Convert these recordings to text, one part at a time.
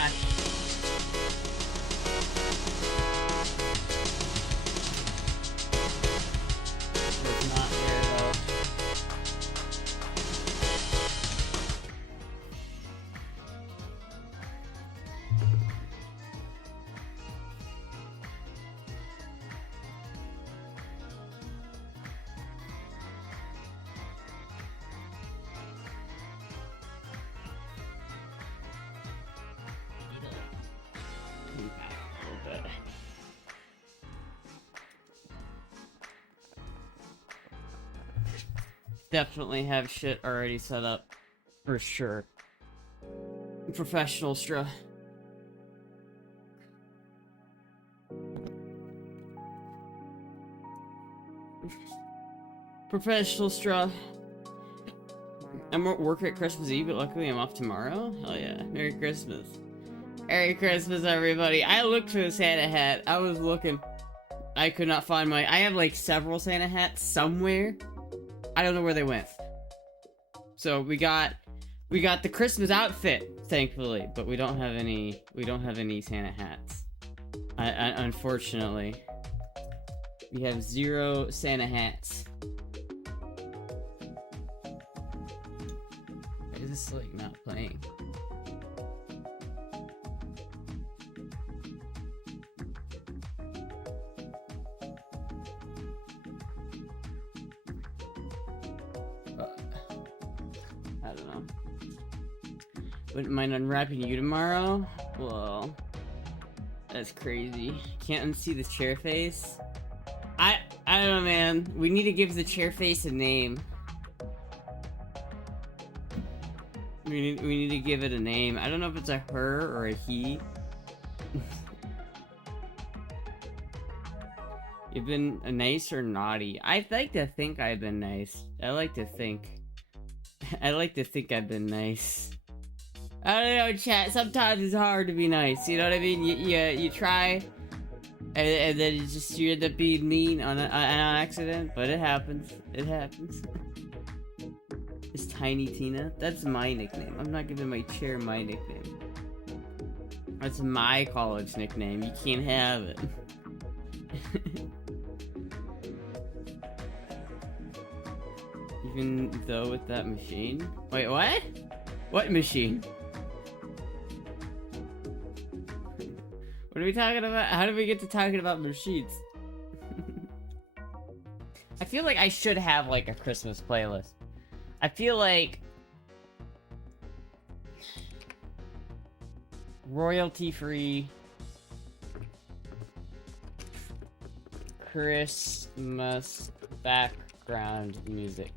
gosh. It's not there though. Definitely have shit already set up. For sure. Professional Stra. Professional Stra. I'm at work at Christmas Eve, but luckily I'm off tomorrow. Hell yeah. Merry Christmas. Merry Christmas, everybody. I looked for the Santa hat. I was looking. I could not find my... I have, like, several Santa hats somewhere. I don't know where they went. So, we got the Christmas outfit, thankfully. But we don't have any... We don't have any Santa hats. Unfortunately. We have 0 Santa hats. Why is this, like, not playing? I don't know. Wouldn't mind unwrapping you tomorrow? Well, that's crazy. Can't unsee the chair face. I don't know, man. We need to give the chair face a name. We need to give it a name. I don't know if it's a her or a he. You've been nice or naughty? I'd like to think I've been nice. I like to think I've been nice. I don't know, chat. Sometimes it's hard to be nice. You know what I mean? You try, and then you end up being mean on accident. But it happens. It happens. It's Tiny Tina. That's my nickname. I'm not giving my chair my nickname. That's my college nickname. You can't have it. Even though with that machine? Wait, what? What machine? What are we talking about? How did we get to talking about machines? I feel like I should have like a Christmas playlist. I feel like royalty-free Christmas background music.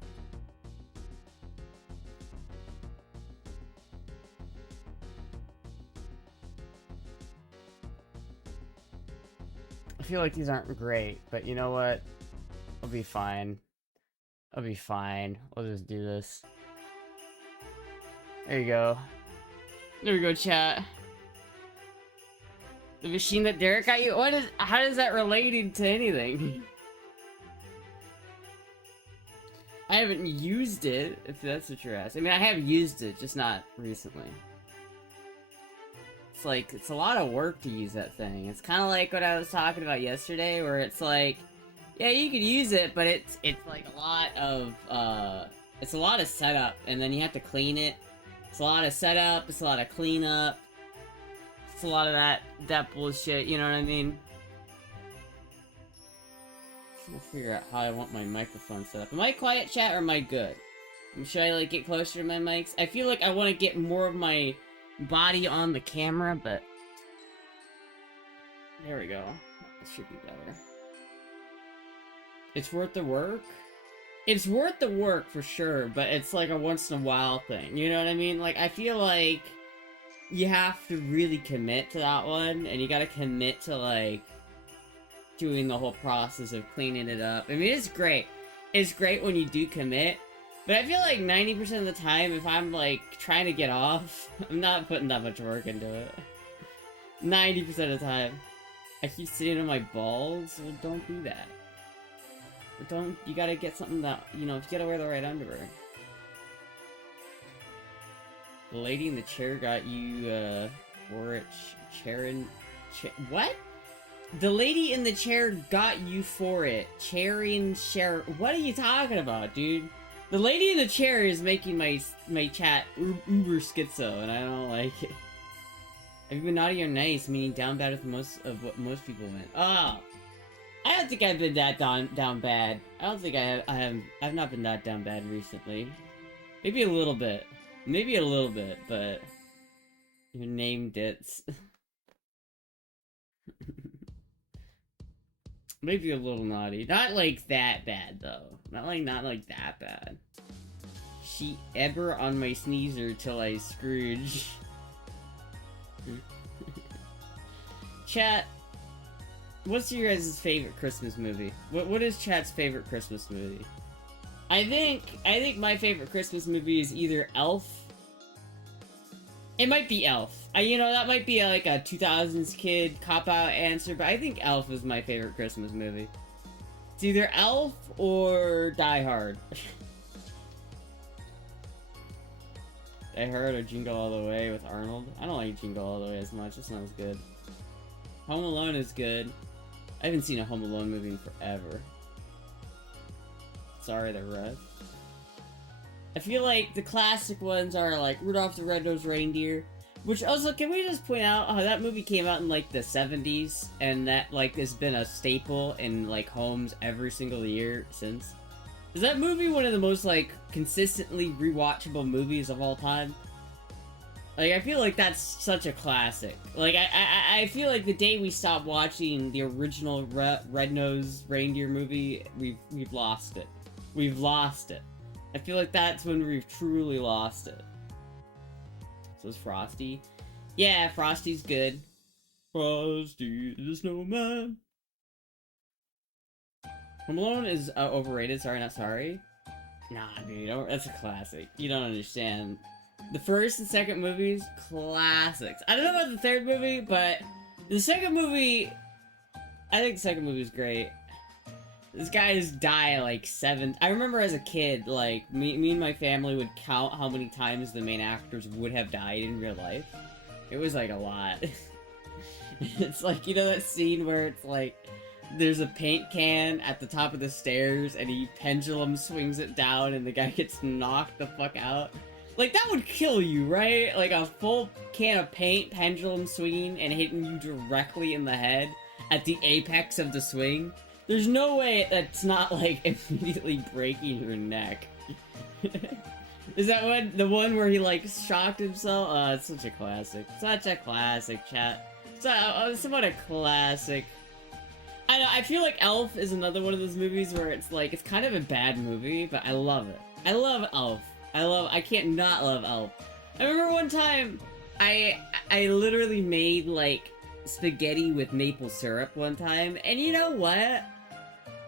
I feel like these aren't great, but you know what? I'll be fine. I'll be fine. We'll just do this. There you go. There we go, chat. The machine that Derek got you? What is... How is that related to anything? I haven't used it, if that's what you're asking. I mean, I have used it, just not recently. It's like, it's a lot of work to use that thing. It's kind of like what I was talking about yesterday, where it's like, yeah, you could use it, but it's like a lot of, it's a lot of setup, and then you have to clean it. It's a lot of setup, it's a lot of cleanup. It's a lot of that bullshit, you know what I mean? I'm trying to figure out how I want my microphone set up. Am I quiet, chat, or am I good? Should I, like, get closer to my mics? I feel like I want to get more of my body on the camera, but... There we go. It should be better. It's worth the work? It's worth the work, for sure, but it's like a once-in-a-while thing, you know what I mean? Like, I feel like you have to really commit to that one, and you gotta commit to, like, doing the whole process of cleaning it up. I mean, it's great. It's great when you do commit, but I feel like 90% of the time, if I'm, like, trying to get off, I'm not putting that much work into it. 90% of the time. I keep sitting on my balls, well, don't do that. Don't, you gotta get something that, you know, you gotta wear the right underwear. The lady in the chair got you, for it. What? The lady in the chair got you for it. Charian share. What are you talking about, dude? The lady in the chair is making my chat uber schizo, and I don't like it. Have you been naughty or nice? Meaning down bad with most of what most people meant. Oh, I don't think I've been that down bad. I don't think I've not been that down bad recently. Maybe a little bit. Maybe a little bit, but your name dits. Maybe a little naughty. Not like that bad though. Not like that bad. She ever on my sneezer till I Scrooge. Chat, what's your guys' favorite Christmas movie? What is chat's favorite Christmas movie? I think my favorite Christmas movie is either Elf. It might be Elf. You know, that might be like a 2000s kid cop-out answer, but I think Elf is my favorite Christmas movie. It's either Elf or Die Hard. Die Hard or Jingle All the Way with Arnold. I don't like Jingle All the Way as much. It's not as good. Home Alone is good. I haven't seen a Home Alone movie in forever. Sorry, the ref. I feel like the classic ones are like Rudolph the Red-Nosed Reindeer, which also, can we just point out how that movie came out in like the 70s, and that like has been a staple in like homes every single year since? Is that movie one of the most like consistently rewatchable movies of all time? Like, I feel like that's such a classic. Like, I feel like the day we stop watching the original Red-Nosed Reindeer movie, we've lost it. We've lost it. I feel like that's when we've truly lost it. So is Frosty. Yeah, Frosty's good. Frosty the Snowman. Home Alone is overrated. Sorry, not sorry. Nah, dude, that's a classic. You don't understand. The first and second movies, classics. I don't know about the third movie, but the second movie, I think the second movie is great. This guys die like 7. I remember as a kid, like, me and my family would count how many times the main actors would have died in real life. It was like a lot. It's like, you know that scene where it's like, there's a paint can at the top of the stairs and he pendulum swings it down and the guy gets knocked the fuck out? Like, that would kill you, right? Like, a full can of paint pendulum swinging and hitting you directly in the head at the apex of the swing. There's no way that's not, like, immediately breaking your neck. Is that the one where he, like, shocked himself? Oh, it's such a classic. Such a classic, chat. Somewhat a classic. I know, I feel like Elf is another one of those movies where it's, like, it's kind of a bad movie, but I love it. I love Elf. I can't not love Elf. I remember one time, I literally made, like, spaghetti with maple syrup one time, and you know what?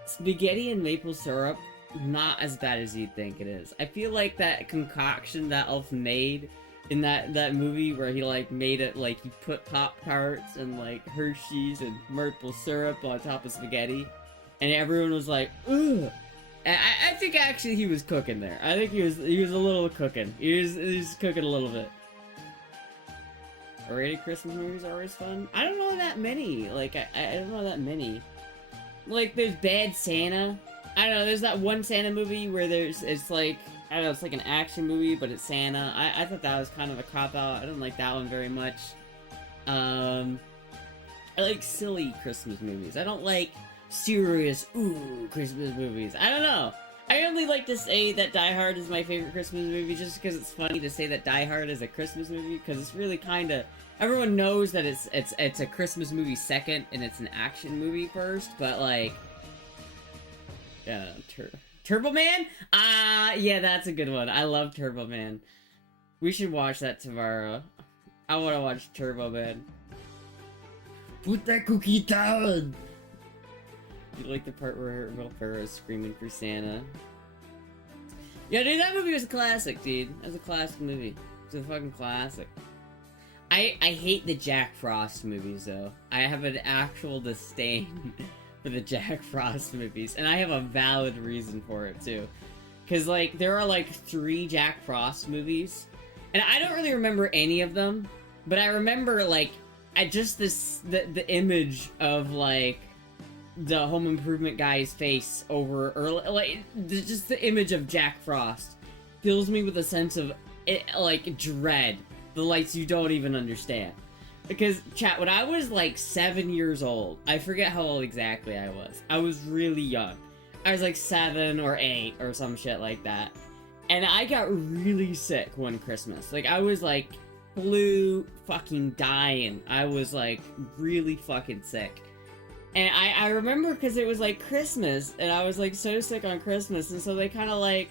Spaghetti and maple syrup, not as bad as you'd think it is. I feel like that concoction that Elf made in that movie where he, like, made it, like, he put Pop-Tarts and, like, Hershey's and maple syrup on top of spaghetti, and everyone was like, ugh! I think actually he was cooking there. I think he was a little cooking. He was cooking a little bit. R-rated Christmas movies are always fun. I don't know that many. Like, I don't know that many. Like, there's Bad Santa. I don't know, there's that one Santa movie where it's like, I don't know, it's like an action movie, but it's Santa. I thought that was kind of a cop-out. I didn't like that one very much. I like silly Christmas movies. I don't like serious, ooh, Christmas movies. I don't know. I only like to say that Die Hard is my favorite Christmas movie just because it's funny to say that Die Hard is a Christmas movie, because it's really kind of, everyone knows that it's a Christmas movie second and it's an action movie first, but like, yeah, Turbo Man? Yeah, that's a good one. I love Turbo Man. We should watch that tomorrow. I want to watch Turbo Man. Put that cookie down! You like the part where Will Ferrell is screaming for Santa? Yeah, dude, that movie was a classic, dude. That was a classic movie. It's a fucking classic. I hate the Jack Frost movies, though. I have an actual disdain for the Jack Frost movies, and I have a valid reason for it, too. Because, like, there are, like, 3 Jack Frost movies, and I don't really remember any of them. But I remember, like, the image of, like, the Home Improvement guy's face over, or, like, just the image of Jack Frost fills me with a sense of, like, dread. The lights you don't even understand. Because, chat, when I was, like, 7 years old, I forget how old exactly I was. I was really young. I was, like, 7 or 8 or some shit like that. And I got really sick one Christmas. Like, I was, like, flu fucking dying. I was, like, really fucking sick. And I remember because it was, like, Christmas, and I was, like, so sick on Christmas, and so they kind of, like,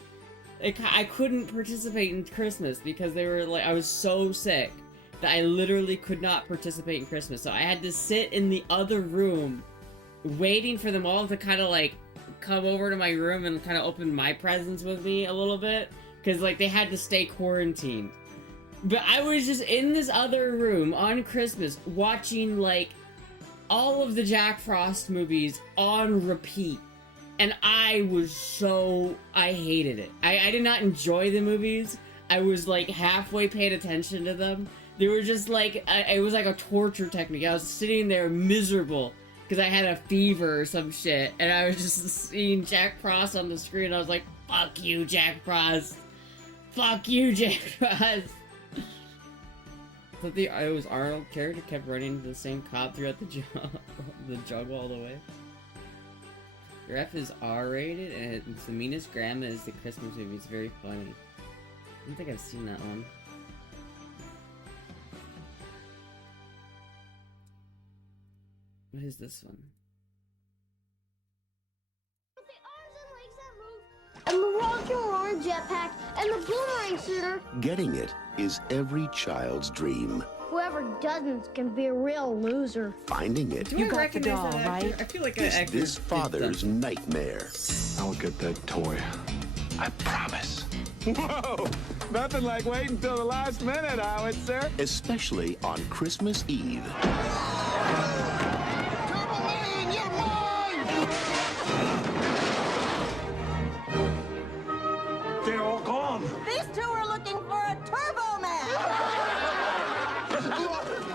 I couldn't participate in Christmas because they were, like, I was so sick that I literally could not participate in Christmas. So I had to sit in the other room waiting for them all to kind of, like, come over to my room and kind of open my presents with me a little bit. Because, like, they had to stay quarantined. But I was just in this other room on Christmas watching, like, all of the Jack Frost movies on repeat. And I hated it. I did not enjoy the movies. I was, like, halfway paid attention to them. They were just, like, it was like a torture technique. I was sitting there miserable because I had a fever or some shit. And I was just seeing Jack Frost on the screen. I was like, fuck you, Jack Frost. Fuck you, Jack Frost. But it was Arnold character kept running into the same cop throughout the jungle all the way. Your F is R-rated, and it's the meanest grandma is the Christmas movie. It's very funny. I don't think I've seen that one. What is this one? And the rocket roaring jetpack, and the boomerang shooter. Getting it is every child's dream. Whoever doesn't can be a real loser. Finding it You got the doll, right? I feel like is this father's nightmare. I'll get that toy. I promise. Whoa! Nothing like waiting until the last minute, Howard, sir. Especially on Christmas Eve. Turbo Man, you're mine! They're all gone. These two are looking for a Turbo Man.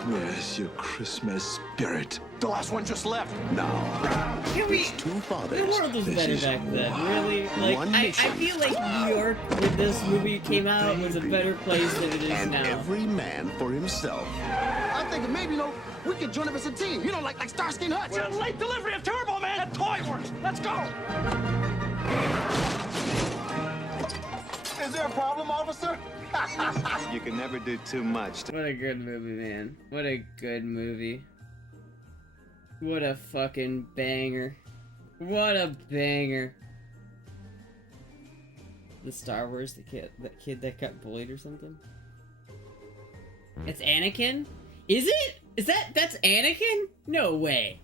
Where's your Christmas spirit? The last one just left. Now, it's two The fathers. world was better back then, really. Like, One I mission. feel like New York, when this movie came out, was a better place than it is And now. every man for himself. I think maybe, we could join up as a team. Like Starsky and Hutch. We're in late delivery of Turbo Man. That toy works. Let's go. Is there a problem, officer? You can never do too much. What a good movie, man. What a good movie. What a fucking banger. What a banger. The Star Wars, the kid that got bullied or something? It's Anakin? Is it? That's Anakin? No way.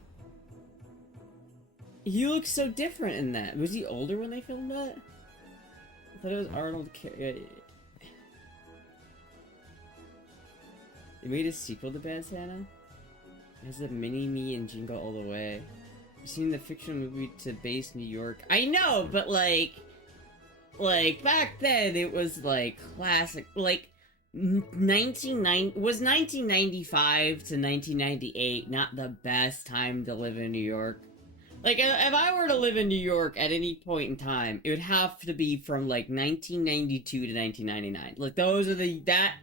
He looks so different in that. Was he older when they filmed that? I thought it was Arnold. They made a sequel to Bad Santa? It has a mini-me and Jingle All the Way. I've seen the fictional movie to base New York. I know, but like back then it was like classic. Like 1995 to 1998 not the best time to live in New York? Like, if I were to live in New York at any point in time, it would have to be from like 1992 to 1999. Like, those are that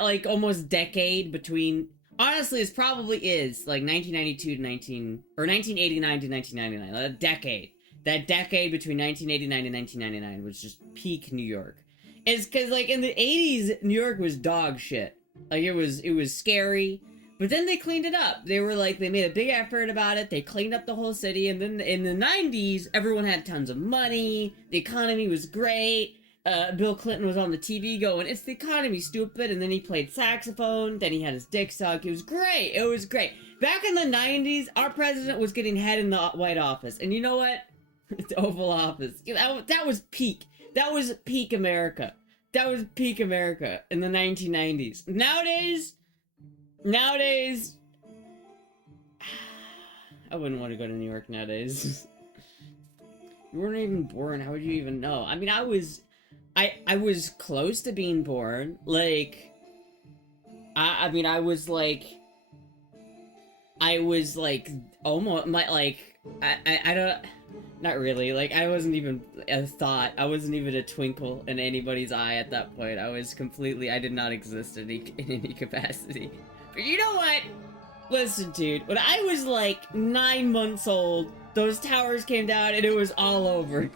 like almost decade between. Honestly, it probably is like 1992 to 1989 to 1999. That decade between 1989 and 1999 was just peak New York. It's because like in the 80s, New York was dog shit. Like it was scary. But then they cleaned it up. They made a big effort about it. They cleaned up the whole city. And then in the 90s, everyone had tons of money. The economy was great. Bill Clinton was on the TV going, it's the economy, stupid. And then he played saxophone. Then he had his dick sucked. It was great. It was great. Back in the 90s, our president was getting head in the White Office. And you know what? The Oval Office. That was peak. That was peak America. That was peak America in the 1990s. Nowadays, I wouldn't want to go to New York nowadays. You weren't even born. How would you even know? I mean, I was close to being born. Like, I mean, I was like almost I don't, not really, like I wasn't even a thought, I wasn't even a twinkle in anybody's eye at that point. I was completely, I did not exist in any capacity. But you know what? Listen, dude, when I was like 9 months old, those towers came down and it was all over.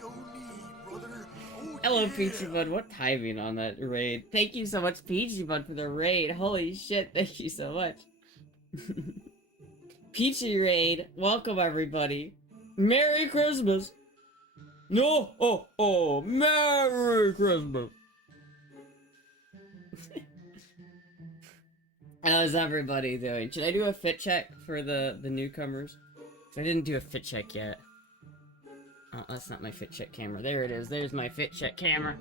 Hello, Peachy Bud. What timing on that raid? Thank you so much, Peachy Bud, for the raid. Holy shit, thank you so much. Peachy raid. Welcome, everybody. Merry Christmas. No, oh, Merry Christmas. How's everybody doing? Should I do a fit check for the newcomers? I didn't do a fit check yet. Oh, that's not my fit check camera. There it is. There's my fit check camera.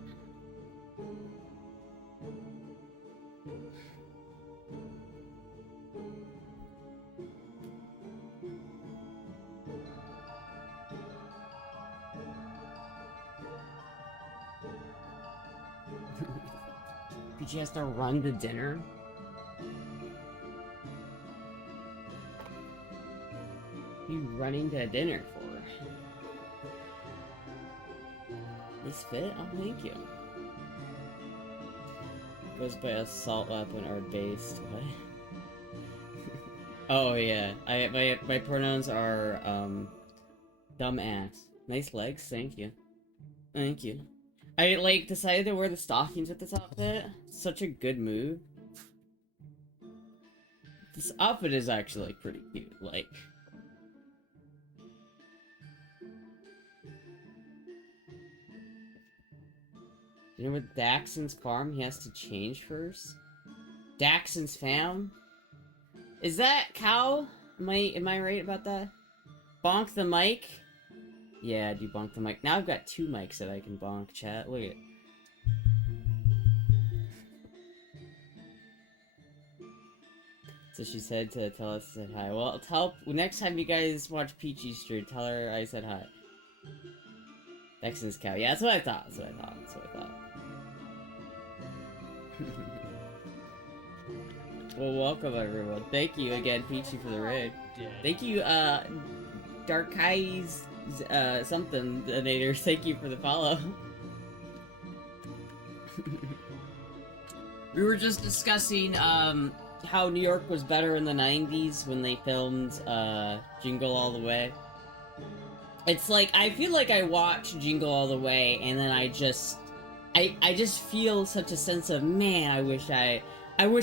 Did you have to run to dinner? What are you running to dinner for? This fit? Oh, thank you. Goes by assault weapon or based. What? Oh yeah. My pronouns are dumbass. Nice legs, thank you. Thank you. I like decided to wear the stockings with this outfit. Such a good move. This outfit is actually like pretty cute. Like, you know, with Daxon's farm, he has to change first. Daxon's fam? Is that cow? Am I right about that? Bonk the mic? Yeah, I do bonk the mic. Now I've got 2 mics that I can bonk, chat. Look at it. So she said to tell us to say hi. Well, next time you guys watch Peachy stream, tell her I said hi. Daxon's cow. Yeah, that's what I thought. That's what I thought. Well, welcome everyone. Thank you again, Peachy, for the raid. Thank you, Dark Eyes, something, Nader. Thank you for the follow. We were just discussing, how New York was better in the 90s when they filmed, Jingle All the Way. It's like, I feel like I watch Jingle All the Way, and then I just feel such a sense of, man, I wish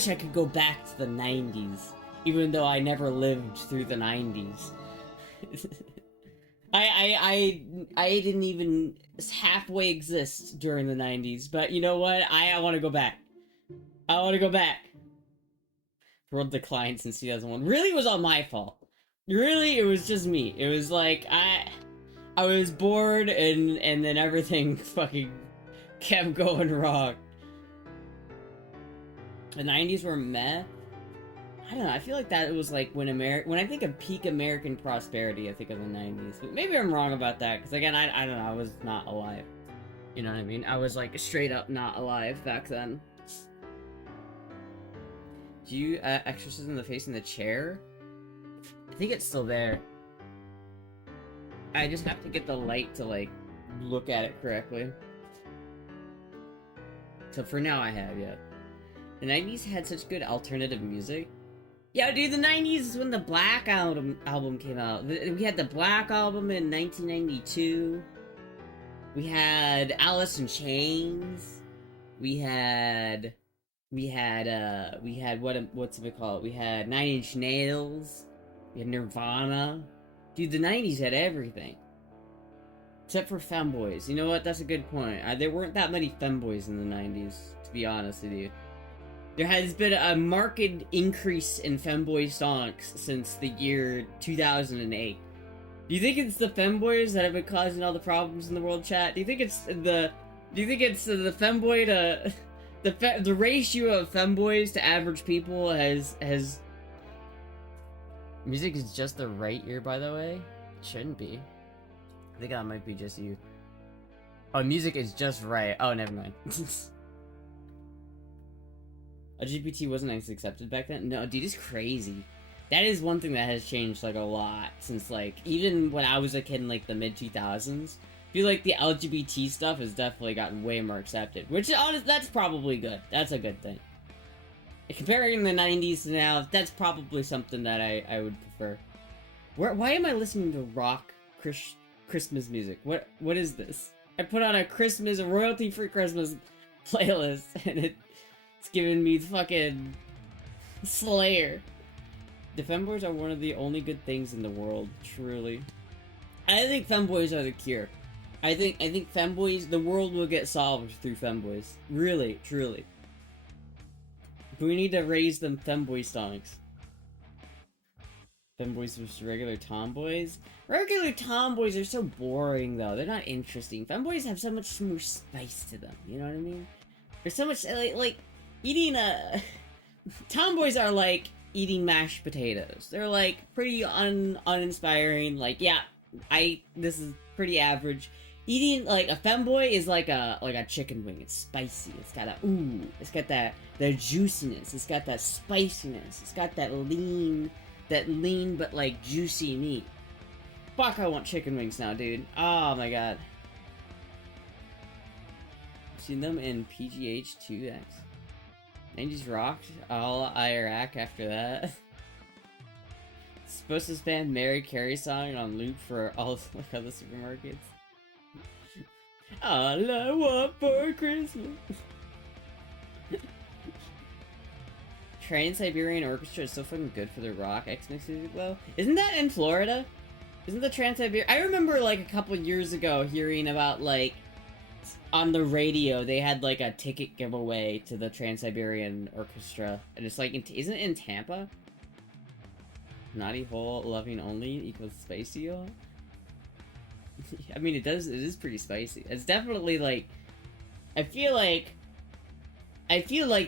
I could go back to the 90s, even though I never lived through the 90s. I didn't even halfway exist during the 90s, but you know what? I want to go back. I want to go back. World declined since 2001. Really, it was all my fault. Really, it was just me. It was like, I was bored, and then everything fucking kept going wrong. The 90s were meh. I don't know, I feel like that was like when I think of peak American prosperity, I think of the 90s. But maybe I'm wrong about that, because again, I don't know, I was not alive. You know what I mean? I was like straight up not alive back then. Do you exorcism the face in the chair? I think it's still there. I just have to get the light to like look at it correctly. So for now I have, yeah. The 90s had such good alternative music. Yeah, dude, the 90s is when the Black album came out. We had the Black album in 1992. We had Alice in Chains. We had what's it called? We had 9 Inch Nails. We had Nirvana. Dude, the 90s had everything. Except for femboys. You know what? That's a good point. There weren't that many femboys in the 90s, to be honest with you. There has been a marked increase in femboy songs since the year 2008. Do you think it's the femboys that have been causing all the problems in the world, chat? Do you think it's the femboy to the ratio of femboys to average people has music is just the right ear, by the way? It shouldn't be. I think that might be just you. Oh, music is just right. Oh, never mind. LGBT wasn't as accepted back then? No, dude, it's crazy. That is one thing that has changed, like, a lot since, like, even when I was a kid in, like, the mid-2000s. I feel like the LGBT stuff has definitely gotten way more accepted. Which, honestly, that's probably good. That's a good thing. Comparing the 90s to now, that's probably something that I would prefer. Why am I listening to rock Christmas music? What is this? I put on a royalty-free Christmas playlist, and it's giving me fucking Slayer. The femboys are one of the only good things in the world, truly. I think femboys are the cure. I think femboys, the world will get solved through femboys. Really, truly. But we need to raise them femboy songs. Femboys versus regular tomboys? Regular tomboys are so boring, though. They're not interesting. Femboys have so much more spice to them, you know what I mean? There's so much, like eating a... Tomboys are like eating mashed potatoes. They're, like, pretty uninspiring. Like, yeah, this is pretty average. Eating, like, a femboy is like a chicken wing. It's spicy. It's got it's got that juiciness. It's got that spiciness. It's got that lean but, like, juicy meat. Fuck, I want chicken wings now, dude. Oh my god. Seen them in PGH 2X. And just rocked all Iraq after that. Supposed to spam Mary Carey song on loop for all like other supermarkets. All I want for Christmas. Trans-Siberian Orchestra is so fucking good for the rock X-Mix music, though. Isn't that in Florida? Isn't the Trans-Siberian... I remember, like, a couple years ago hearing about, like, on the radio, they had, like, a ticket giveaway to the Trans-Siberian Orchestra. And it's, like, isn't it in Tampa? Naughty hole, loving only equals spicy hole? I mean, it is pretty spicy. It's definitely, like... I feel like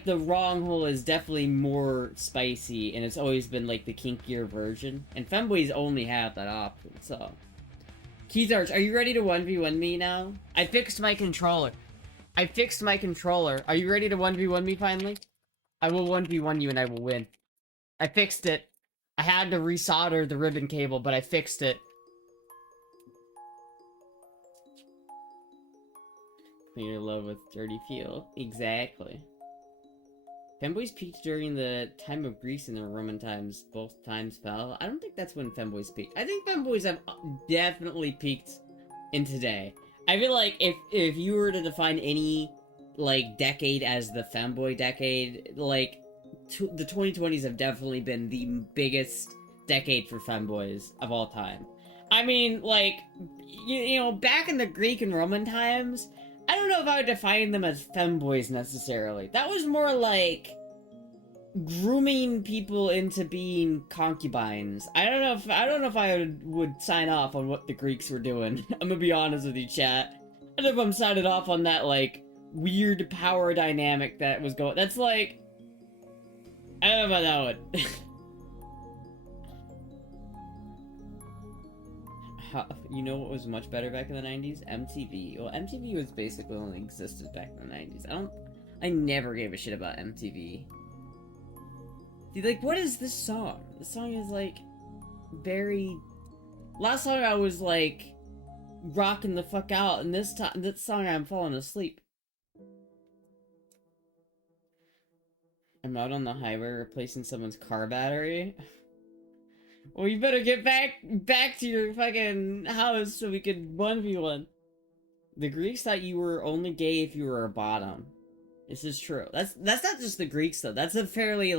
the wrong hole is definitely more spicy, and it's always been, like, the kinkier version. And femboys only have that option, so... Keysarch, are you ready to 1v1 me now? I fixed my controller. Are you ready to 1v1 me finally? I will 1v1 you and I will win. I fixed it. I had to resolder the ribbon cable, but I fixed it. Clean your love with dirty feel. Exactly. Femboys peaked during the time of Greece and the Roman times. Both times fell. I don't think that's when femboys peaked. I think femboys have definitely peaked in today. I feel like if you were to define any, like, decade as the femboy decade, like, the 2020s have definitely been the biggest decade for femboys of all time. I mean, like, you know, back in the Greek and Roman times... I don't know if I would define them as femboys necessarily. That was more like grooming people into being concubines. I don't know if I would sign off on what the Greeks were doing. I'm gonna be honest with you, chat. I don't know if I'm signing off on that, like, weird power dynamic that was going. That's like, I don't know about that one. You know what was much better back in the 90s? MTV. Well, MTV was basically only existed back in the 90s. I never gave a shit about MTV. Dude, like, what is this song? This song is, like, very... Last song I was, like, rocking the fuck out, and this song I'm falling asleep. I'm out on the highway replacing someone's car battery. Well, you better get back to your fucking house so we could 1v1. The Greeks thought you were only gay if you were a bottom. This is true. That's not just the Greeks though. That's a fairly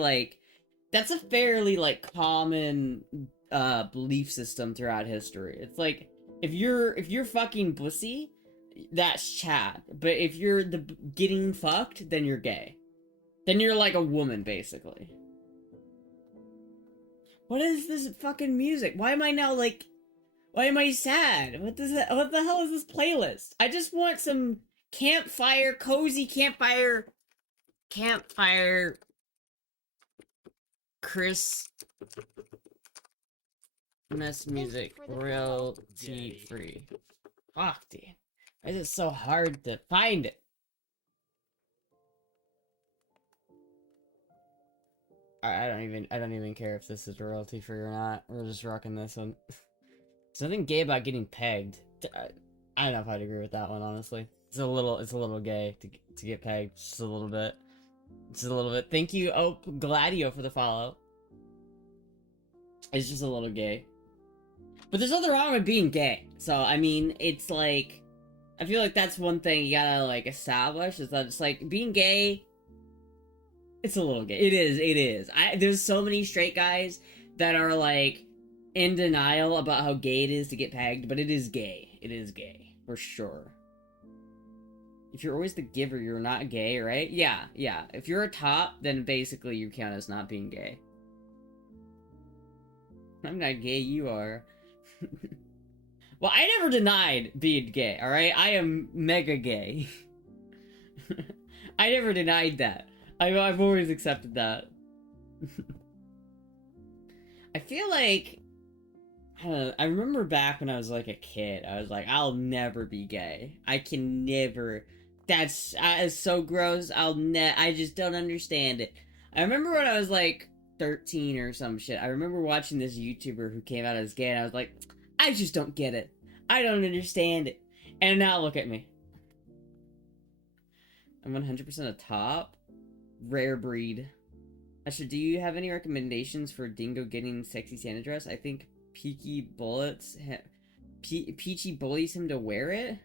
common belief system throughout history. It's like if you're fucking pussy, that's Chad. But if you're getting fucked, then you're gay. Then you're like a woman basically. What is this fucking music? Why am I now, like... Why am I sad? What the hell is this playlist? I just want some campfire, cozy campfire... Christmas music. Royalty free. Fuck, dude. Why is it so hard to find it? I don't even care if this is royalty free or not. We're just rocking this one. There's nothing gay about getting pegged. I don't know if I'd agree with that one, honestly. It's a little gay to get pegged, just a little bit. Just a little bit. Thank you, Gladio, for the follow. It's just a little gay. But there's nothing wrong with being gay. So, I mean, it's like... I feel like that's one thing you gotta, like, establish, is that it's like, being gay... It's a little gay. It is. There's so many straight guys that are, like, in denial about how gay it is to get pegged, but it is gay. It is gay. For sure. If you're always the giver, you're not gay, right? Yeah. If you're a top, then basically you count as not being gay. I'm not gay, you are. Well, I never denied being gay, alright? I am mega gay. I never denied that. I've always accepted that. I feel like... I don't know, I remember back when I was like a kid, I was like, I'll never be gay. I can never... That's so gross, I just don't understand it. I remember when I was like 13 or some shit, I remember watching this YouTuber who came out as gay, and I was like, I just don't get it. I don't understand it. And now look at me. I'm 100% a top. Rare breed. Astra, do you have any recommendations for Dingo getting sexy Santa dress? I think Peachy bullies him to wear it?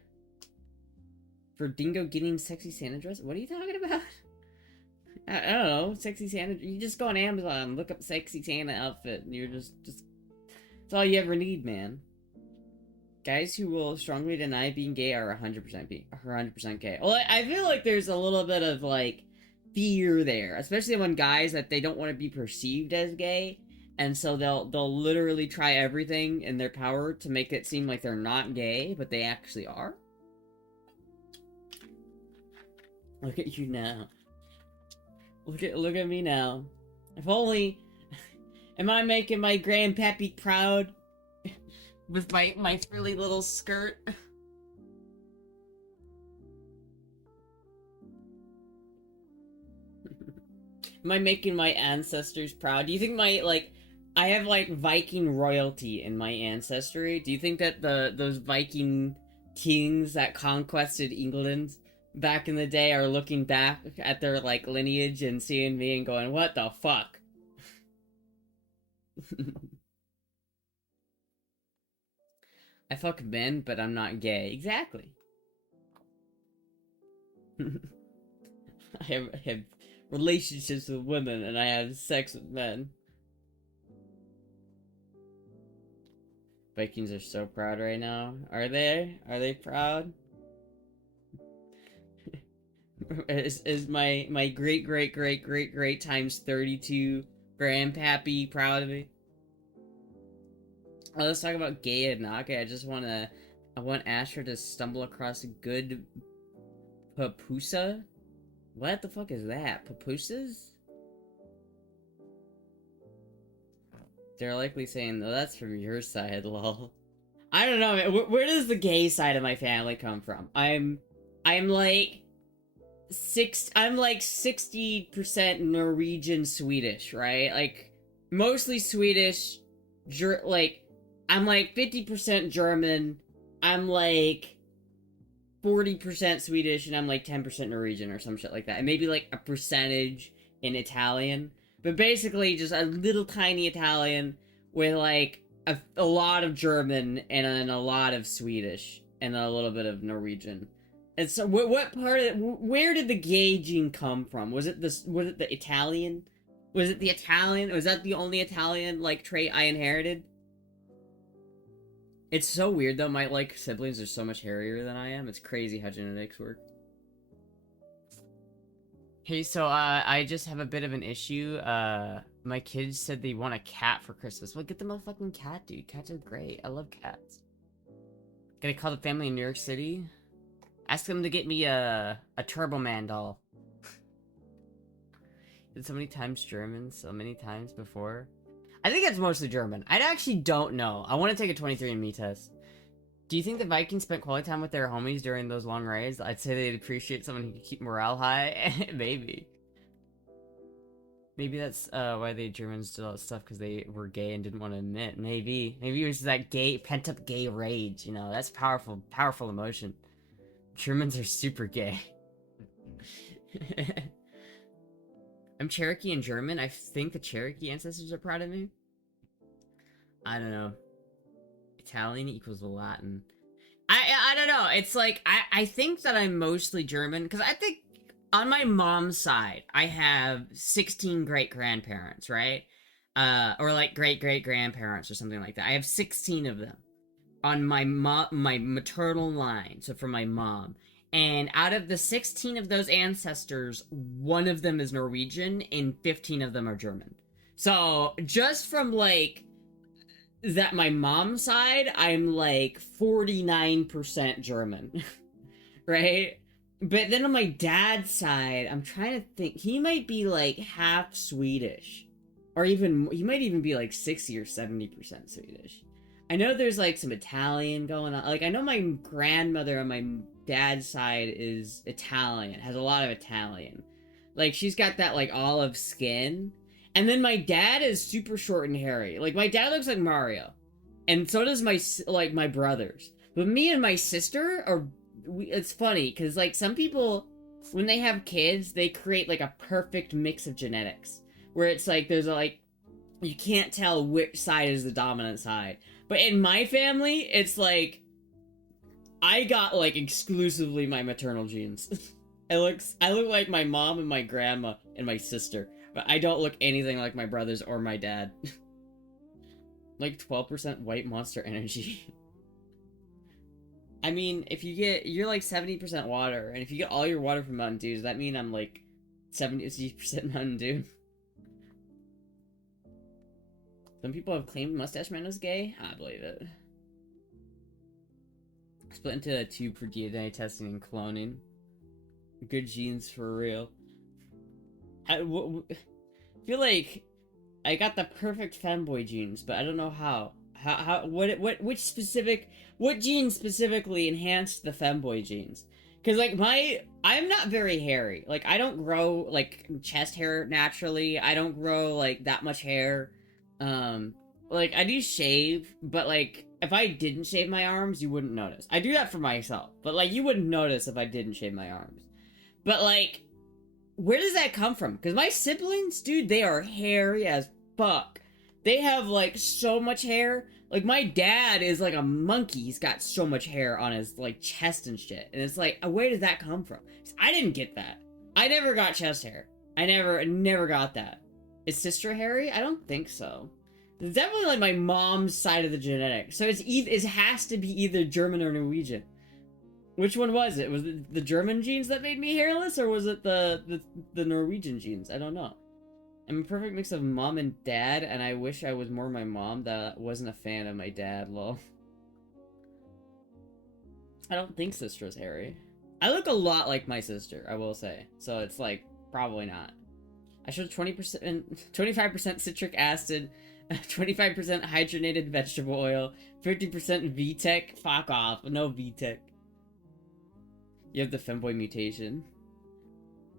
For Dingo getting sexy Santa dress? What are you talking about? I don't know. Sexy Santa... You just go on Amazon, look up sexy Santa outfit, and you're just... That's all you ever need, man. Guys who will strongly deny being gay are 100% gay. Well, I feel like there's a little bit of, like, fear there. Especially when guys that they don't want to be perceived as gay. And so they'll literally try everything in their power to make it seem like they're not gay, but they actually are. Look at you now. Look at me now. If only... Am I making my grandpappy proud? With my frilly little skirt? Am I making my ancestors proud? Do you think my, like... I have, like, Viking royalty in my ancestry. Do you think that those Viking kings that conquested England back in the day are looking back at their, like, lineage and seeing me and going, what the fuck? I fuck men, but I'm not gay. Exactly. I have relationships with women, and I have sex with men. Vikings are so proud right now. Are they? Are they proud? is my great times 32 grandpappy proud of me? Oh, let's talk about gay and not gay. I want Astra to stumble across a good papusa. What the fuck is that? Papusas? They're likely saying, "Oh, that's from your side, lol." I don't know, man. Where does the gay side of my family come from? I'm like 60% Norwegian Swedish, right? Like mostly Swedish. Like I'm like 50% German. I'm like 40% Swedish, and I'm like 10% Norwegian or some shit like that. And maybe like a percentage in Italian. But basically just a little tiny Italian with like a lot of German and then a lot of Swedish and a little bit of Norwegian. And so what part of where did the gay gene come from? Was it the Italian? Was it the Italian? Was that the only Italian like trait I inherited? It's so weird though, my like siblings are so much hairier than I am. It's crazy how genetics work. Hey, so I just have a bit of an issue. My kids said they want a cat for Christmas. Well, get them a fucking cat, dude. Cats are great. I love cats. Gonna call the family in New York City. Ask them to get me a Turbo Man doll. Did so many times German, so many times before. I think it's mostly German. I actually don't know. I want to take a 23andMe test. Do you think the Vikings spent quality time with their homies during those long raids? I'd say they'd appreciate someone who could keep morale high. Maybe. Maybe that's why the Germans did all that stuff, because they were gay and didn't want to admit. Maybe it was that gay, pent-up gay rage, you know? That's powerful emotion. Germans are super gay. I'm Cherokee and German. I think the Cherokee ancestors are proud of me. I don't know. Italian equals Latin. I don't know. It's like, I think that I'm mostly German, because I think on my mom's side, I have 16 great-grandparents, right? Or like great-great-grandparents or something like that. I have 16 of them on my maternal line, so for my mom. And out of the 16 of those ancestors, one of them is Norwegian and 15 of them are German. So just from like that my mom's side, I'm like 49% German. Right? But then on my dad's side, I'm trying to think, he might be like half Swedish. Or even, he might even be like 60 or 70% Swedish. I know there's like some Italian going on. Like I know my grandmother on my dad's side is Italian, has a lot of Italian. Like she's got that like olive skin. And then my dad is super short and hairy. Like my dad looks like Mario. And so does my brothers. But me and my sister are, it's funny because like some people, when they have kids, they create like a perfect mix of genetics. Where it's like, there's like, you can't tell which side is the dominant side. But in my family, it's like, I got like exclusively my maternal genes. I look like my mom and my grandma and my sister. But I don't look anything like my brothers or my dad. Like 12% white monster energy. I mean, if you're like 70% water, and if you get all your water from Mountain Dew, does that mean I'm like 70% Mountain Dew? Some people have claimed Mustache Man is gay. I believe it. Split into a tube for DNA testing and cloning. Good genes for real. I feel like I got the perfect femboy genes, but I don't know how. What gene specifically enhanced the femboy genes? Because like I'm not very hairy. Like I don't grow like chest hair naturally. I don't grow like that much hair. Like I do shave, but like if I didn't shave my arms, you wouldn't notice. I do that for myself, but like you wouldn't notice if I didn't shave my arms. But like, where does that come from? Because my siblings, dude, they are hairy as fuck. They have like so much hair. Like my dad is like a monkey. He's got so much hair on his like chest and shit. And it's like, where did that come from? I didn't get that. I never got chest hair. I never got that. Is sister hairy? I don't think so. It's definitely like my mom's side of the genetics. So it has to be either German or Norwegian. Which one was it? Was it the German genes that made me hairless, or was it the Norwegian genes? I don't know. I'm a perfect mix of mom and dad, and I wish I was more my mom that wasn't a fan of my dad, lol. I don't think sister's hairy. I look a lot like my sister, I will say. So it's like, probably not. I showed 25% citric acid, 25% hydrogenated vegetable oil, 50% VTech. Fuck off, no VTech. You have the femboy mutation.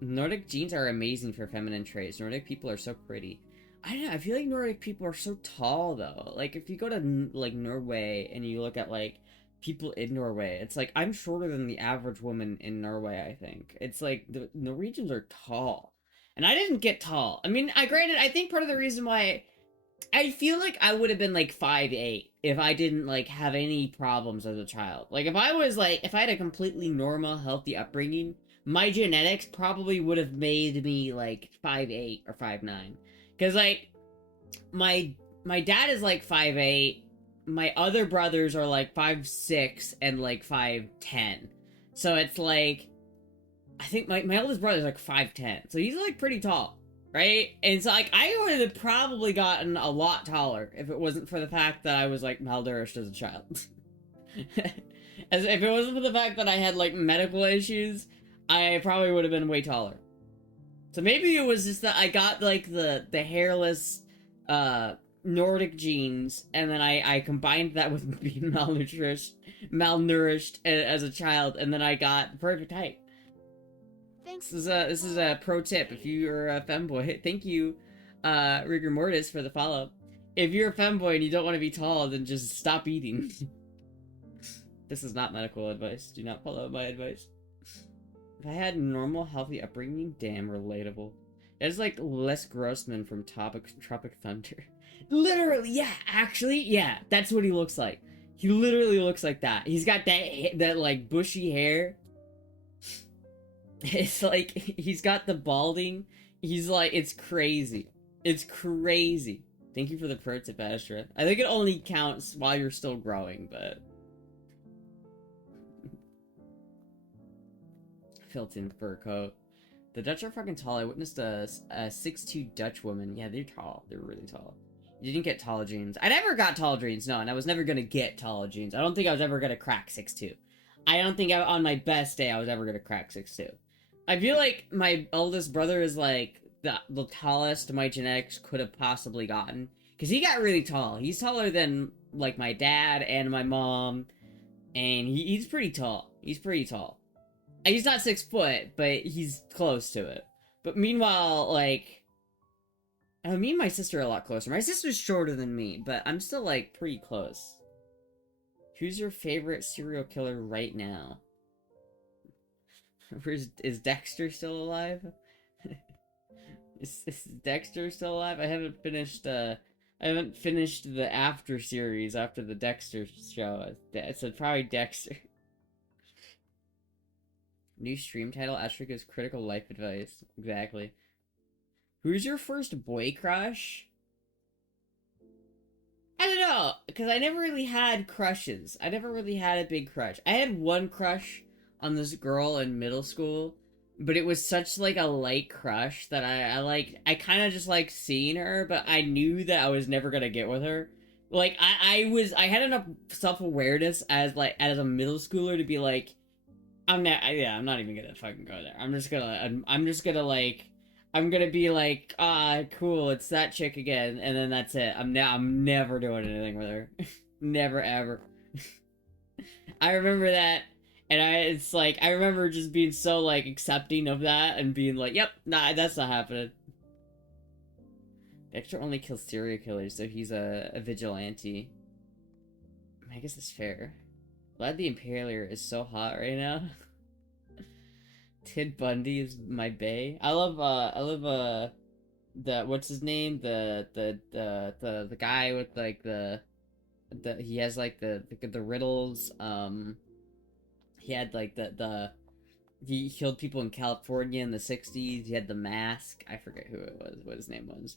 Nordic genes are amazing for feminine traits. Nordic people are so pretty. I don't know, I feel like Nordic people are so tall, though. Like, if you go to, like, Norway, and you look at, like, people in Norway, it's like, I'm shorter than the average woman in Norway, I think. It's like, the Norwegians are tall. And I didn't get tall. I mean, granted, I think part of the reason why... I feel like I would have been, like, 5'8", if I didn't, like, have any problems as a child. Like, if I had a completely normal, healthy upbringing, my genetics probably would have made me, like, 5'8" or 5'9". Because, like, my dad is, like, 5'8". My other brothers are, like, 5'6" and, like, 5'10". So it's, like... I think my oldest brother is, like, 5'10". So he's, like, pretty tall. Right? And so, like, I would have probably gotten a lot taller if it wasn't for the fact that I was, like, malnourished as a child. As if it wasn't for the fact that I had, like, medical issues, I probably would have been way taller. So maybe it was just that I got, like, the hairless, Nordic genes, and then I combined that with being malnourished as a child, and then I got the perfect height. This is a pro tip if you're a femboy. Thank you Rigor Mortis for the follow. If you're a femboy and you don't want to be tall, then just stop eating. This is not medical advice. Do not follow my advice. If I had normal, healthy upbringing, damn relatable. It's like Les Grossman from Tropic Thunder. Literally, yeah, actually, yeah, that's what he looks like. He literally looks like that. He's got that like bushy hair. It's like he's got the balding. He's like, it's crazy. It's crazy. Thank you for the pro tip, Astra. I think it only counts while you're still growing, but Filton fur coat. The Dutch are fucking tall. I witnessed a 6'2" Dutch woman. Yeah, they're tall. They're really tall. You didn't get tall jeans. I never got tall jeans, no, and I was never gonna get tall jeans. I don't think I was ever gonna crack 6'2". I don't think on my best day I was ever gonna crack 6'2". I feel like my oldest brother is like the tallest my genetics could have possibly gotten. Because he got really tall. He's taller than like my dad and my mom. And he's pretty tall. He's pretty tall. And he's not 6 foot, but he's close to it. But meanwhile, like, me and my sister are a lot closer. My sister's shorter than me, but I'm still, like, pretty close. Who's your favorite serial killer right now? Is Dexter still alive? Is Dexter still alive? I haven't finished the after series after the Dexter show. So probably Dexter. New stream title, Astra gives critical life advice. Exactly. Who's your first boy crush? I don't know, because I never really had crushes. I never really had a big crush. I had one crush on this girl in middle school, but it was such, like, a light crush that I kind of just liked seeing her, but I knew that I was never gonna get with her. Like, I had enough self-awareness as a middle schooler to be like, I'm not even gonna fucking go there. I'm just gonna be like, cool, it's that chick again, and then that's it. I'm never doing anything with her. Never, ever. I remember that, and I remember just being so, like, accepting of that, and being like, yep, nah, that's not happening. Dexter only kills serial killers, so he's a vigilante. I guess that's fair. Glad the Imperiator is so hot right now. Ted Bundy is my bae. I love the what's his name? The guy with like he has like the riddles. He had like he killed people in California in the 60s. He had the mask. I forget who it was, what his name was.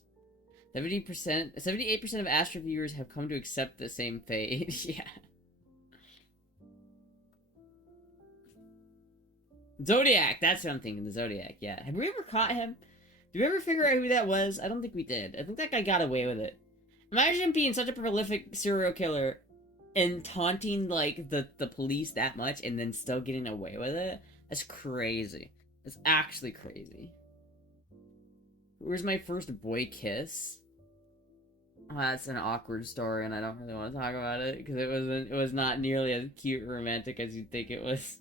78% of Astra viewers have come to accept the same fate. Yeah. Zodiac, that's what I'm thinking, the Zodiac, yeah. Have we ever caught him? Did we ever figure out who that was? I don't think we did. I think that guy got away with it. Imagine being such a prolific serial killer and taunting, like, the police that much and then still getting away with it. That's crazy. That's actually crazy. Where's my first boy kiss? Oh, that's an awkward story and I don't really want to talk about it because it was not nearly as cute or romantic as you'd think it was.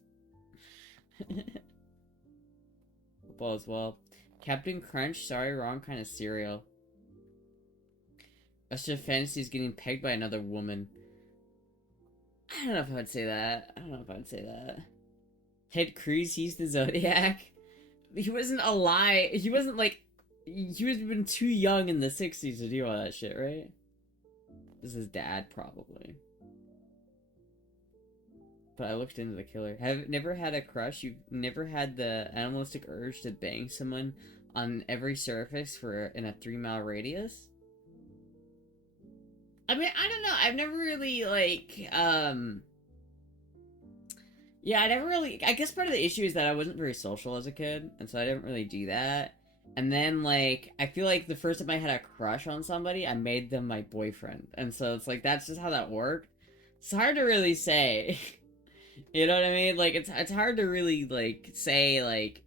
Football as well. Captain Crunch, sorry, wrong kind of cereal. Astra Fantasy is getting pegged by another woman. I don't know if I would say that. Ted Cruz, he's the Zodiac. He wasn't alive. He wasn't like. He was been too young in the 60s to do all that shit, right? This is his dad, probably. But I looked into the killer. Have never had a crush? You've never had the animalistic urge to bang someone on every surface in a 3-mile radius? I mean, I don't know. I've never really, like, yeah, I guess part of the issue is that I wasn't very social as a kid, and so I didn't really do that. And then, like, I feel like the first time I had a crush on somebody, I made them my boyfriend. And so it's like, that's just how that worked. It's hard to really say. You know what I mean? Like, it's hard to really, like, say, like,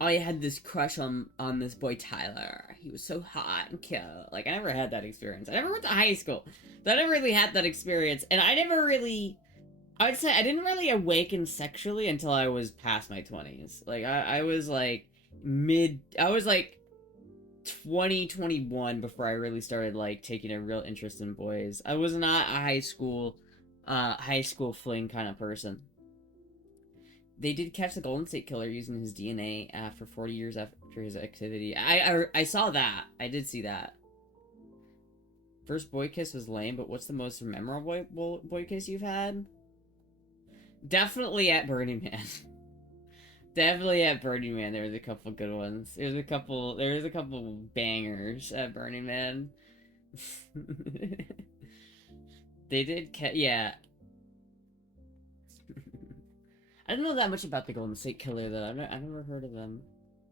oh, I had this crush on this boy Tyler. He was so hot and cute. Like, I never had that experience. I never went to high school. So I never really had that experience. And I would say I didn't really awaken sexually until I was past my 20s. Like, I was, like, 2021 before I really started like taking a real interest in boys. I was not a high school fling kind of person. They did catch the Golden State Killer using his DNA after 40 years after his activity. I saw that. I did see that. First boy kiss was lame, but what's the most memorable boy kiss you've had? Definitely at Burning Man. Definitely at Burning Man, there was a couple good ones. There was a couple bangers at Burning Man. They did yeah. I don't know that much about the Golden State Killer, though. I never heard of them.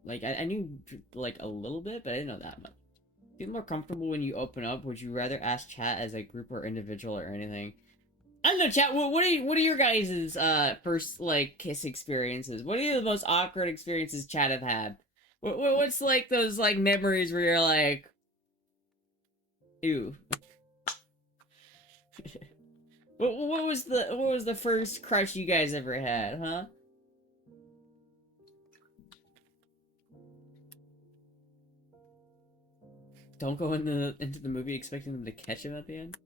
Like, I knew, like, a little bit, but I didn't know that much. Feel more comfortable when you open up? Would you rather ask chat as a group or individual or anything? I don't know, chat. What are your guys' first like kiss experiences? What are the most awkward experiences chat have had? What's like those like memories where you're like, ew. what was the first crush you guys ever had, huh? Don't go into the movie expecting them to catch him at the end.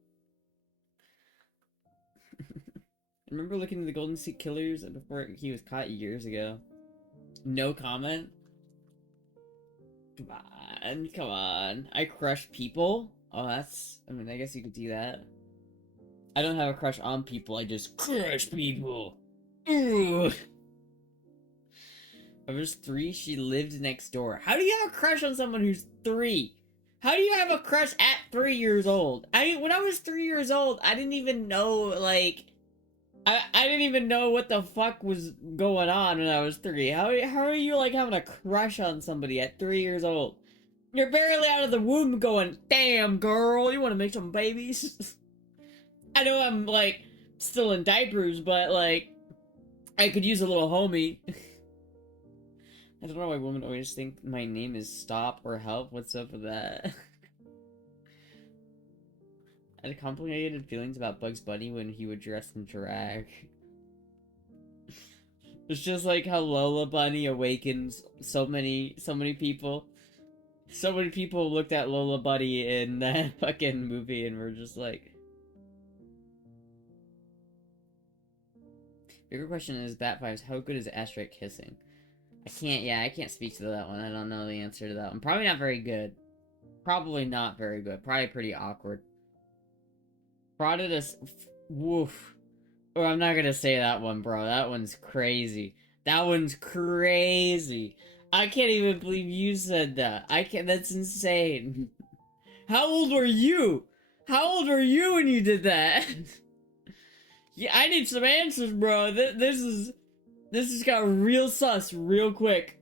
I remember looking at the Golden State Killers before he was caught years ago. No comment? Come on. I crush people? Oh, that's... I mean, I guess you could do that. I don't have a crush on people, I just crush people! Ooh! I was 3, she lived next door. How do you have a crush on someone who's 3? How do you have a crush at 3 years old? When I was 3 years old, I didn't even know, like... I didn't even know what the fuck was going on when I was 3. How are you, like, having a crush on somebody at 3 years old? You're barely out of the womb going, damn, girl, you want to make some babies? I know I'm, like, still in diapers, but, like, I could use a little homie. I don't know why women always think my name is Stop or Help. What's up with that? I had complicated feelings about Bugs Bunny when he would dress in drag. It's just like how Lola Bunny awakens so many people. So many people looked at Lola Bunny in that fucking movie and were just like... Bigger question is, Bat Vibes, how good is Astra at kissing? I can't speak to that one. I don't know the answer to that one. Probably not very good. Probably not very good. Probably pretty awkward. Prodded us... Woof. Oh, I'm not gonna say that one, bro. That one's crazy. That one's crazy. I can't even believe you said that. That's insane. How old were you? How old were you when you did that? Yeah, I need some answers, bro. This has got real sus real quick.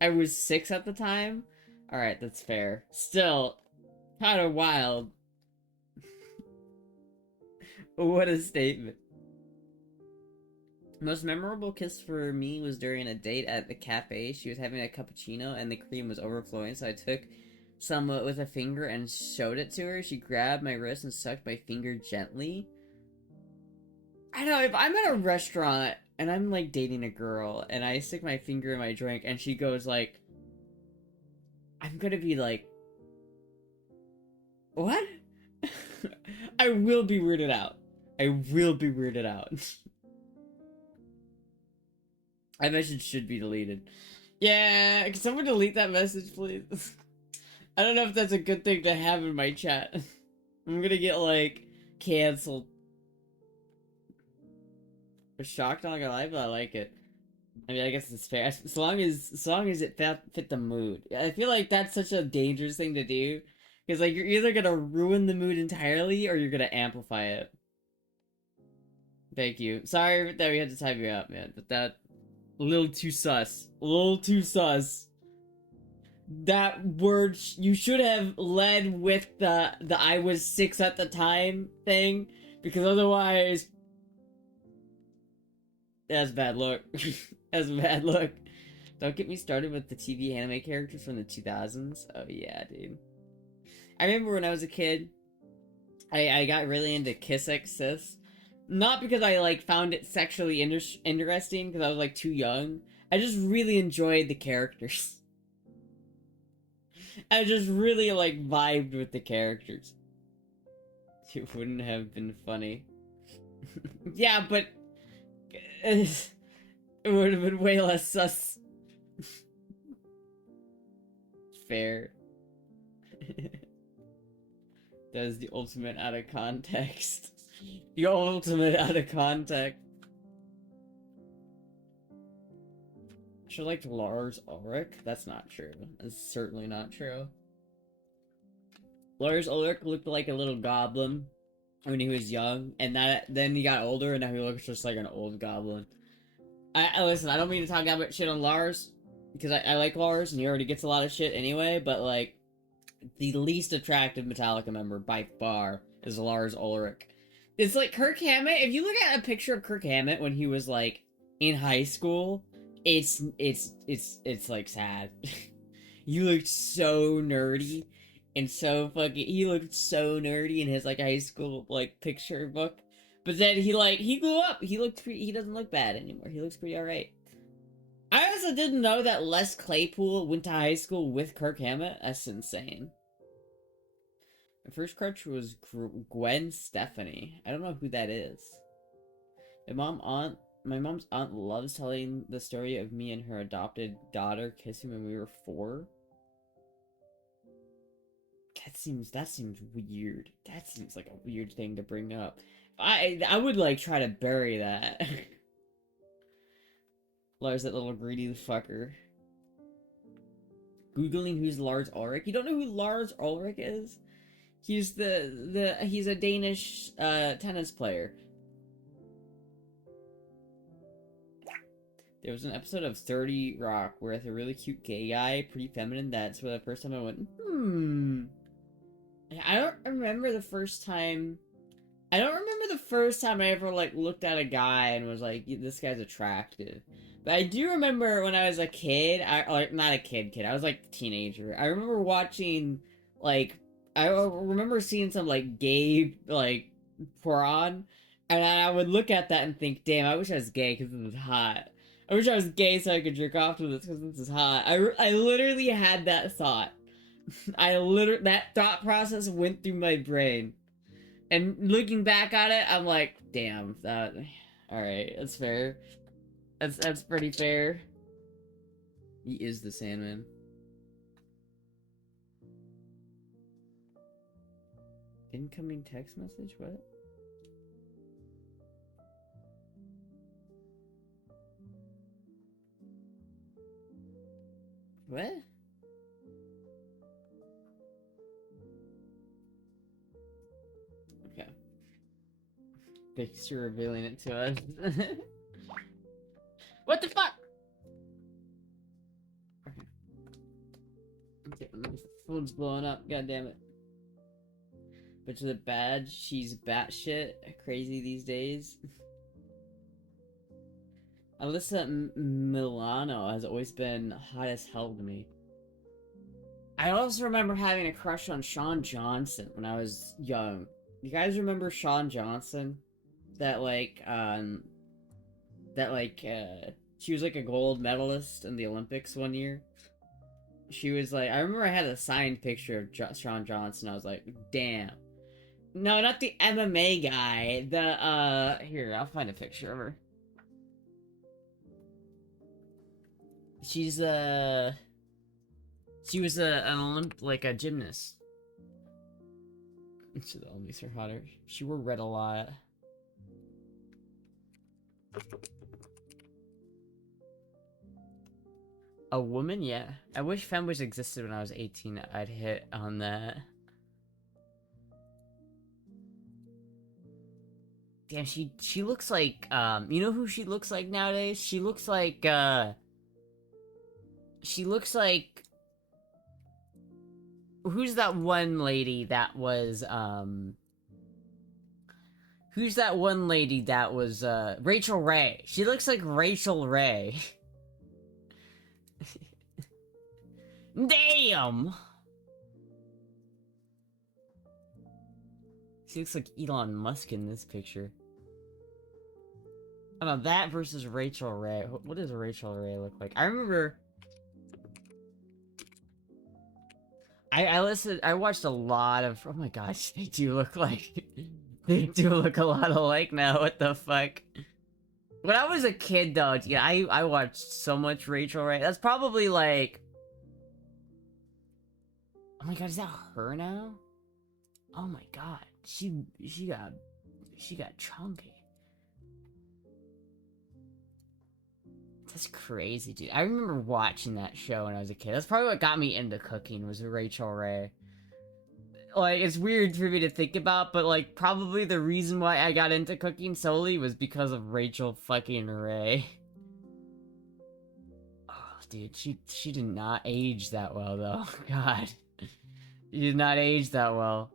I was 6 at the time? Alright, that's fair. Still, kind of wild. What a statement. Most memorable kiss for me was during a date at the cafe. She was having a cappuccino and the cream was overflowing, so I took some with a finger and showed it to her. She grabbed my wrist and sucked my finger gently. I don't know, if I'm at a restaurant and I'm like dating a girl and I stick my finger in my drink and she goes like, I'm gonna be like, what? I will be weirded out. I will be weirded out. That message should be deleted. Yeah, can someone delete that message, please? I don't know if that's a good thing to have in my chat. I'm gonna get, like, canceled. I'm shocked, not gonna lie, but I like it. I mean, I guess it's fair. As long as it fit the mood. I feel like that's such a dangerous thing to do. Because, like, you're either gonna ruin the mood entirely, or you're gonna amplify it. Thank you. Sorry that we had to time you out, man. But that... a little too sus. A little too sus. That word... you should have led with the I was 6 at the time thing. Because otherwise... that's a bad look. That's a bad look. Don't get me started with the TV anime characters from the 2000s. Oh yeah, dude. I remember when I was a kid, I got really into Kiss X Sis. Not because I, like, found it sexually interesting, because I was, like, too young. I just really enjoyed the characters. I just really, like, vibed with the characters. It wouldn't have been funny. Yeah, but... it would have been way less sus. Fair. That is the ultimate out of context. The ultimate out of context. I should like Lars Ulrich. That's not true. That's certainly not true. Lars Ulrich looked like a little goblin when he was young, and then he got older, and now he looks just like an old goblin. I listen. I don't mean to talk about shit on Lars because I like Lars, and he already gets a lot of shit anyway. But like, the least attractive Metallica member by far is Lars Ulrich. It's like Kirk Hammett. If you look at a picture of Kirk Hammett when he was like in high school, it's like sad. You looked so nerdy and so fucking. He looked so nerdy in his like high school like picture book. But then he grew up. He doesn't look bad anymore. He looks pretty alright. I also didn't know that Les Claypool went to high school with Kirk Hammett. That's insane. My first crush was Gwen Stefani. I don't know who that is. My mom's aunt loves telling the story of me and her adopted daughter kissing when we were 4. That seems weird. That seems like a weird thing to bring up. I would like try to bury that. Lars, that little greedy fucker. Googling who's Lars Ulrich. You don't know who Lars Ulrich is? He's he's a Danish tennis player. There was an episode of 30 Rock where it's a really cute gay guy, pretty feminine. That's for the first time I went, I don't remember the first time I ever like looked at a guy and was like, this guy's attractive. But I do remember when I was a kid, not a kid, I was like a teenager. I remember watching like I remember seeing some like gay like porn, and I would look at that and think, damn, I wish I was gay because this is hot. I wish I was gay so I could jerk off to this because this is hot. I literally had that thought. That thought process went through my brain. And looking back at it, I'm like, damn, alright, that's fair. That's pretty fair. He is the Sandman. Incoming text message? What? What? Okay. Thanks for revealing it to us. What the fuck? Okay, my phone's blowing up. God damn it. But to the bad, she's batshit crazy these days. Alyssa Milano has always been hot as hell to me. I also remember having a crush on Sean Johnson when I was young. You guys remember Sean Johnson? She was like a gold medalist in the Olympics one year. She was like, I remember I had a signed picture of Sean Johnson. I was like, damn. No, not the MMA guy. Here, I'll find a picture of her. She was a gymnast. So that only makes her hotter. She wore red a lot. A woman? Yeah. I wish femboys existed when I was 18. I'd hit on that. Damn, she looks like, you know who she looks like nowadays? She looks like, who's that one lady that was, Rachel Ray. She looks like Rachel Ray. Damn! She looks like Elon Musk in this picture. I don't know, that versus Rachel Ray. What does Rachel Ray look like? I remember... I watched a lot of... Oh my gosh, they do look like... They do look a lot alike now, what the fuck? When I was a kid, though, yeah, I watched so much Rachel Ray. That's probably like... Oh my god, is that her now? Oh my god, she got chunky. That's crazy, dude. I remember watching that show when I was a kid. That's probably what got me into cooking, was Rachel Ray. Like, it's weird for me to think about, but, like, probably the reason why I got into cooking solely was because of Rachel fucking Ray. Oh, dude, she did not age that well, though. God. She did not age that well.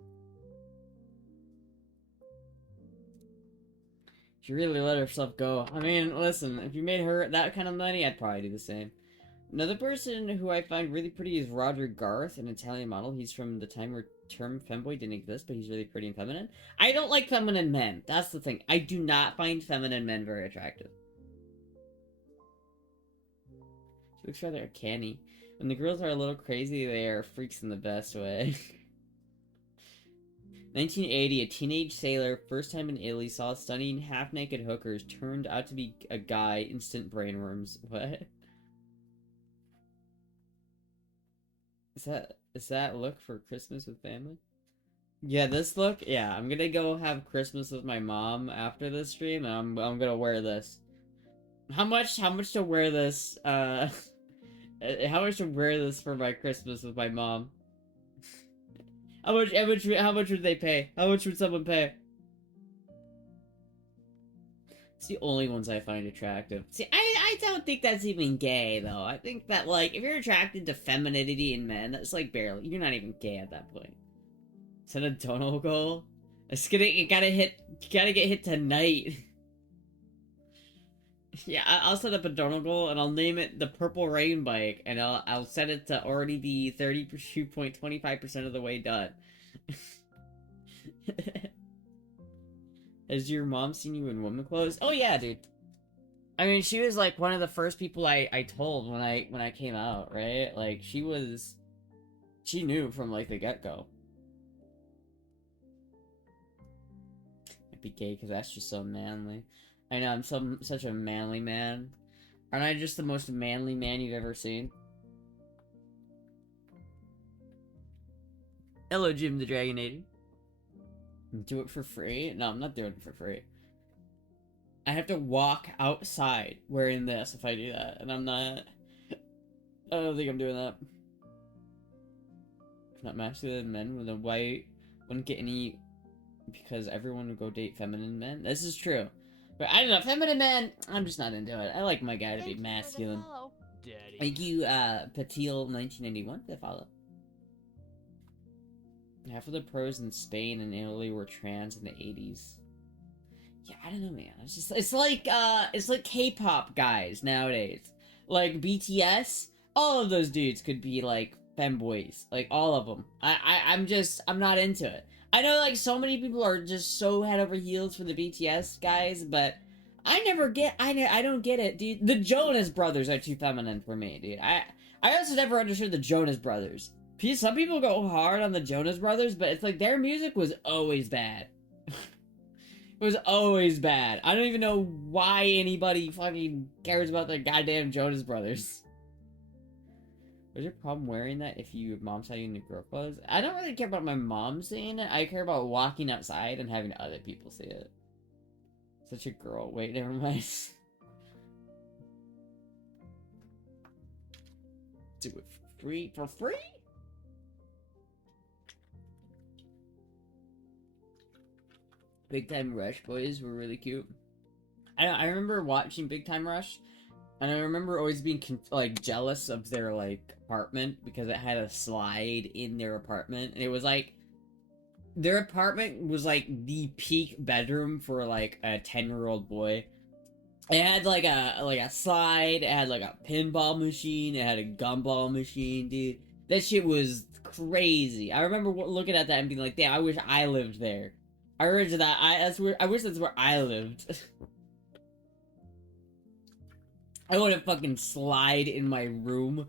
She really let herself go. I mean, listen, if you made her that kind of money, I'd probably do the same. Another person who I find really pretty is Roger Garth, an Italian model. He's from the time where term femboy didn't exist, but he's really pretty and feminine. I don't like feminine men. That's the thing. I do not find feminine men very attractive. She looks rather canny. When the girls are a little crazy, they are freaks in the best way. 1980, a teenage sailor, first time in Italy, saw stunning half-naked hookers, turned out to be a guy, instant brainworms. What? Is that look for Christmas with family? Yeah, this look, yeah, I'm gonna go have Christmas with my mom after this stream, and I'm gonna wear this. How much to wear this, how much to wear this for my Christmas with my mom? How much would they pay? How much would someone pay? It's the only ones I find attractive. See, I don't think that's even gay, though. I think that, like, if you're attracted to femininity in men, that's, like, barely. You're not even gay at that point. Is that a donal goal? You gotta get hit tonight. Yeah, I'll set up a donal goal, and I'll name it the Purple Rain Bike, and I'll set it to already be 32.25% of the way done. Has your mom seen you in woman clothes? Oh yeah, dude. I mean, she was like one of the first people I told when I came out, right? Like, she knew from like the get-go. I'd be gay because that's just so manly. I know, I'm such a manly man. Aren't I just the most manly man you've ever seen? Hello, Jim the Dragonator. Do it for free? No, I'm not doing it for free. I have to walk outside wearing this if I do that, and I'm not... I don't think I'm doing that. Not masculine men with a white wouldn't get any because everyone would go date feminine men. This is true. But I don't know, feminine men, I'm just not into it. I like my guy to be masculine. Thank you, Patil1991 for the follow. Half of the pros in Spain and Italy were trans in the 80s. Yeah, I don't know, man. It's like K-pop guys nowadays. Like BTS, all of those dudes could be like femboys, like all of them. I'm not into it. I know like so many people are just so head over heels for the BTS guys, but I don't get it, dude. The Jonas Brothers are too feminine for me, dude. I also never understood the Jonas Brothers. Some people go hard on the Jonas Brothers, but it's like their music was always bad. It was always bad. I don't even know why anybody fucking cares about the goddamn Jonas Brothers. What's your problem wearing that if your mom saw you in your girl clothes? I don't really care about my mom seeing it. I care about walking outside and having other people see it. Such a girl. Wait, never mind. Do it for free? For free? Big Time Rush boys were really cute. I remember watching Big Time Rush, and I remember always being like jealous of their like apartment because it had a slide in their apartment, and it was like their apartment was like the peak bedroom for like a 10-year-old boy. It had like a slide, it had like a pinball machine, it had a gumball machine, dude. That shit was crazy. I remember looking at that and being like, damn, I wish I lived there. I wish that's where I lived. I want to fucking slide in my room.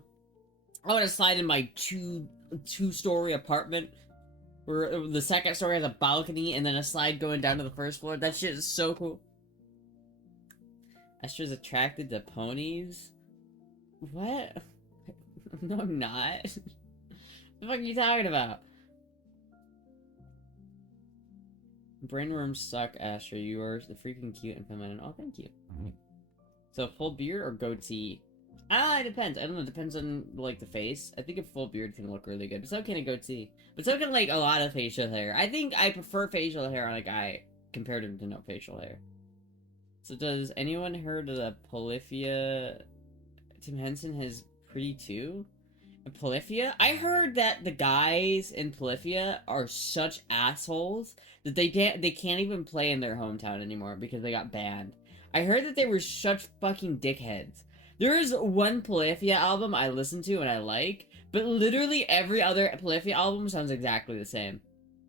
I want to slide in my two-story apartment where the second story has a balcony and then a slide going down to the first floor. That shit is so cool. Astra's attracted to ponies? What? No, I'm not. What the fuck are you talking about? Brainworms suck, Astra. You are the freaking cute and feminine. Oh, thank you. So, full beard or goatee? Ah, it depends. I don't know. It depends on, like, the face. I think a full beard can look really good, but so can a goatee. But so can, like, a lot of facial hair. I think I prefer facial hair on a guy compared to no facial hair. So, does anyone heard of the Polyphia? Tim Henson has Pretty too? Polyphia? I heard that the guys in Polyphia are such assholes that they can't even play in their hometown anymore because they got banned. I heard that they were such fucking dickheads. There is one Polyphia album I listen to and I like, but literally every other Polyphia album sounds exactly the same.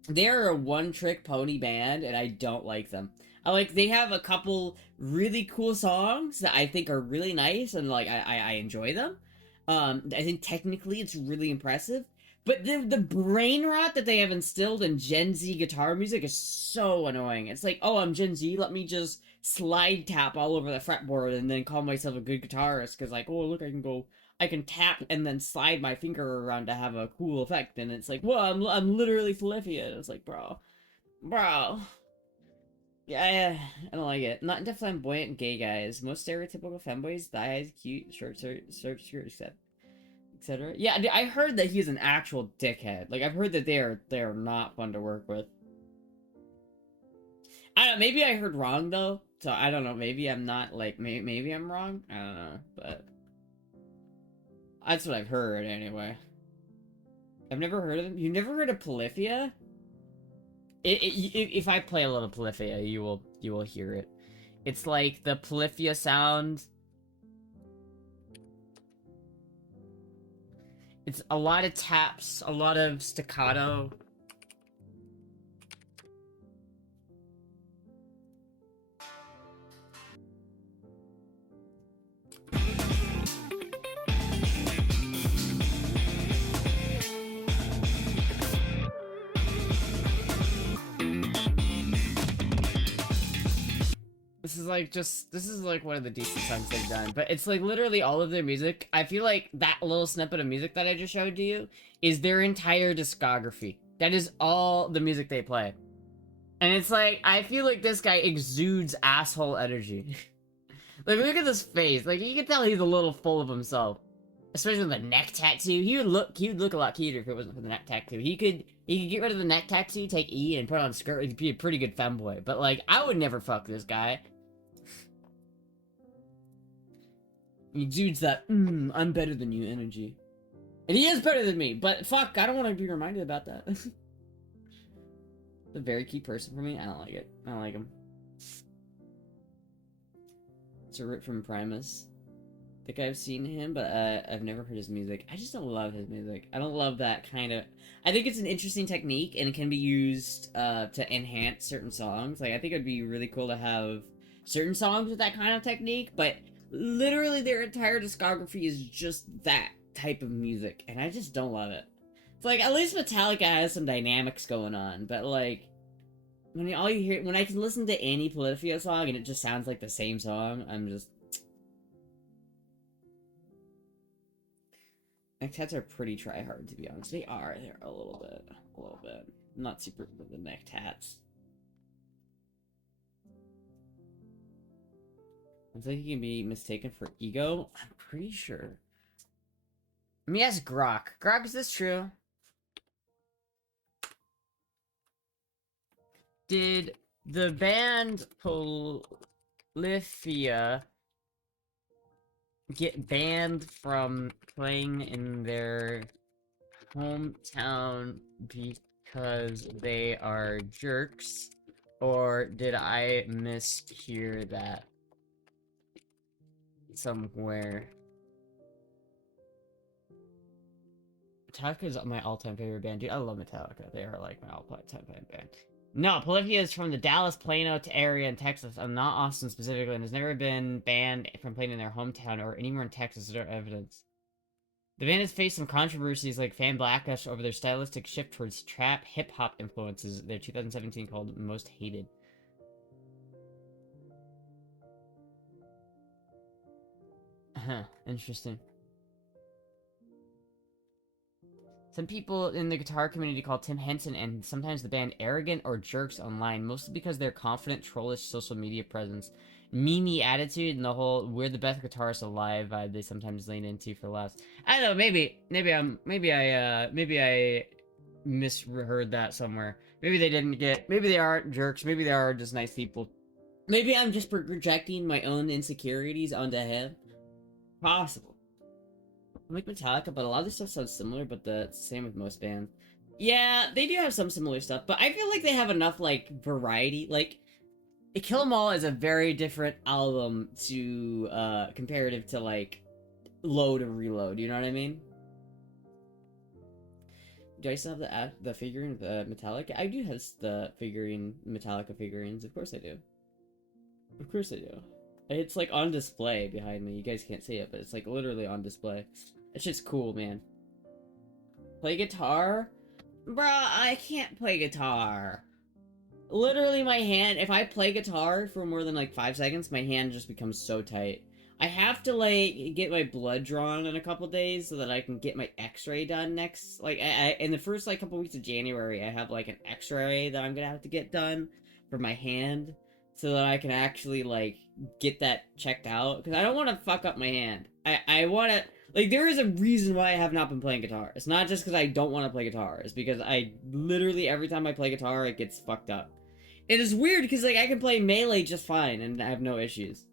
They're a one-trick pony band, and I don't like them. They have a couple really cool songs that I think are really nice, and, like, I enjoy them. I think technically it's really impressive, but the brain rot that they have instilled in Gen Z guitar music is so annoying. It's like, oh, I'm Gen Z, let me just slide tap all over the fretboard and then call myself a good guitarist, because, like, oh, look, I can tap and then slide my finger around to have a cool effect, and it's like, well, I'm literally Polyphia. It's like, bro. Yeah, I don't like it. Not into flamboyant gay guys. Most stereotypical femboys, thigh eyes, cute, short skirt, etc. Yeah, I heard that he's an actual dickhead. Like, I've heard that they are not fun to work with. I don't know, maybe I heard wrong, though. So, I don't know, maybe I'm not, like, maybe I'm wrong? I don't know, but... that's what I've heard, anyway. I've never heard of them. You never heard of Polyphia? If I play a little Polyphia, you will hear it. It's like the Polyphia sound. It's a lot of taps, a lot of staccato. This is like one of the decent songs they've done, but it's like literally all of their music. I feel like that little snippet of music that I just showed to you is their entire discography. That is all the music they play. And it's like, I feel like this guy exudes asshole energy. Like, look at this face. Like, you can tell he's a little full of himself. Especially with the neck tattoo. He would look a lot cuter if it wasn't for the neck tattoo. He could get rid of the neck tattoo, take E, and put on a skirt. He'd be a pretty good femboy. But, like, I would never fuck this guy. He exudes that, I'm better than you energy. And he is better than me, but fuck, I don't want to be reminded about that. A very key person for me? I don't like it. I don't like him. It's a rip from Primus. I think I've seen him, but I've never heard his music. I just don't love his music. I don't love that kind of... I think it's an interesting technique, and it can be used to enhance certain songs. Like, I think it'd be really cool to have certain songs with that kind of technique, but literally their entire discography is just that type of music, and I just don't love it. It's like, at least Metallica has some dynamics going on, but like, when I can listen to any Polyphia song and it just sounds like the same song, I'm just... Neck tats are pretty try-hard, to be honest. They're a little bit. I'm not super with the neck tats. I think he can be mistaken for ego. I'm pretty sure. Let me ask Grok. Grok, is this true? Did the band Polyphia get banned from playing in their hometown because they are jerks? Or did I mishear that somewhere? Metallica is my all-time favorite band, dude. I love Metallica. They are like my all-time favorite band. No, Polyphia is from the Dallas, Plano area in Texas, and not Austin specifically, and has never been banned from playing in their hometown or anywhere in Texas. There's no evidence. The band has faced some controversies like fan backlash over their stylistic shift towards trap hip-hop influences. Their 2017 called Most Hated. Huh, interesting. Some people in the guitar community call Tim Henson and sometimes the band arrogant or jerks online, mostly because their confident, trollish social media presence, meme attitude, and the whole "we're the best guitarists alive" vibe they sometimes lean into for laughs. I don't know, maybe I misheard that somewhere. Maybe they didn't get, maybe they aren't jerks, maybe they are just nice people. Maybe I'm just projecting my own insecurities onto him. Possible. I like Metallica, but a lot of this stuff sounds similar, but it's the same with most bands. Yeah, they do have some similar stuff, but I feel like they have enough, like, variety. Like, Kill 'Em All is a very different album to, comparative to, like, Load and Reload, you know what I mean? Do I still have the figurine of the Metallica? I do have the Metallica figurines, of course I do. Of course I do. It's, like, on display behind me. You guys can't see it, but it's, like, literally on display. That shit's cool, man. Play guitar? Bruh, I can't play guitar. Literally, my hand, if I play guitar for more than, like, 5 seconds, my hand just becomes so tight. I have to, like, get my blood drawn in a couple days so that I can get my x-ray done next. Like, in the first, like, couple weeks of January, I have, like, an x-ray that I'm gonna have to get done for my hand so that I can actually, like, get that checked out. Because I don't want to fuck up my hand. I want to... Like, there is a reason why I have not been playing guitar. It's not just because I don't want to play guitar. It's because I literally, every time I play guitar, it gets fucked up. It is weird because, like, I can play Melee just fine and I have no issues.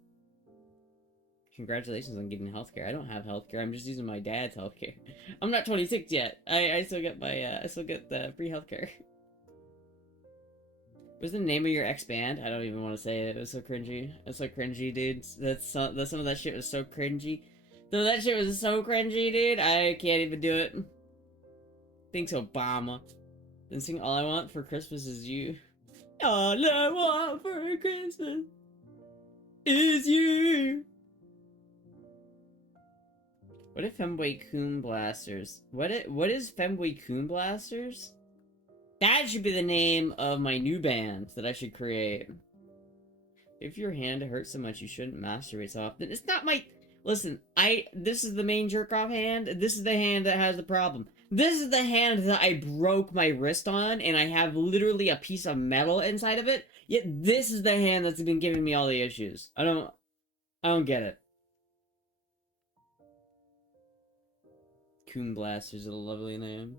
Congratulations on getting healthcare. I don't have healthcare. I'm just using my dad's healthcare. I'm not 26 yet. I still get my, I still get the free healthcare. What's the name of your ex-band? I don't even want to say it. It was so cringy. It's so cringy, dude. Some of that shit was so cringy. So that shit was so cringy, dude. I can't even do it. Thanks, Obama. Then sing All I Want for Christmas Is You. All I want for Christmas is you. What if Femboy Coon Blasters? What is Femboy Coon Blasters? That should be the name of my new band that I should create. If your hand hurts so much, you shouldn't masturbate so often. It's not my... Listen, this is the main jerk-off hand. This is the hand that has the problem. This is the hand that I broke my wrist on, and I have literally a piece of metal inside of it. Yet this is the hand that's been giving me all the issues. I don't get it. Coon Blasters is a lovely name.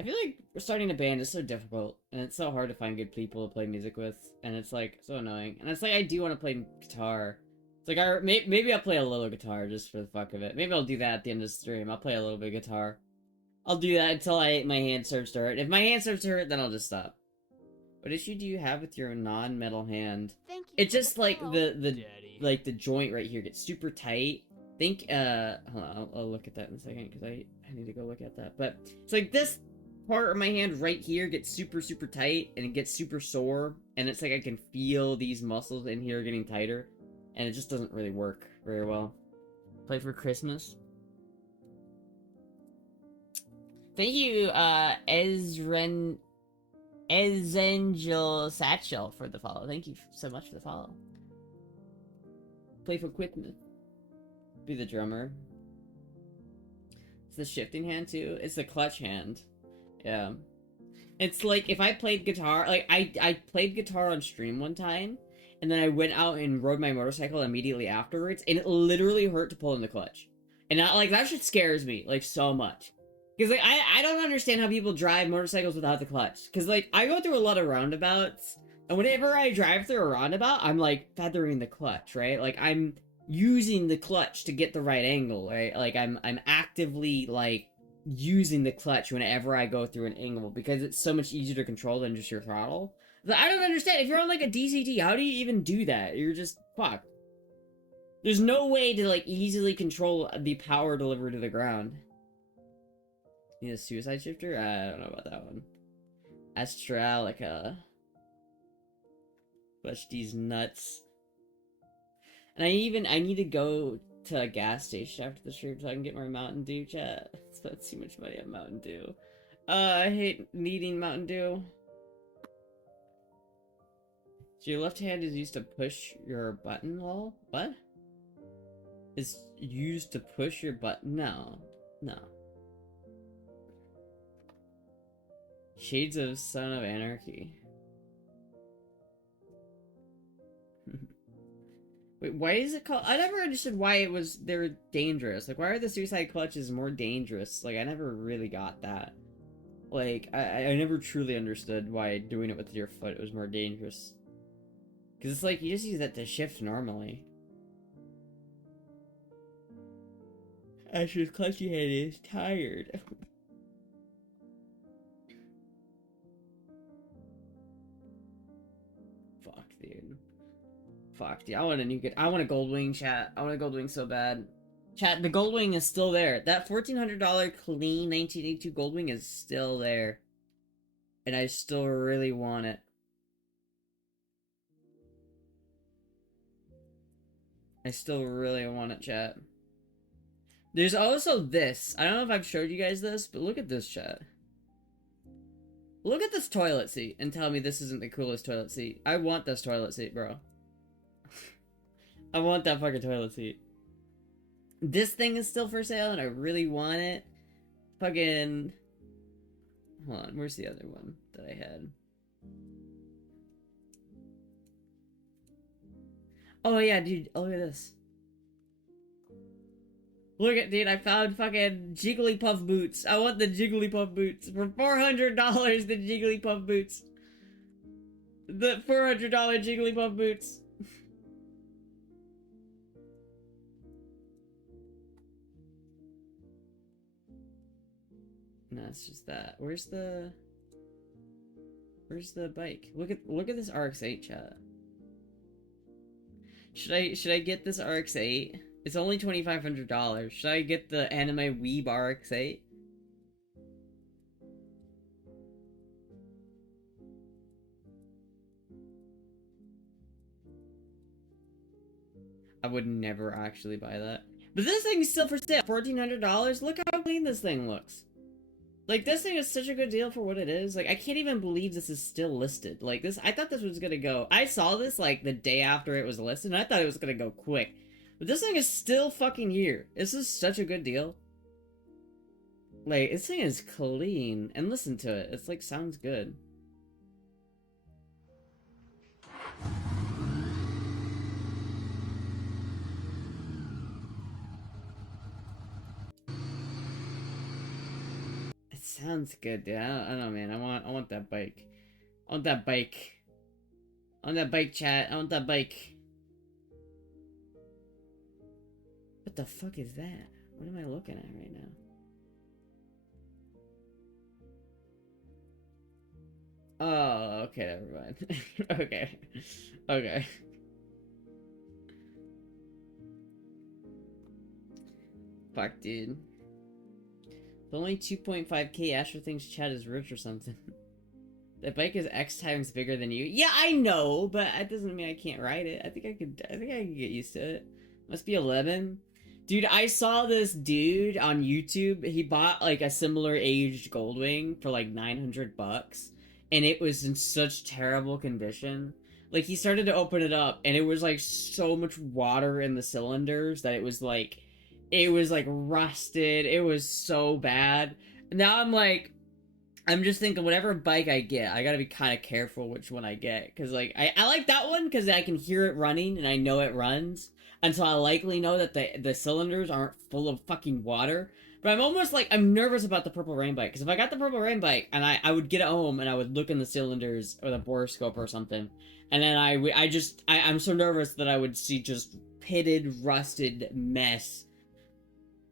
I feel like starting a band is so difficult, and it's so hard to find good people to play music with, and it's, like, so annoying. And it's like, I do want to play guitar. It's like, maybe I'll play a little guitar just for the fuck of it. Maybe I'll do that at the end of the stream. I'll play a little bit of guitar. I'll do that until my hand starts to hurt. If my hand starts to hurt, then I'll just stop. What issue do you have with your non-metal hand? Thank you. It's just like the joint right here gets super tight. Hold on, I'll look at that in a second because I need to go look at that. But it's like this part of my hand right here gets super tight and it gets super sore, and it's like I can feel these muscles in here getting tighter. And it just doesn't really work very well. Play for Christmas. Thank you, Ezangel Satchel for the follow. Thank you so much for the follow. Play for Christmas. Be the drummer. It's the shifting hand too. It's the clutch hand. Yeah. It's like if I played guitar, like I played guitar on stream one time. And then I went out and rode my motorcycle immediately afterwards, and it literally hurt to pull in the clutch. And that shit scares me, like, so much. Because, like, I don't understand how people drive motorcycles without the clutch. Because, like, I go through a lot of roundabouts, and whenever I drive through a roundabout, I'm, like, feathering the clutch, right? Like, I'm using the clutch to get the right angle, right? Like, I'm actively, like, using the clutch whenever I go through an angle, because it's so much easier to control than just your throttle. I don't understand. If you're on, like, a DCT, how do you even do that? You're just fucked. There's no way to, like, easily control the power delivered to the ground. Need a suicide shifter? I don't know about that one. Astra, Push these nuts. And I need to go to a gas station after the stream so I can get my Mountain Dew, chat. Spent too much money on Mountain Dew. I hate needing Mountain Dew. So your left hand is used to push your button, lol? What? Is used to push your button? No. No. Shades of Son of Anarchy. Wait, why is it called? I never understood why it was they're dangerous. Like, why are the suicide clutches more dangerous? Like, I never really got that. Like, I never truly understood why doing it with your foot was more dangerous. Because it's like, you just use that to shift normally. Astra's clutchy head is tired. Fuck, dude. Fuck, dude. I want a new good. I want a Goldwing, chat. I want a Goldwing so bad. Chat, the Goldwing is still there. That $1,400 clean 1982 Goldwing is still there. And I still really want it. I still really want it, chat. There's also this. I don't know if I've showed you guys this, but look at this, chat. Look at this toilet seat and tell me this isn't the coolest toilet seat. I want this toilet seat, bro. I want that fucking toilet seat. This thing is still for sale and I really want it. Fucking... Hold on, where's the other one that I had? Oh yeah, dude, oh, look at this. Look at, dude, I found fucking Jigglypuff boots. I want the Jigglypuff boots. For $400, the Jigglypuff boots. The $400 Jigglypuff boots. No, it's just that. Where's the bike? Look at this RX-8, chat. Should I get this RX-8? It's only $2,500. Should I get the anime Weeb RX-8? I would never actually buy that. But this thing is still for sale. $1,400? Look how clean this thing looks. Like, this thing is such a good deal for what it is. Like, I can't even believe this is still listed. Like, this, I thought this was gonna go... I saw this, like, the day after it was listed, and I thought it was gonna go quick. But this thing is still fucking here. This is such a good deal. Like, this thing is clean. And listen to it. It's, like, sounds good. Sounds good, dude. I don't know, man. I want that bike. I want that bike. I want that bike, chat. I want that bike. What the fuck is that? What am I looking at right now? Oh, okay, never mind. Okay. Okay. Fuck, dude. Only 2.5k. Astra thinks Chad is rich or something. That bike is X times bigger than you. Yeah, I know, but that doesn't mean I can't ride it. I think I could get used to it. Must be 11. Dude, I saw this dude on YouTube. He bought like a similar aged Goldwing for like 900 bucks. And it was in such terrible condition. Like, he started to open it up and it was like so much water in the cylinders that it was like rusted. It was so bad. Now I'm just thinking whatever bike I get, I gotta be kind of careful which one I get. Because, like, I like that one because I can hear it running and I know it runs. And so I likely know that the cylinders aren't full of fucking water. But I'm almost like, I'm nervous about the Purple Rain bike. Because if I got the Purple Rain bike and I would get it home and I would look in the cylinders or the borescope or something. And then I'm so nervous that I would see just pitted, rusted mess.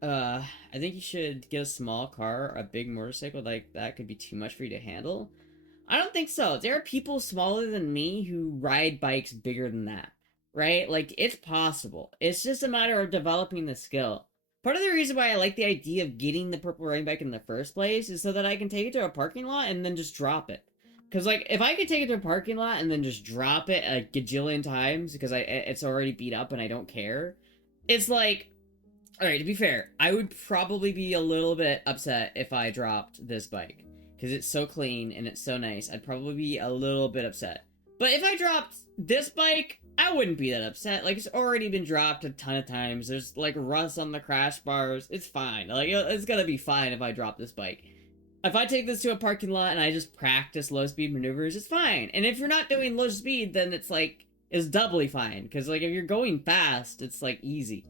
I think you should get a small car. A big motorcycle like that could be too much for you to handle. I don't think so. There are people smaller than me who ride bikes bigger than that, right? Like, it's possible. It's just a matter of developing the skill. Part of the reason why I like the idea of getting the Purple Rain bike in the first place is so that I can take it to a parking lot and then just drop it. Because, like, if I could take it to a parking lot and then just drop it a gajillion times because it's already beat up and I don't care, it's like, alright, to be fair, I would probably be a little bit upset if I dropped this bike. Because it's so clean and it's so nice, I'd probably be a little bit upset. But if I dropped this bike, I wouldn't be that upset. Like, it's already been dropped a ton of times. There's, like, rust on the crash bars. It's fine. Like, it's gonna be fine if I drop this bike. If I take this to a parking lot and I just practice low-speed maneuvers, it's fine. And if you're not doing low speed, then it's, like, it's doubly fine. Because, like, if you're going fast, it's, like, easy.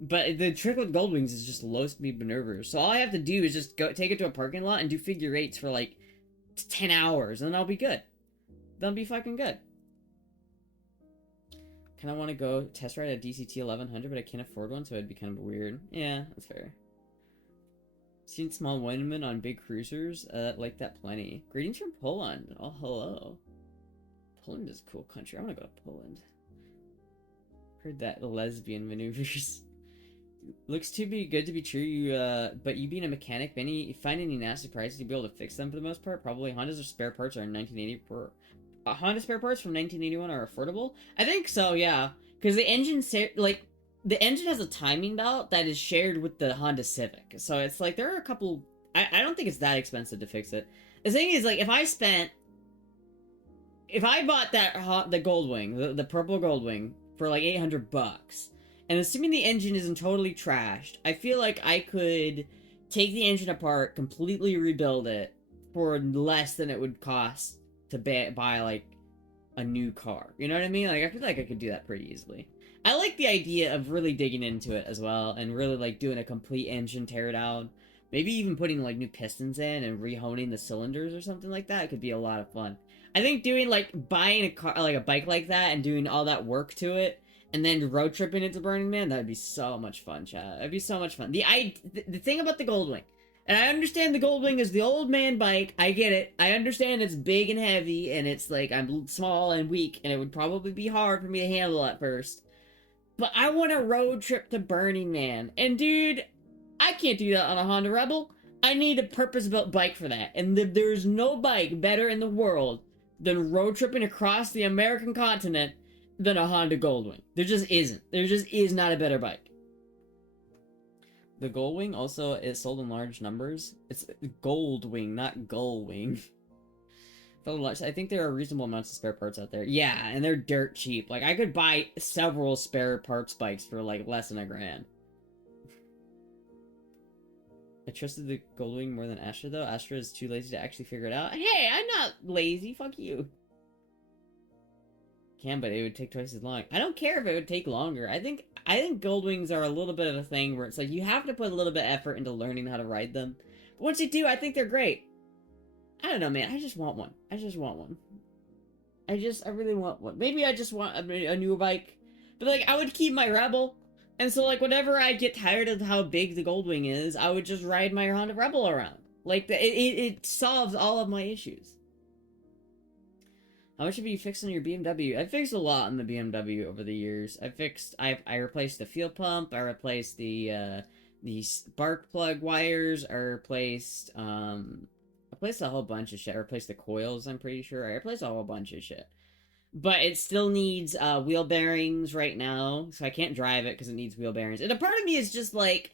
But the trick with Goldwings is just low-speed maneuvers. So all I have to do is just go take it to a parking lot and do figure eights for, like, 10 hours, and I'll be good. Then I'll be fucking good. Kinda want to go test ride a DCT 1100, but I can't afford one, so it'd be kind of weird. Yeah, that's fair. Seen small women on big cruisers, like that plenty. Greetings from Poland. Oh, hello. Poland is a cool country. I want to go to Poland. Heard that lesbian maneuvers. Looks too be good to be true, but you being a mechanic, Benny, find any nasty prices you'd be able to fix them for the most part? Probably. Honda's spare parts are in 1980 per... Honda spare parts from 1981 are affordable? I think so, yeah. Because the engine, like, the engine has a timing belt that is shared with the Honda Civic. So it's like, there are a couple... I don't think it's that expensive to fix it. The thing is, like, if I bought that, the Goldwing, the purple Goldwing, for like $800, and assuming the engine isn't totally trashed, I feel like I could take the engine apart, completely rebuild it, for less than it would cost to buy, like, a new car. You know what I mean? Like, I feel like I could do that pretty easily. I like the idea of really digging into it as well, and really, like, doing a complete engine teardown. Maybe even putting, like, new pistons in and rehoning the cylinders or something like that. It could be a lot of fun. I think doing, like, buying a car, like, a bike like that and doing all that work to it, and then road tripping into Burning Man, that would be so much fun, chat. It'd be so much fun. The thing about the Goldwing, and I understand the Goldwing is the old man bike. I get it. I understand it's big and heavy, and it's like, I'm small and weak, and it would probably be hard for me to handle at first. But I want a road trip to Burning Man. And dude, I can't do that on a Honda Rebel. I need a purpose-built bike for that. And there's no bike better in the world than road tripping across the American continent than a Honda Goldwing. There just isn't. There just is not a better bike. The Goldwing also is sold in large numbers. It's Goldwing, not Gullwing. I think there are reasonable amounts of spare parts out there. Yeah, and they're dirt cheap. Like, I could buy several spare parts bikes for, like, less than $1,000. I trusted the Goldwing more than Astra, though. Astra is too lazy to actually figure it out. Hey, I'm not lazy. Fuck you. Can, but it would take twice as long. I don't care if it would take longer. I think Goldwings are a little bit of a thing where it's like you have to put a little bit of effort into learning how to ride them. But once you do, I think they're great. I don't know, man. I just want one. I just want one. I really want one. Maybe I just want a new bike. But, like, I would keep my Rebel. And so, like, whenever I get tired of how big the Goldwing is, I would just ride my Honda Rebel around. Like, it solves all of my issues. How much have you fixed on your BMW? I fixed a lot on the BMW over the years. I replaced the fuel pump. I replaced the spark plug wires. I replaced a whole bunch of shit. I replaced the coils, I'm pretty sure. I replaced a whole bunch of shit. But it still needs wheel bearings right now, so I can't drive it because it needs wheel bearings. And a part of me is just like,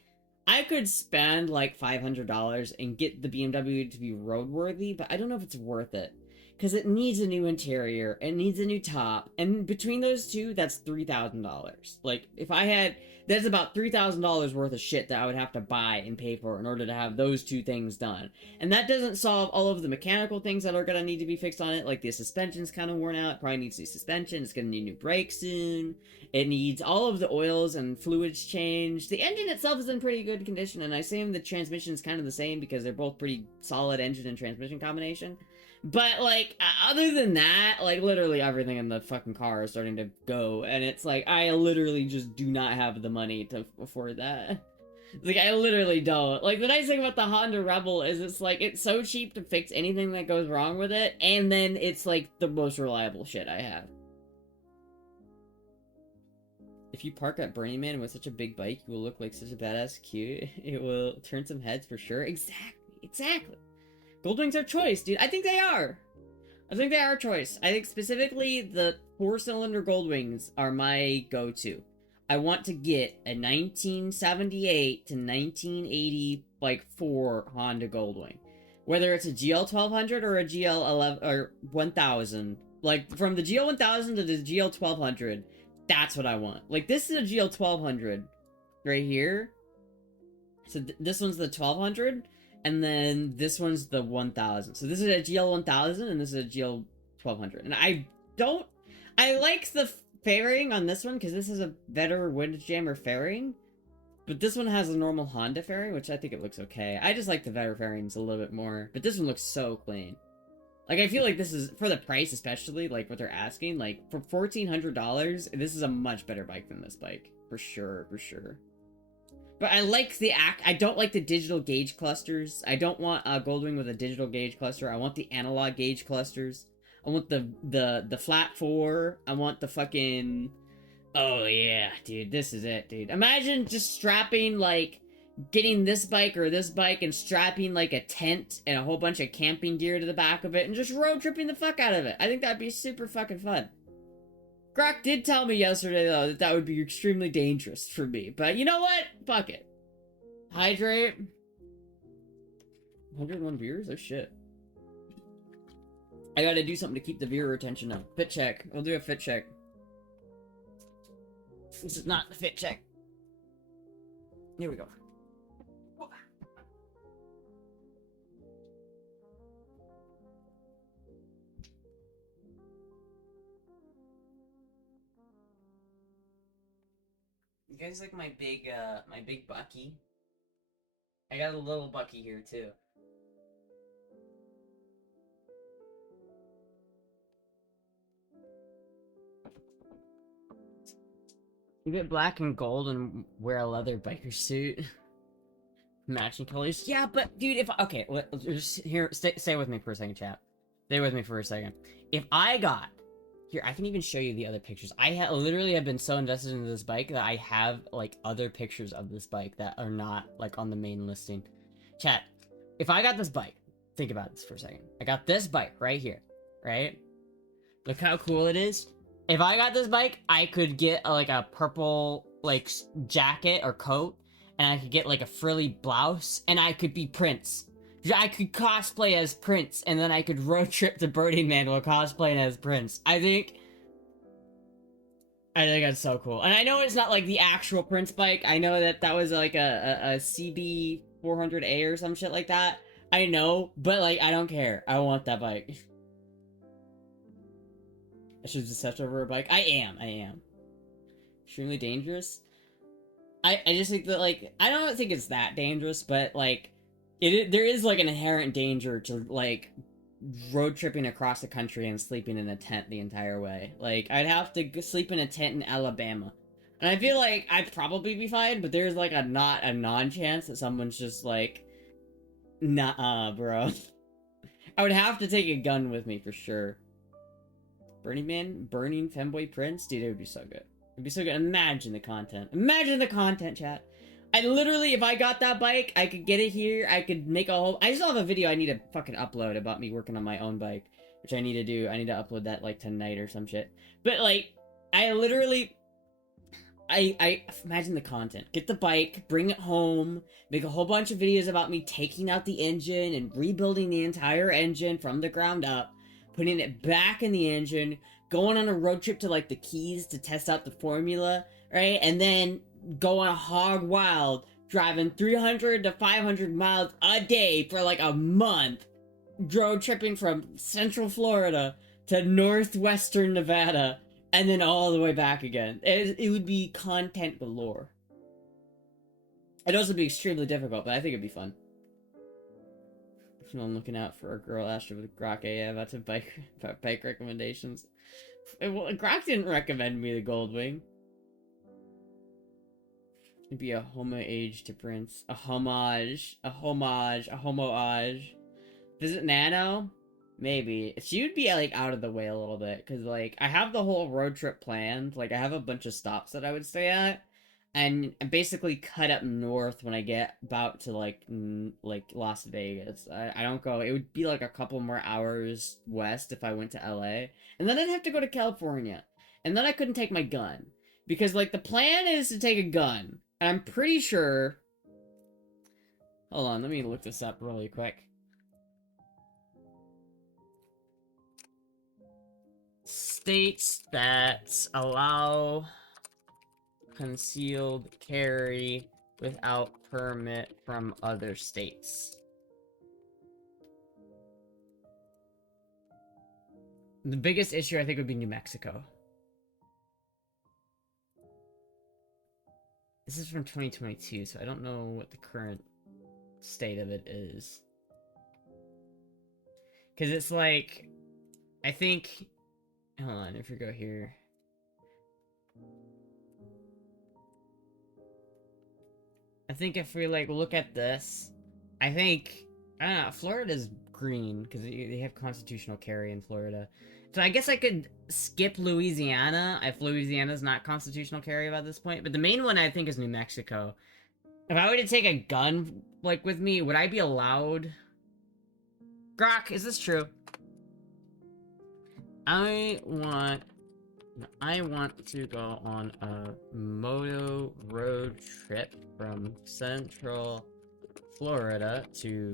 I could spend like $500 and get the BMW to be roadworthy, but I don't know if it's worth it. Because it needs a new interior, it needs a new top, and between those two, that's $3,000. Like, if I had... That's about $3,000 worth of shit that I would have to buy and pay for in order to have those two things done. And that doesn't solve all of the mechanical things that are going to need to be fixed on it. Like, the suspension's kind of worn out. It probably needs new suspension. It's going to need new brakes soon. It needs all of the oils and fluids changed. The engine itself is in pretty good condition, and I assume the transmission's kind of the same because they're both pretty solid engine and transmission combination. But, like, other than that, like, literally everything in the fucking car is starting to go, and it's like, I literally just do not have the money to afford that. Like, I literally don't. Like, the nice thing about the Honda Rebel is it's, like, it's so cheap to fix anything that goes wrong with it, and then it's, like, the most reliable shit I have. If you park at Burning Man with such a big bike, you will look like such a badass cute. It will turn some heads for sure. Exactly. Goldwings are choice, dude. I think they are. I think they are a choice. I think specifically the 4-cylinder Goldwings are my go-to. I want to get a 1978 to 1980 like 4 Honda Goldwing. Whether it's a GL1200 or a GL11 or 1000, like from the GL1000 to the GL1200, that's what I want. Like this is a GL1200 right here. So this one's the 1200, and then this one's the 1000. So this is a GL1000, and this is a GL1200. And I like the fairing on this one, because this is a better Windjammer fairing. But this one has a normal Honda fairing, which I think it looks okay. I just like the better fairings a little bit more. But this one looks so clean. Like, I feel like this is, for the price especially, like, what they're asking, like, for $1,400, this is a much better bike than this bike. For sure, for sure. But I like I don't like the digital gauge clusters. I don't want a Goldwing with a digital gauge cluster. I want the analog gauge clusters. I want the flat 4. I want the fucking... Oh yeah, dude, this is it, dude. Imagine just strapping, like, getting this bike or this bike and strapping, like, a tent and a whole bunch of camping gear to the back of it and just road tripping the fuck out of it. I think that'd be super fucking fun. Grok did tell me yesterday, though, that that would be extremely dangerous for me. But you know what? Fuck it. Hydrate. 101 viewers? Oh, shit. I gotta do something to keep the viewer retention up. Fit check. We'll do a fit check. This is not the fit check. Here we go. You guys like my big Bucky? I got a little Bucky here too. You get black and gold and wear a leather biker suit. Matching colors. Yeah, but dude, if okay, just here, stay with me for a second, chat. Stay with me for a second. If I got here, I can even show you the other pictures. I literally have been so invested in this bike that I have like other pictures of this bike that are not like on the main listing. Chat. If I got this bike, think about this for a second. I got this bike right here, right? Look how cool it is. If I got this bike, I could get like a purple like jacket or coat, and I could get like a frilly blouse, and I could be Prince. I could cosplay as Prince, and then I could road trip to Burning Man while cosplaying as Prince. I think that's so cool. And I know it's not like the actual Prince bike. I know that was like a CB 400A or some shit like that. I know, but like I don't care. I want that bike. I should just set over a bike. I am. Extremely dangerous. I just think that, like, I don't think it's that dangerous, but, like, there is, like, an inherent danger to, like, road tripping across the country and sleeping in a tent the entire way. Like, I'd have to sleep in a tent in Alabama. And I feel like I'd probably be fine, but there's, like, a non-chance that someone's just, like, nah, bro. I would have to take a gun with me for sure. Burning Man, Burning Femboy Prince? Dude, it would be so good. It'd be so good. Imagine the content. Imagine the content, chat. I literally, if I got that bike, I could get it here. I could make a whole... I still have a video I need to fucking upload about me working on my own bike. Which I need to do. I need to upload that, like, tonight or some shit. But, like, I literally... I imagine the content. Get the bike, bring it home, make a whole bunch of videos about me taking out the engine and rebuilding the entire engine from the ground up. Putting it back in the engine, going on a road trip to, like, the Keys to test out the formula, right? And then going hog wild, driving 300 to 500 miles a day for, like, a month. Road tripping from Central Florida to Northwestern Nevada, and then all the way back again. It would be content galore. It'd also be extremely difficult, but I think it'd be fun. I'm looking out for a girl Astra with Grok AF. That's a bike recommendations. Well, Grok didn't recommend me the Goldwing. It'd be a homage to Prince. A homage. Visit Nano? Maybe. She would be, like, out of the way a little bit. Because, like, I have the whole road trip planned. Like, I have a bunch of stops that I would stay at. and basically cut up north when I get about to like Las Vegas. I don't go. It would be like a couple more hours west if I went to LA, and then I'd have to go to California, and then I couldn't take my gun because like the plan is to take a gun, and I'm pretty sure. Hold on, let me look this up really quick. States that allow concealed carry without permit from other states. The biggest issue I think would be New Mexico. This is from 2022, so I don't know what the current state of it is. Because it's like, I think, hold on, if we go here. I think if we, like, look at this, I think, I don't know, Florida's green, because they have constitutional carry in Florida. So I guess I could skip Louisiana, if Louisiana's not constitutional carry by this point. But the main one, I think, is New Mexico. If I were to take a gun, like, with me, would I be allowed? Grok, is this true? I want to go on a moto road trip from Central Florida to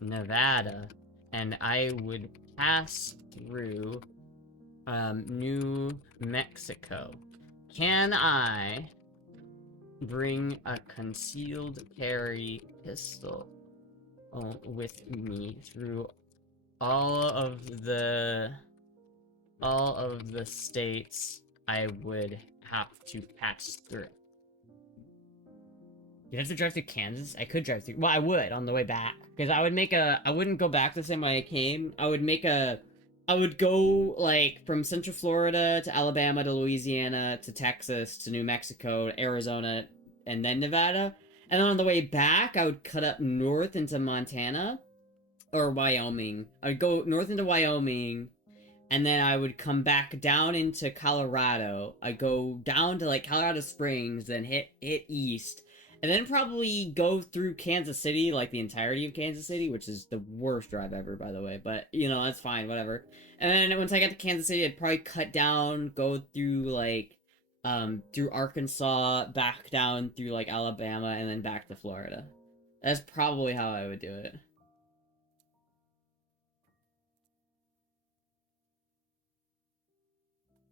Nevada, and I would pass through New Mexico. Can I bring a concealed carry pistol with me through all of the states I would have to pass through? You'd have to drive through Kansas? I could drive through. Well, I would on the way back. Because I wouldn't go back the same way I came. I would go, like, from Central Florida to Alabama to Louisiana to Texas to New Mexico to Arizona and then Nevada. And then on the way back, I would cut up north into Montana or Wyoming. I would go north into Wyoming, and then I would come back down into Colorado. I'd go down to, like, Colorado Springs, then hit east, and then probably go through Kansas City, like the entirety of Kansas City, which is the worst drive ever, by the way. But, you know, that's fine, whatever. And then once I got to Kansas City, I'd probably cut down, go through, like, through Arkansas, back down through, like, Alabama, and then back to Florida. That's probably how I would do it.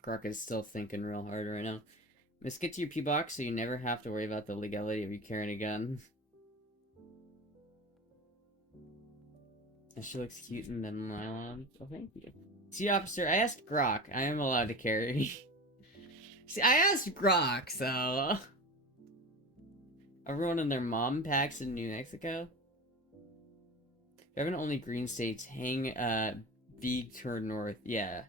Croc is still thinking real hard right now. Let's get to your P-Box so you never have to worry about the legality of you carrying a gun. And she looks cute in the nylon. Oh, thank you. See, officer, I asked Grok. I am allowed to carry. See, I asked Grok, so... Everyone and their mom packs in New Mexico? Driving only green states, hang, big turn north. Yeah.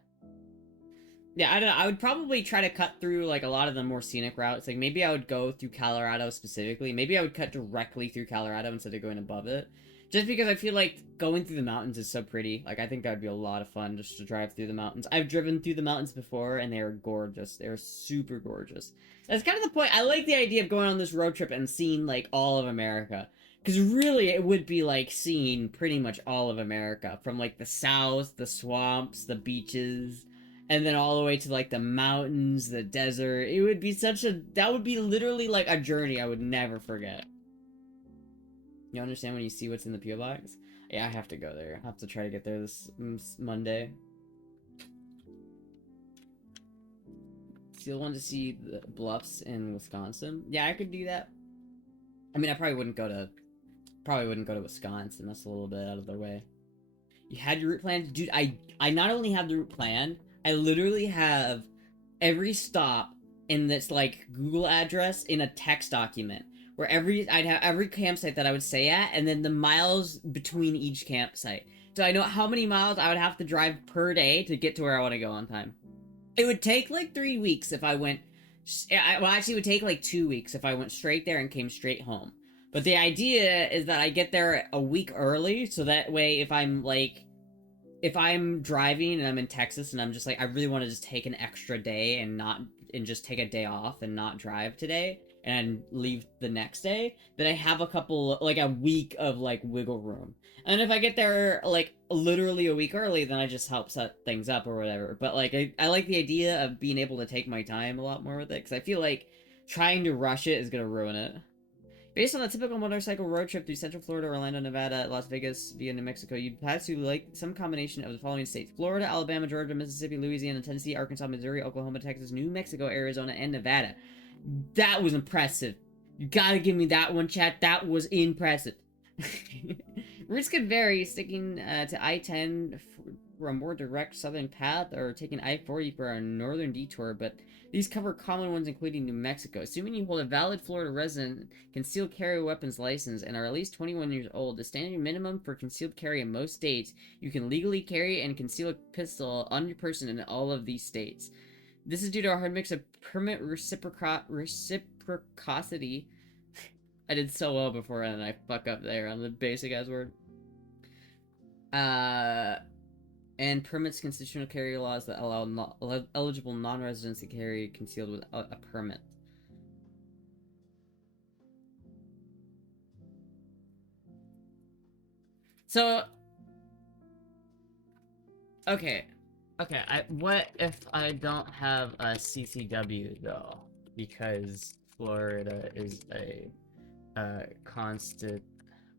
Yeah, I don't know. I would probably try to cut through, like, a lot of the more scenic routes. Like, maybe I would go through Colorado specifically. Maybe I would cut directly through Colorado instead of going above it. Just because I feel like going through the mountains is so pretty. Like, I think that would be a lot of fun just to drive through the mountains. I've driven through the mountains before, and they are gorgeous. They are super gorgeous. That's kind of the point. I like the idea of going on this road trip and seeing, like, all of America. Because really, it would be, like, seeing pretty much all of America. From, like, the south, the swamps, the beaches... And then all the way to, like, the mountains, the desert. It would be that would be literally, like, a journey I would never forget. You understand when you see what's in the P.O. Box? Yeah, I have to go there. I have to try to get there this Monday. Still want to see the bluffs in Wisconsin? Yeah, I could do that. I mean, I probably wouldn't go to Wisconsin. That's a little bit out of their way. You had your route planned? Dude, I not only have the route planned, I literally have every stop in this, like, Google address in a text document. Where I'd have every campsite that I would stay at, and then the miles between each campsite. So I know how many miles I would have to drive per day to get to where I want to go on time. It would take, like, 3 weeks if I went... Well, actually, it would take, like, 2 weeks if I went straight there and came straight home. But the idea is that I get there a week early, so that way if I'm, like... If I'm driving and I'm in Texas and I'm just like, I really want to just take an extra day and not and just take a day off and not drive today and leave the next day, then I have a week of like wiggle room. And if I get there like literally a week early, then I just help set things up or whatever. But like I like the idea of being able to take my time a lot more with it, because I feel like trying to rush it is gonna ruin it. Based on a typical motorcycle road trip through Central Florida, Orlando, Nevada, Las Vegas, via New Mexico, you'd pass through like some combination of the following states: Florida, Alabama, Georgia, Mississippi, Louisiana, Tennessee, Arkansas, Missouri, Oklahoma, Texas, New Mexico, Arizona, and Nevada. That was impressive. You gotta give me that one, chat. That was impressive. Routes could vary, sticking to I-10 for a more direct southern path, or taking I-40 for a northern detour, but these cover common ones, including New Mexico. Assuming you hold a valid Florida resident concealed carry weapons license and are at least 21 years old, the standard minimum for concealed carry in most states, you can legally carry and conceal a pistol on your person in all of these states. This is due to a hard mix of permit reciprocity. I did so well before and I fuck up there on the basic ass word. And permits constitutional carry laws that allow eligible non-residents to carry concealed without a permit. So, okay, what if I don't have a CCW though? Because Florida is a constant.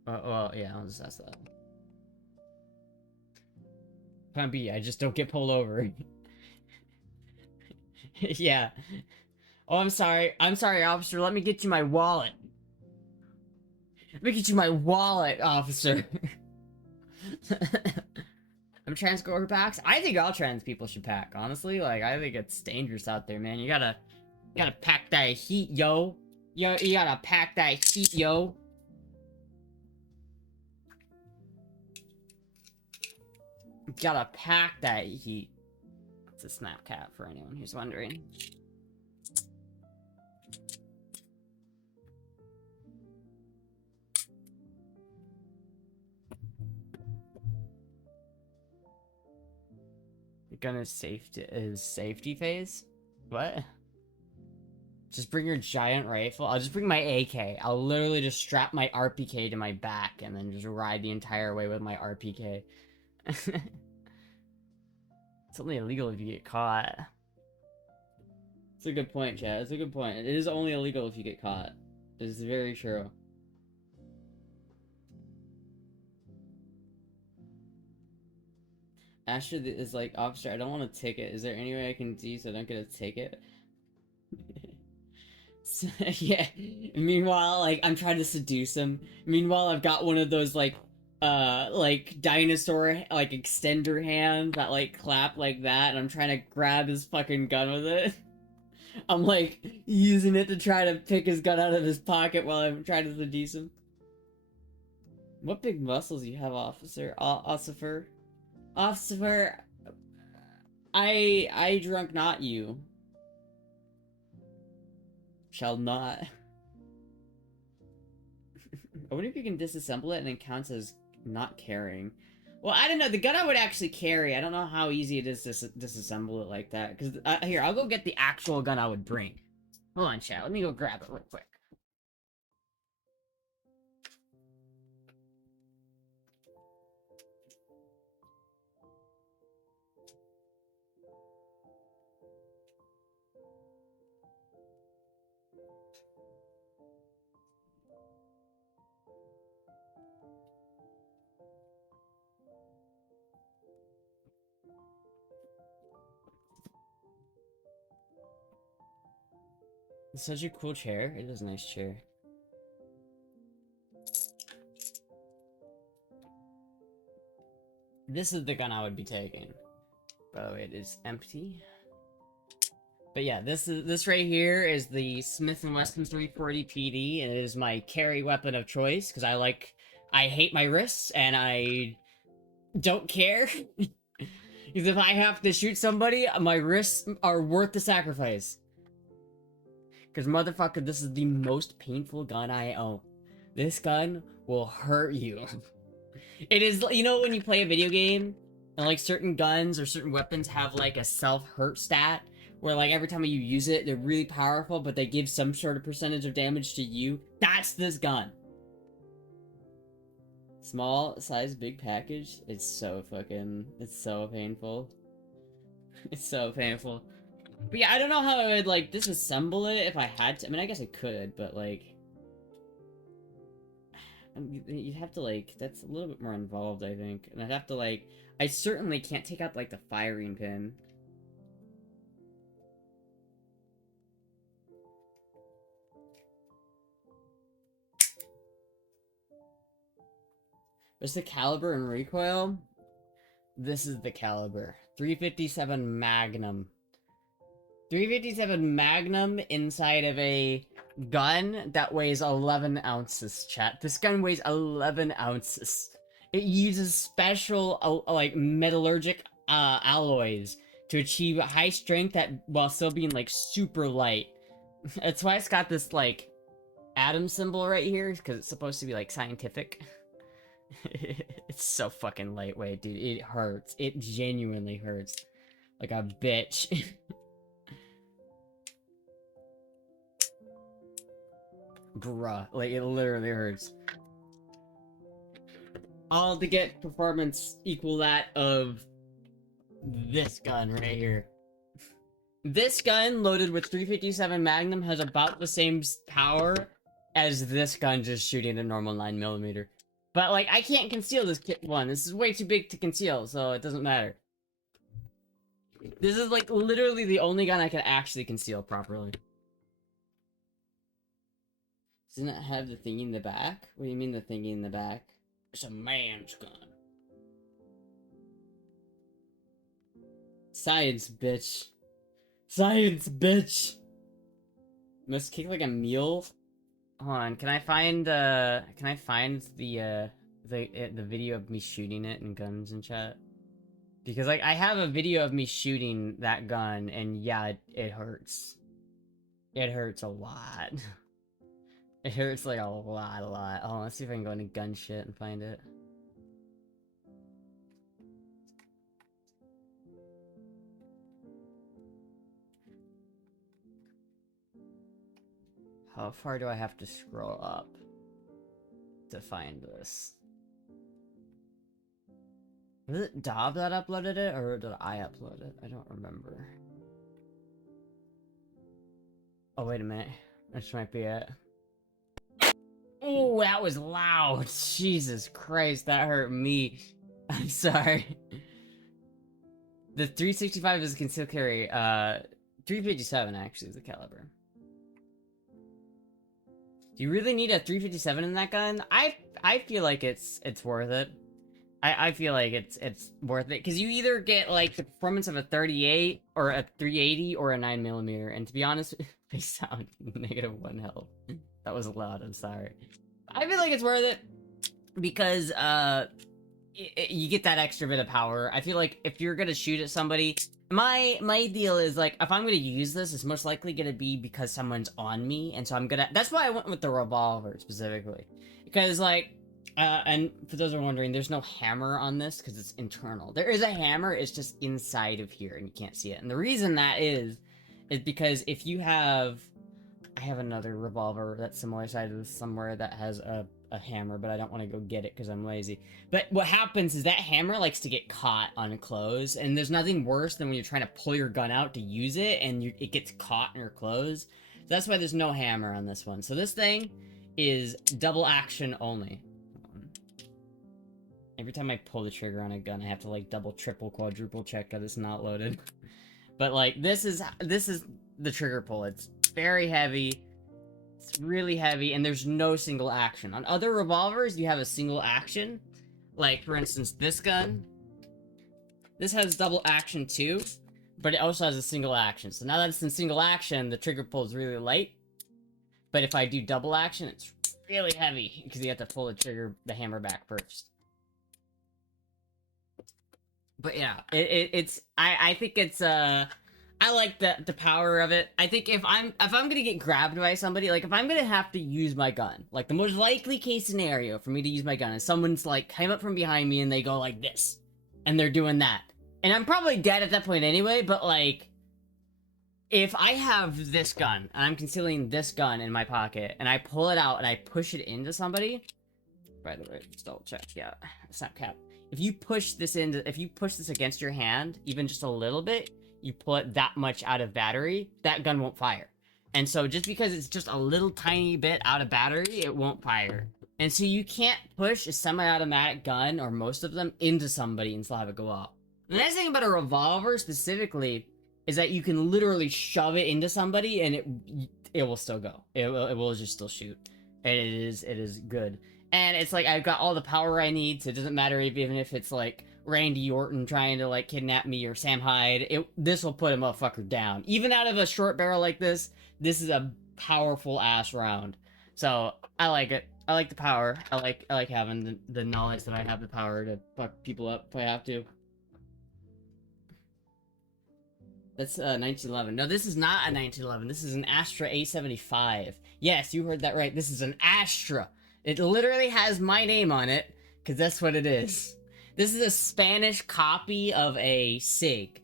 Well, yeah, I'll just ask that. Plan B, I just don't get pulled over. Yeah. Oh, I'm sorry, officer. Let me get you my wallet. Let me get you my wallet, officer. I'm trans girl packs. I think all trans people should pack. Honestly, like I think it's dangerous out there, man. You gotta pack that heat, yo. You gotta pack that heat, yo. You gotta pack that heat. It's a snap cat for anyone who's wondering. Your gun is safety phase? What? Just bring your giant rifle? I'll just bring my AK. I'll literally just strap my RPK to my back and then just ride the entire way with my RPK. It's only illegal if you get caught. It's a good point, Chad. It's a good point. It is only illegal if you get caught. This is very true. Astra is like, officer, I don't want a ticket. Is there any way I can do so I don't get a ticket? So, yeah. Meanwhile, like, I'm trying to seduce him. Meanwhile, I've got one of those, like dinosaur, like, extender hands that, like, clap like that, and I'm trying to grab his fucking gun with it. I'm, like, using it to try to pick his gun out of his pocket while I'm trying to seduce him. What big muscles you have, officer? Ossifer? Ossifer, I drunk not you. Shall not. I wonder if you can disassemble it and it counts as not carrying. Well, I don't know. The gun I would actually carry, I don't know how easy it is to disassemble it like that. Because, here, I'll go get the actual gun I would bring. Hold on, chat. Let me go grab it real quick. It's such a cool chair. It is a nice chair. This is the gun I would be taking. By the way, it is empty. But yeah, this right here is the Smith & Wesson 340 PD, and it is my carry weapon of choice because I hate my wrists and I don't care. Because if I have to shoot somebody, my wrists are worth the sacrifice. Because motherfucker, this is the most painful gun I own. This gun will hurt you. It is, you know, when you play a video game, and like certain guns or certain weapons have like a self-hurt stat, where like every time you use it, they're really powerful, but they give some sort of percentage of damage to you. That's this gun. Small size, big package. It's so painful. It's so painful. But yeah, I don't know how I would like disassemble it if I had to. I mean, I guess I could, but like, you'd have to like, that's a little bit more involved, I think. And I'd have to like, I certainly can't take out like the firing pin. What's the caliber and recoil? This is the caliber. 357 Magnum. 357 Magnum inside of a gun that weighs 11 ounces, chat. This gun weighs 11 ounces. It uses special, like, metallurgic, alloys to achieve high strength while still being, like, super light. That's why it's got this, like, atom symbol right here, because it's supposed to be, like, scientific. It's so fucking lightweight, dude. It hurts. It genuinely hurts. Like a bitch. Bruh. Like, it literally hurts. All to get performance equal that of this gun right here. This gun, loaded with 357 Magnum, has about the same power as this gun just shooting a normal 9mm. But, like, I can't conceal this one. This is way too big to conceal, so it doesn't matter. This is, like, literally the only gun I can actually conceal properly. Doesn't it have the thingy in the back? What do you mean the thingy in the back? It's a man's gun. Science, bitch. Science, bitch! Must kick like a mule? Hold on, can I find the video of me shooting it in guns and chat? Because, like, I have a video of me shooting that gun, and yeah, it hurts. It hurts a lot. It hurts, like, a lot. Hold on, let's see if I can go into gun shit and find it. How far do I have to scroll up to find this? Was it Dob that uploaded it, or did I upload it? I don't remember. Oh, wait a minute. This might be it. Oh, that was loud! Jesus Christ, that hurt me. I'm sorry. The 365 is a concealed carry. 357 actually is the caliber. Do you really need a 357 in that gun? I feel like it's worth it. I feel like it's worth it, because you either get, like, the performance of a 38, or a 380, or a 9mm, and to be honest, they sound -1 health. That was loud, I'm sorry. I feel like it's worth it, because, you get that extra bit of power. I feel like if you're gonna shoot at somebody, my deal is, like, if I'm gonna use this, it's most likely gonna be because someone's on me, and so that's why I went with the revolver, specifically. Because, like, and for those who are wondering, there's no hammer on this, because it's internal. There is a hammer, it's just inside of here, and you can't see it. And the reason that is because if you have... I have another revolver that's similar size to this somewhere that has a hammer, but I don't want to go get it because I'm lazy. But what happens is that hammer likes to get caught on clothes, and there's nothing worse than when you're trying to pull your gun out to use it, and it gets caught in your clothes. So that's why there's no hammer on this one. So this thing is double action only. Every time I pull the trigger on a gun, I have to, like, double, triple, quadruple check that it's not loaded. But, like, this is the trigger pull. It's very heavy. It's really heavy, and there's no single action. On other revolvers, you have a single action. Like, for instance, this gun. This has double action too, but it also has a single action. So now that it's in single action, the trigger pull is really light. But if I do double action, it's really heavy, because you have to pull the hammer back first. But yeah, I think it's, I like the power of it. I think if I'm gonna get grabbed by somebody, like, if I'm gonna have to use my gun, like, the most likely case scenario for me to use my gun is someone's, like, came up from behind me and they go like this, and they're doing that. And I'm probably dead at that point anyway, but, like, if I have this gun, and I'm concealing this gun in my pocket, and I pull it out and I push it into somebody, by the way, just double check, yeah, snap cap. If you push this against your hand, even just a little bit, you pull it that much out of battery, that gun won't fire. And so just because it's just a little tiny bit out of battery, it won't fire. And so you can't push a semi-automatic gun, or most of them, into somebody and still have it go off. The nice thing about a revolver specifically is that you can literally shove it into somebody and it will still go. It will just still shoot. And it is good. And it's like, I've got all the power I need, so it doesn't matter even if it's like Randy Orton trying to like kidnap me or Sam Hyde. This will put a motherfucker down. Even out of a short barrel like this is a powerful ass round. So I like it. I like the power. I like having the knowledge that I have the power to fuck people up if I have to. That's 1911. No, this is not a 1911. This is an Astra A75. Yes, you heard that right. This is an Astra. It literally has my name on it, because that's what it is. This is a Spanish copy of a SIG.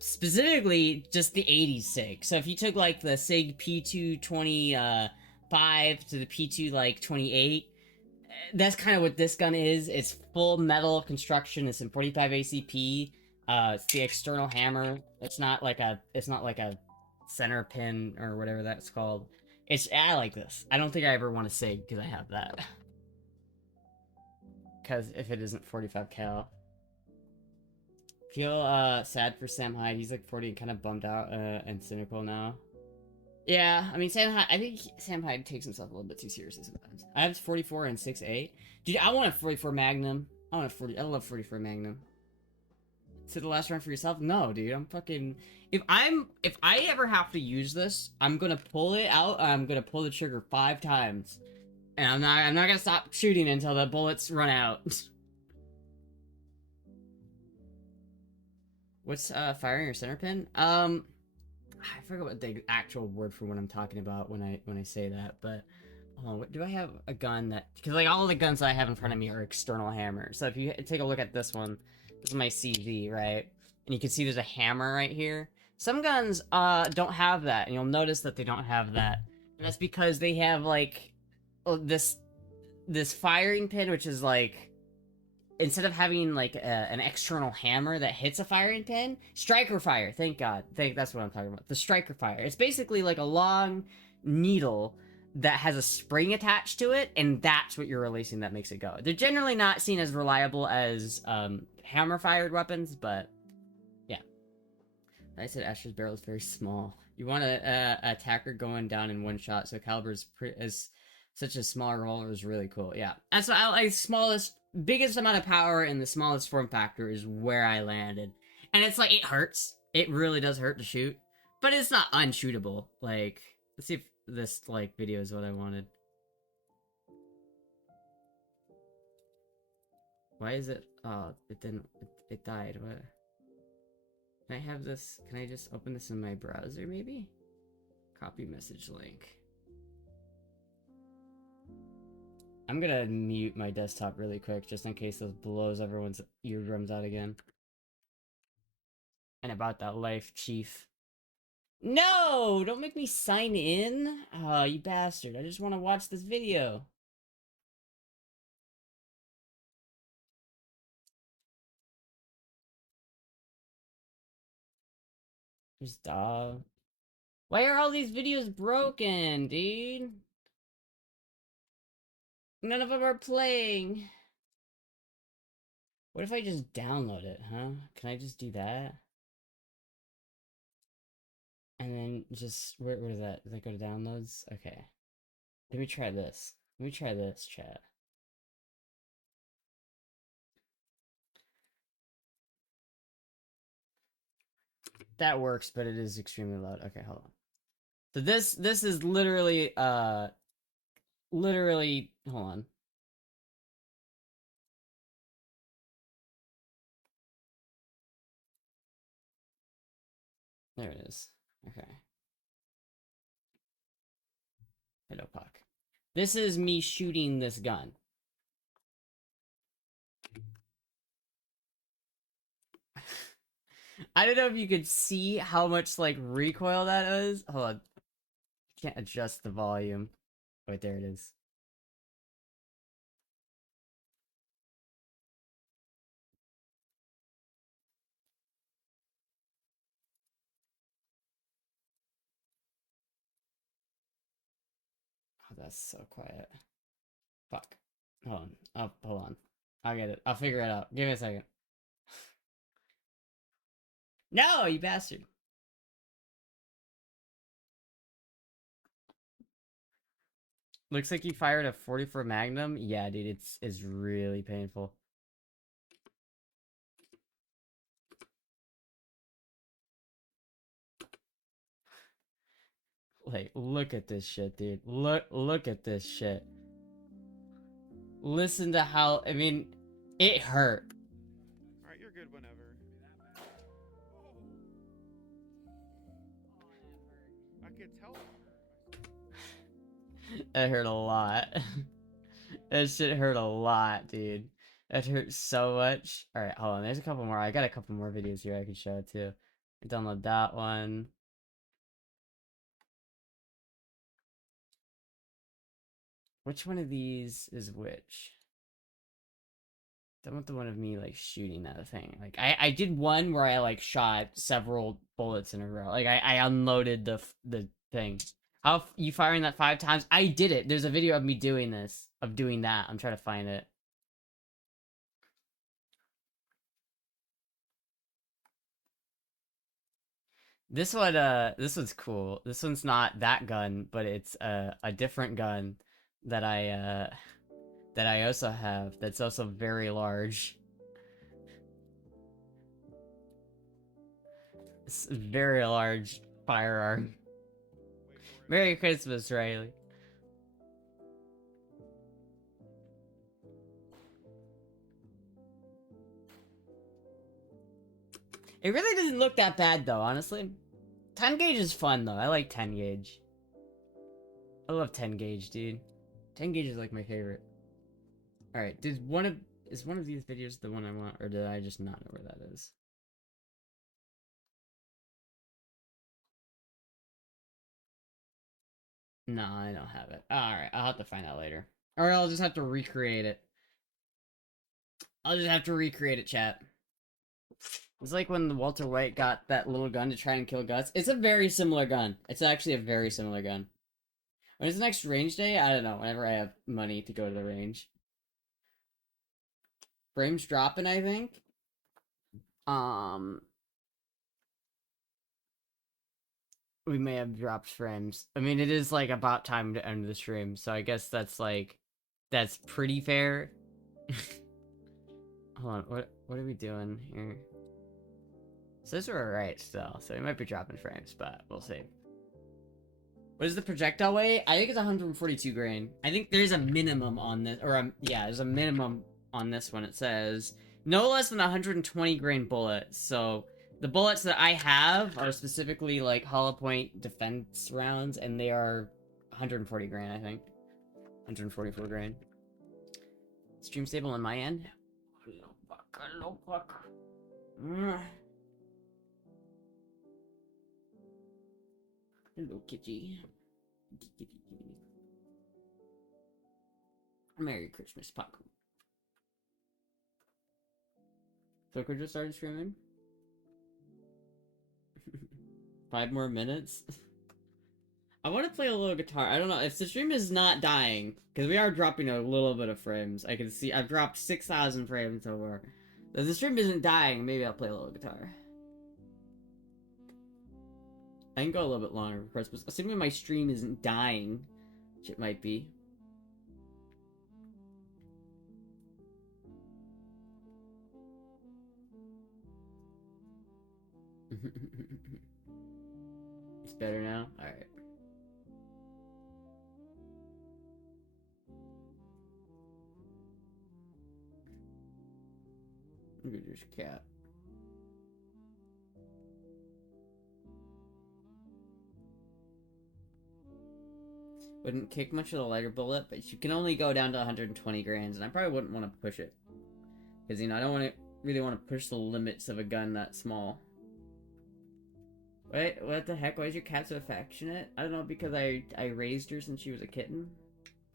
Specifically, just the 80s SIG. So if you took, like, the SIG P225 to the P2, like, 28, that's kind of what this gun is. It's full metal construction. It's in 45 ACP. It's the external hammer. It's not like a center pin or whatever that's called. I like this. I don't think I ever want to SIG because I have that. Because if it isn't 45 cal. Feel sad for Sam Hyde. He's like 40 and kind of bummed out and cynical now. Yeah, I mean I think Sam Hyde takes himself a little bit too seriously sometimes. I have 44 and 6.8. Dude, I want a 44 Magnum. I love 44 Magnum. To the last round for yourself? No, dude. I'm fucking. If I ever have to use this, I'm gonna pull it out. I'm gonna pull the trigger 5 times, and I'm not gonna stop shooting until the bullets run out. What's firing your center pin? I forget what the actual word for what I'm talking about when I say that, but. What, do I have a gun that... Because, like, all the guns that I have in front of me are external hammers. So if you take a look at this one, this is my CV, right? And you can see there's a hammer right here. Some guns don't have that, and you'll notice that they don't have that. And that's because they have, like, this firing pin, which is, like... Instead of having, like, an external hammer that hits a firing pin... Striker fire, thank God. That's what I'm talking about. The striker fire. It's basically, like, a long needle... that has a spring attached to it, and that's what you're releasing that makes it go. They're generally not seen as reliable as hammer-fired weapons, but yeah. I said Astra's barrel is very small. You want a attacker going down in one shot, so caliber is such a small revolver is really cool. Yeah, that's what I like. Biggest amount of power in the smallest form factor is where I landed, and it's like it hurts. It really does hurt to shoot, but it's not unshootable. Like, let's see if this, like, video is what I wanted. Why is it... Oh, it didn't... It died. What? Can I have this... Can I just open this in my browser, maybe? Copy message link. I'm gonna mute my desktop really quick, just in case this blows everyone's eardrums out again. And about that life, chief. No! Don't make me sign in! Oh, you bastard. I just want to watch this video. Just dog. Why are all these videos broken, dude? None of them are playing. What if I just download it, huh? Can I just do that? And then just, where is that? Does that go to downloads? Okay. Let me try this. Let me try this, chat. That works, but it is extremely loud. Okay, hold on. So this is literally, hold on. There it is. Okay. Hello, Puck. This is me shooting this gun. I don't know if you could see how much like recoil that is. Hold on. Can't adjust the volume. Wait, there it is. Oh, that's so quiet. Fuck. Hold on. Oh, hold on. I'll get it. I'll figure it out. Give me a second. No, you bastard. Looks like you fired a 44 Magnum. Yeah, dude, it's really painful. Like, look at this shit, dude. Look at this shit. Listen to how, I mean, it hurt. Alright, you're good whenever. I could tell. That hurt a lot. That shit hurt a lot, dude. That hurt so much. Alright, hold on. There's a couple more. I got a couple more videos here I can show too. Download that one. Which one of these is which? I want the one of me like shooting that thing. Like I did one where I like shot several bullets in a row. Like I unloaded the thing. How you firing that 5 times? I did it. There's a video of me doing this. Of doing that. I'm trying to find it. This one's cool. This one's not that gun, but it's a different gun that I also have that's also very large. It's a very large firearm. Merry Christmas, Riley. It really doesn't look that bad though, honestly. 10 gauge is fun though. I like 10 gauge. I love 10 gauge, dude. 10 gauge is like my favorite. Alright, is one of these videos the one I want, or did I just not know where that is? No, I don't have it. Alright, I'll have to find out later. Or I'll just have to recreate it. I'll just have to recreate it, chat. It's like when Walter White got that little gun to try and kill Guts. It's a very similar gun. It's actually a very similar gun. When is the next range day? I don't know. Whenever I have money to go to the range. Frames dropping, I think. We may have dropped frames. I mean, it is like about time to end the stream, so I guess that's like, that's pretty fair. Hold on, what are we doing here? So those are alright still, so we might be dropping frames, but we'll see. What is the projectile weight? I think it's 142 grain. I think there's a minimum on this, or yeah, there's a minimum on this one. It says no less than 120 grain bullets. So the bullets that I have are specifically like hollow point defense rounds, and they are 140 grain, I think. 144 grain. Stream stable on my end. Hello, fuck. Hello, kitty. Merry Christmas, Paco. Joker just started streaming. 5 more minutes. I want to play a little guitar. I don't know if the stream is not dying, because we are dropping a little bit of frames. I can see I've dropped 6,000 frames so far. If the stream isn't dying, maybe I'll play a little guitar. I can go a little bit longer for Christmas. Assuming my stream isn't dying, which it might be. It's better now? Alright. Look at this cat. Wouldn't kick much of the lighter bullet, but you can only go down to 120 grains, and I probably wouldn't want to push it. Because, you know, I don't really want to push the limits of a gun that small. What the heck? Why is your cat so affectionate? I don't know, because I raised her since she was a kitten.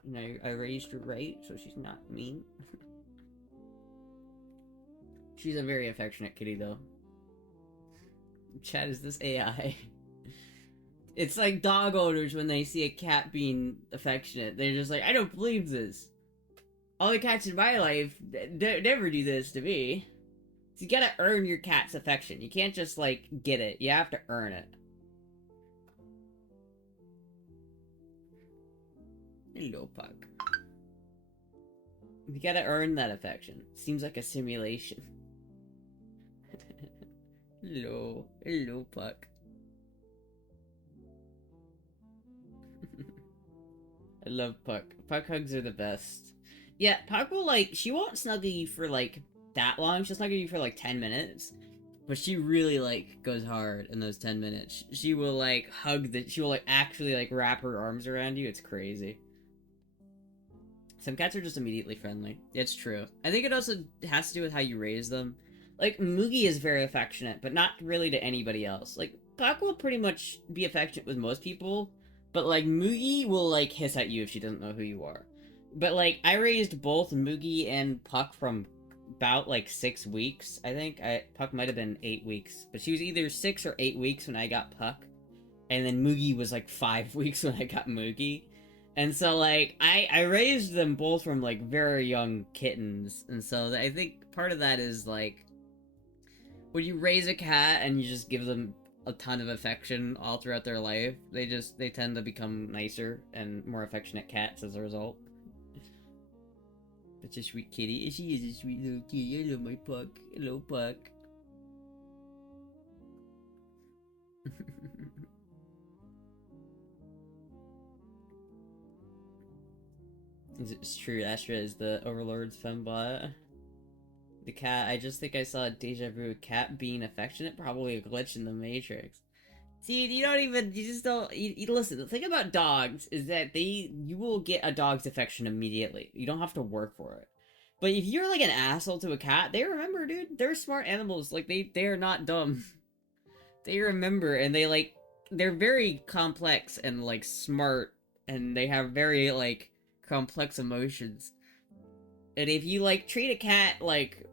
And I raised her right, so she's not mean. She's a very affectionate kitty, though. Chat, is this AI? It's like dog owners when they see a cat being affectionate. They're just like, I don't believe this. All the cats in my life never do this to me. So you gotta earn your cat's affection. You can't just, like, get it. You have to earn it. Hello, Puck. You gotta earn that affection. Seems like a simulation. Hello. Hello, Puck. I love Puck. Puck hugs are the best. Yeah, Puck will, like, she won't snuggle you for, like, that long. She'll snuggle you for, like, 10 minutes. But she really, like, goes hard in those 10 minutes. She will, like, she will, like, actually, like, wrap her arms around you. It's crazy. Some cats are just immediately friendly. It's true. I think it also has to do with how you raise them. Like, Moogie is very affectionate, but not really to anybody else. Like, Puck will pretty much be affectionate with most people, but, like, Moogie will, like, hiss at you if she doesn't know who you are. But, like, I raised both Moogie and Puck from about, like, 6 weeks, I think. Puck might have been 8 weeks. But she was either 6 or 8 weeks when I got Puck. And then Moogie was, like, 5 weeks when I got Moogie. And so, like, I raised them both from, like, very young kittens. And so I think part of that is, like, when you raise a cat and you just give them a ton of affection all throughout their life, they tend to become nicer and more affectionate cats as a result. Such a sweet kitty. She is a sweet little kitty. I love my Puck. Hello, Puck. It's true, Astra is the Overlord's fembot. The cat, I just think I saw a deja vu. A cat being affectionate, probably a glitch in the Matrix. See, you just don't, listen, the thing about dogs is that you will get a dog's affection immediately. You don't have to work for it. But if you're like an asshole to a cat, they remember, dude. They're smart animals. Like, they are not dumb. They remember, and they're very complex and, like, smart, and they have very, like, complex emotions. And if you, like, treat a cat, like,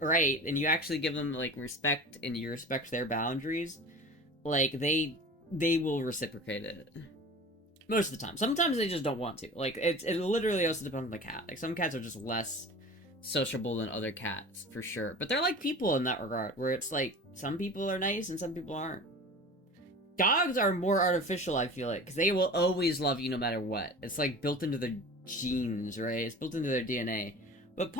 right, and you actually give them, like, respect, and you respect their boundaries, like, they will reciprocate it. Most of the time. Sometimes they just don't want to. Like, it literally also depends on the cat. Like, some cats are just less sociable than other cats, for sure. But they're like people in that regard, where it's like, some people are nice and some people aren't. Dogs are more artificial, I feel like, because they will always love you no matter what. It's, like, built into their genes, right? It's built into their DNA. But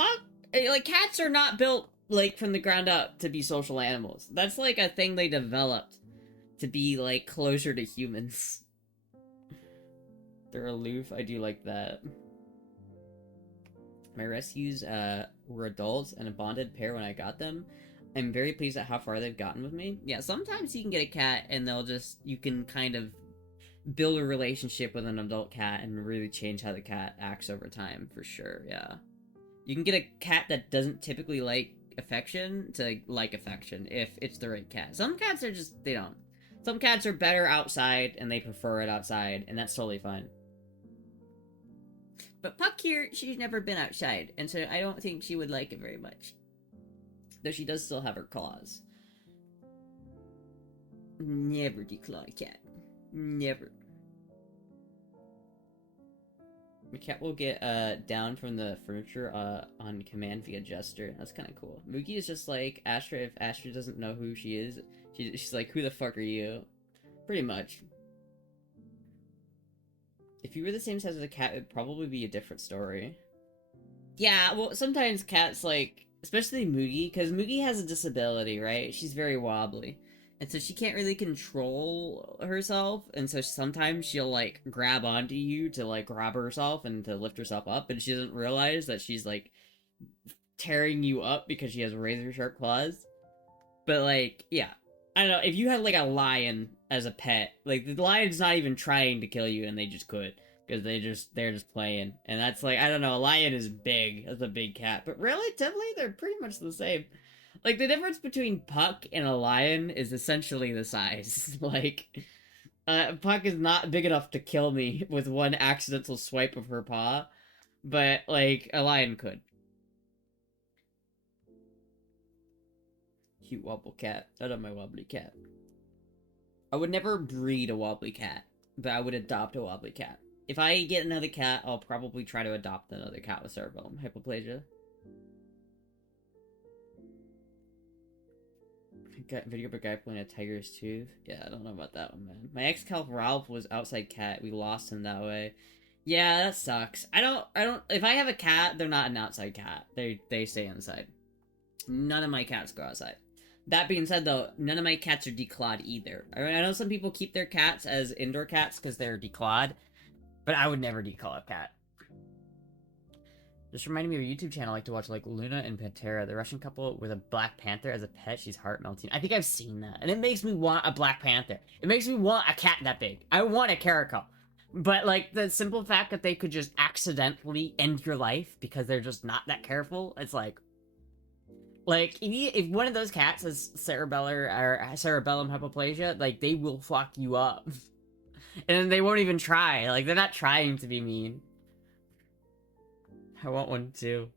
like, cats are not built, like, from the ground up to be social animals. That's, like, a thing they developed to be, like, closer to humans. They're aloof. I do like that. My rescues were adults and a bonded pair when I got them. I'm very pleased at how far they've gotten with me. Yeah, sometimes you can get a cat and you can kind of build a relationship with an adult cat and really change how the cat acts over time, for sure, yeah. You can get a cat that doesn't typically like affection to like affection if it's the right cat. Some cats are just, they don't. Some cats are better outside and they prefer it outside, and that's totally fine. But Puck here, she's never been outside, and so I don't think she would like it very much. Though she does still have her claws. Never declaw a cat. Never. The cat will get down from the furniture on command via gesture. That's kind of cool. Mookie is just like Astra. If Astra doesn't know who she is, she's like, who the fuck are you? Pretty much. If you were the same size as a cat, it'd probably be a different story. Yeah, well, sometimes cats, like, especially Moogie, because Moogie has a disability, right? She's very wobbly. And so she can't really control herself, and so sometimes she'll, like, grab onto you to, like, grab herself and to lift herself up, and she doesn't realize that she's, like, tearing you up because she has razor-sharp claws. But, like, yeah. I don't know, if you had, like, a lion as a pet, like, the lion's not even trying to kill you, and they just could. Because they're just playing. And that's, like, I don't know, a lion is big. That's a big cat. But relatively, they're pretty much the same. Like, the difference between Puck and a lion is essentially the size. Like, Puck is not big enough to kill me with one accidental swipe of her paw, but, like, a lion could. Cute wobble cat. I love my wobbly cat. I would never breed a wobbly cat, but I would adopt a wobbly cat. If I get another cat, I'll probably try to adopt another cat with cerebellum hypoplasia. Video of a guy pulling a tiger's tooth. Yeah, I don't know about that one, man. My ex-calf Ralph was outside cat. We lost him that way. Yeah, that sucks. I don't, if I have a cat, they're not an outside cat. They stay inside. None of my cats go outside. That being said, though, none of my cats are declawed either. I know some people keep their cats as indoor cats because they're declawed, but I would never declaw a cat. Just reminded me of a YouTube channel I like to watch, like Luna and Pantera, the Russian couple with a black panther as a pet. She's heart melting. I think I've seen that, and it makes me want a black panther. It makes me want a cat that big. I want a caracal. But, like, the simple fact that they could just accidentally end your life because they're just not that careful, it's like, if one of those cats has cerebellum hypoplasia, like, they will fuck you up. And they won't even try. Like, they're not trying to be mean. I want one, too.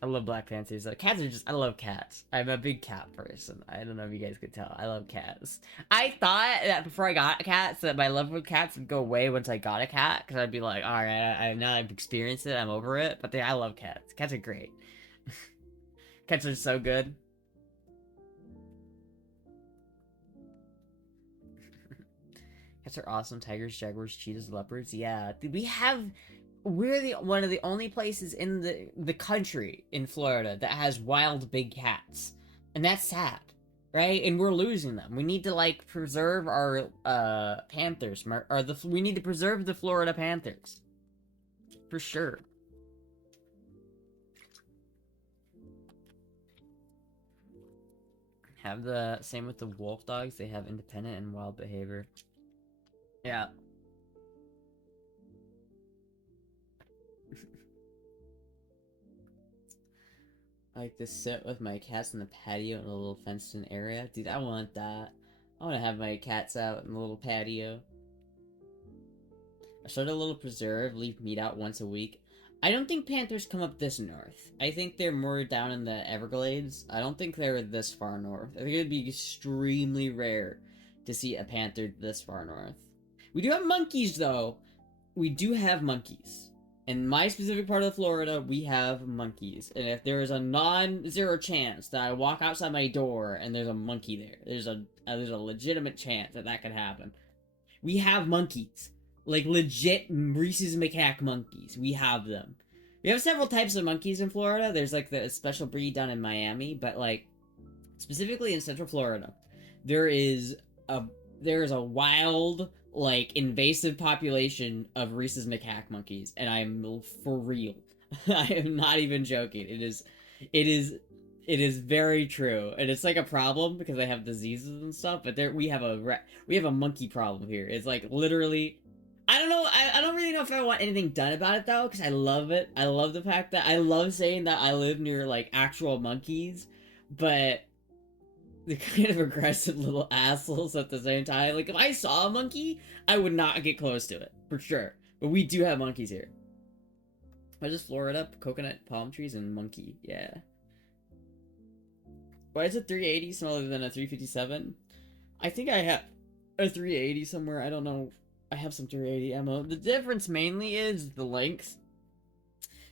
I love black panthers. Cats are just... I love cats. I'm a big cat person. I don't know if you guys could tell. I love cats. I thought that before I got cats, that my love for cats would go away once I got a cat. Because I'd be like, alright, now I've experienced it, I'm over it. But I love cats. Cats are great. Cats are so good. Cats are awesome. Tigers, jaguars, cheetahs, leopards. Yeah. We're one of the only places in the country in Florida that has wild big cats. And that's sad. Right? And we're losing them. We need to, like, preserve our panthers. We need to preserve the Florida Panthers. For sure. Have the same with the wolf dogs. They have independent and wild behavior. Yeah. I like to sit with my cats in the patio in a little fenced-in area. Dude, I want that. I want to have my cats out in the little patio. I started a little preserve, leave meat out once a week. I don't think panthers come up this north. I think they're more down in the Everglades. I don't think they're this far north. I think it'd be extremely rare to see a panther this far north. We do have monkeys, though. We do have monkeys. In my specific part of Florida, we have monkeys. And if there is a non-zero chance that I walk outside my door and there's a monkey there, there's a legitimate chance that could happen. We have monkeys. Like, legit Reese's macaque monkeys. We have them. We have several types of monkeys in Florida. There's, like, the special breed down in Miami. But, like, specifically in Central Florida, there is a wild, like, invasive population of Reese's macaque monkeys. And I'm for real. I am not even joking. It is very true. And it's, like, a problem because they have diseases and stuff. But we have a monkey problem here. It's, like, literally... I don't know, I don't really know if I want anything done about it, though, because I love it. I love the fact that I love saying that I live near, like, actual monkeys, but they're kind of aggressive little assholes at the same time. Like, if I saw a monkey, I would not get close to it, for sure. But we do have monkeys here. What is Florida? Coconut, palm trees, and monkey. Yeah. Why is a 380 smaller than a 357? I think I have a 380 somewhere. I don't know. I have some 380 ammo. The difference mainly is the length.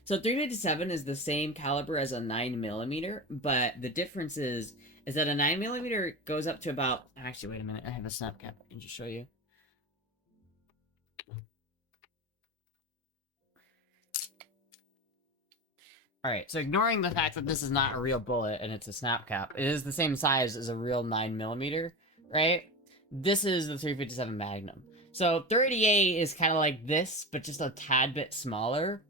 So 357 is the same caliber as a 9mm, but the difference is that a 9mm goes up to about... Actually, wait a minute. I have a snap cap. I can just show you. Alright, so ignoring the fact that this is not a real bullet and it's a snap cap, it is the same size as a real 9mm, right? This is the 357 Magnum. So 38 is kind of like this, but just a tad bit smaller.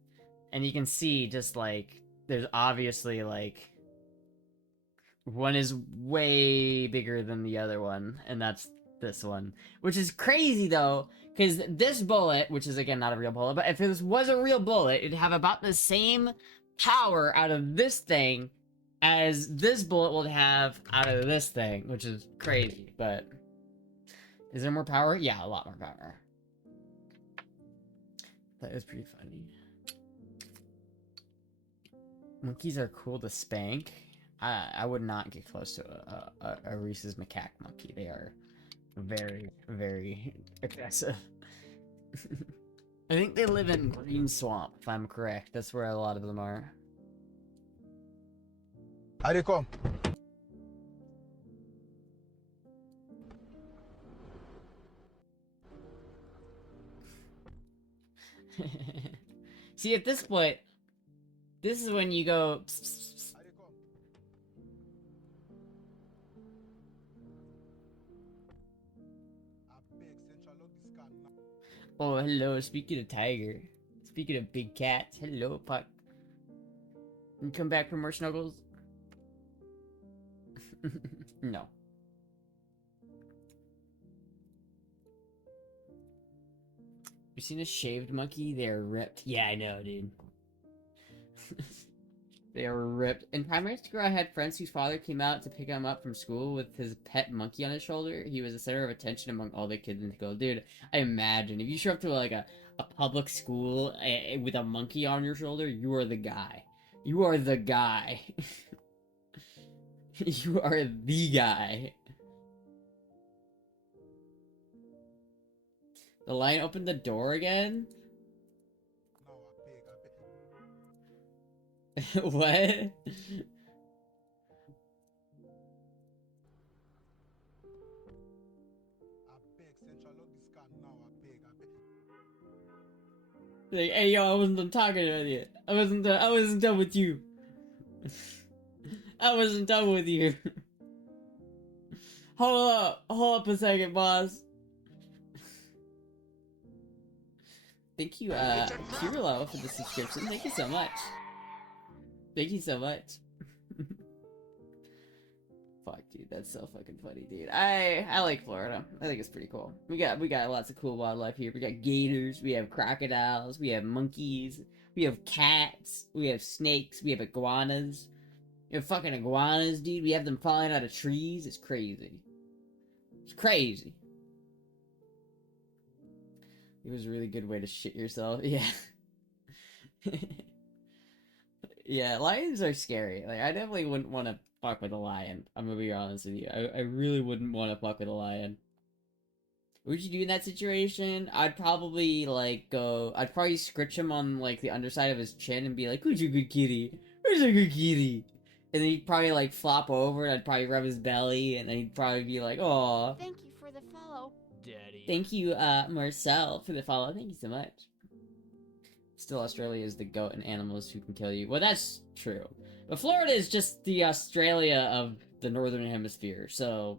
And you can see just like, there's obviously like, one is way bigger than the other one. And that's this one. Which is crazy though, because this bullet, which is again not a real bullet, but if this was a real bullet, it'd have about the same power out of this thing as this bullet will have out of this thing, which is crazy, but is there more power? Yeah, a lot more power. That is pretty funny. Monkeys are cool to spank. I would not get close to a Reese's macaque monkey. They are very, very aggressive. I think they live in Green Swamp, if I'm correct. That's where a lot of them are. How they come? See, at this point, this is when you go. Psst, psst, psst. How they come? I beg, Central, look this car now. Oh, hello. Speaking of tiger, speaking of big cats, hello, Puck. You come back for more snuggles? No. You seen a shaved monkey? They're ripped. Yeah, I know, dude. They are ripped. In primary school, I had friends whose father came out to pick him up from school with his pet monkey on his shoulder. He was the center of attention among all the kids in school. Dude, I imagine if you show up to like a public school with a monkey on your shoulder, you are the guy. You are the guy. You are the guy. The lion opened the door again? No, I beg. What? I beg, Central, look this car now. I beg. Like, hey yo, I wasn't done talking about you. I wasn't done with you. I wasn't done with you. Hold up a second, boss. Thank you, Pirlo, for the subscription. Thank you so much. Thank you so much. Fuck, dude, that's so fucking funny, dude. I like Florida. I think it's pretty cool. We got lots of cool wildlife here. We got gators, we have crocodiles, we have monkeys, we have cats, we have snakes, we have iguanas. We have fucking iguanas, dude. We have them falling out of trees. It's crazy. It's crazy. It was a really good way to shit yourself. Yeah. Yeah, lions are scary. Like, I definitely wouldn't want to fuck with a lion. I'm gonna be honest with you. I really wouldn't want to fuck with a lion. What would you do in that situation? I'd probably, like, I'd probably scritch him on, like, the underside of his chin and be like, who's your good kitty? Where's your good kitty? And then he'd probably, like, flop over and I'd probably rub his belly and then he'd probably be like, aw. Thank you for the follow. Daddy. Thank you, Marcel, for the follow. Thank you so much. Still, Australia is the goat and animals who can kill you. Well, that's true. But Florida is just the Australia of the Northern Hemisphere, so...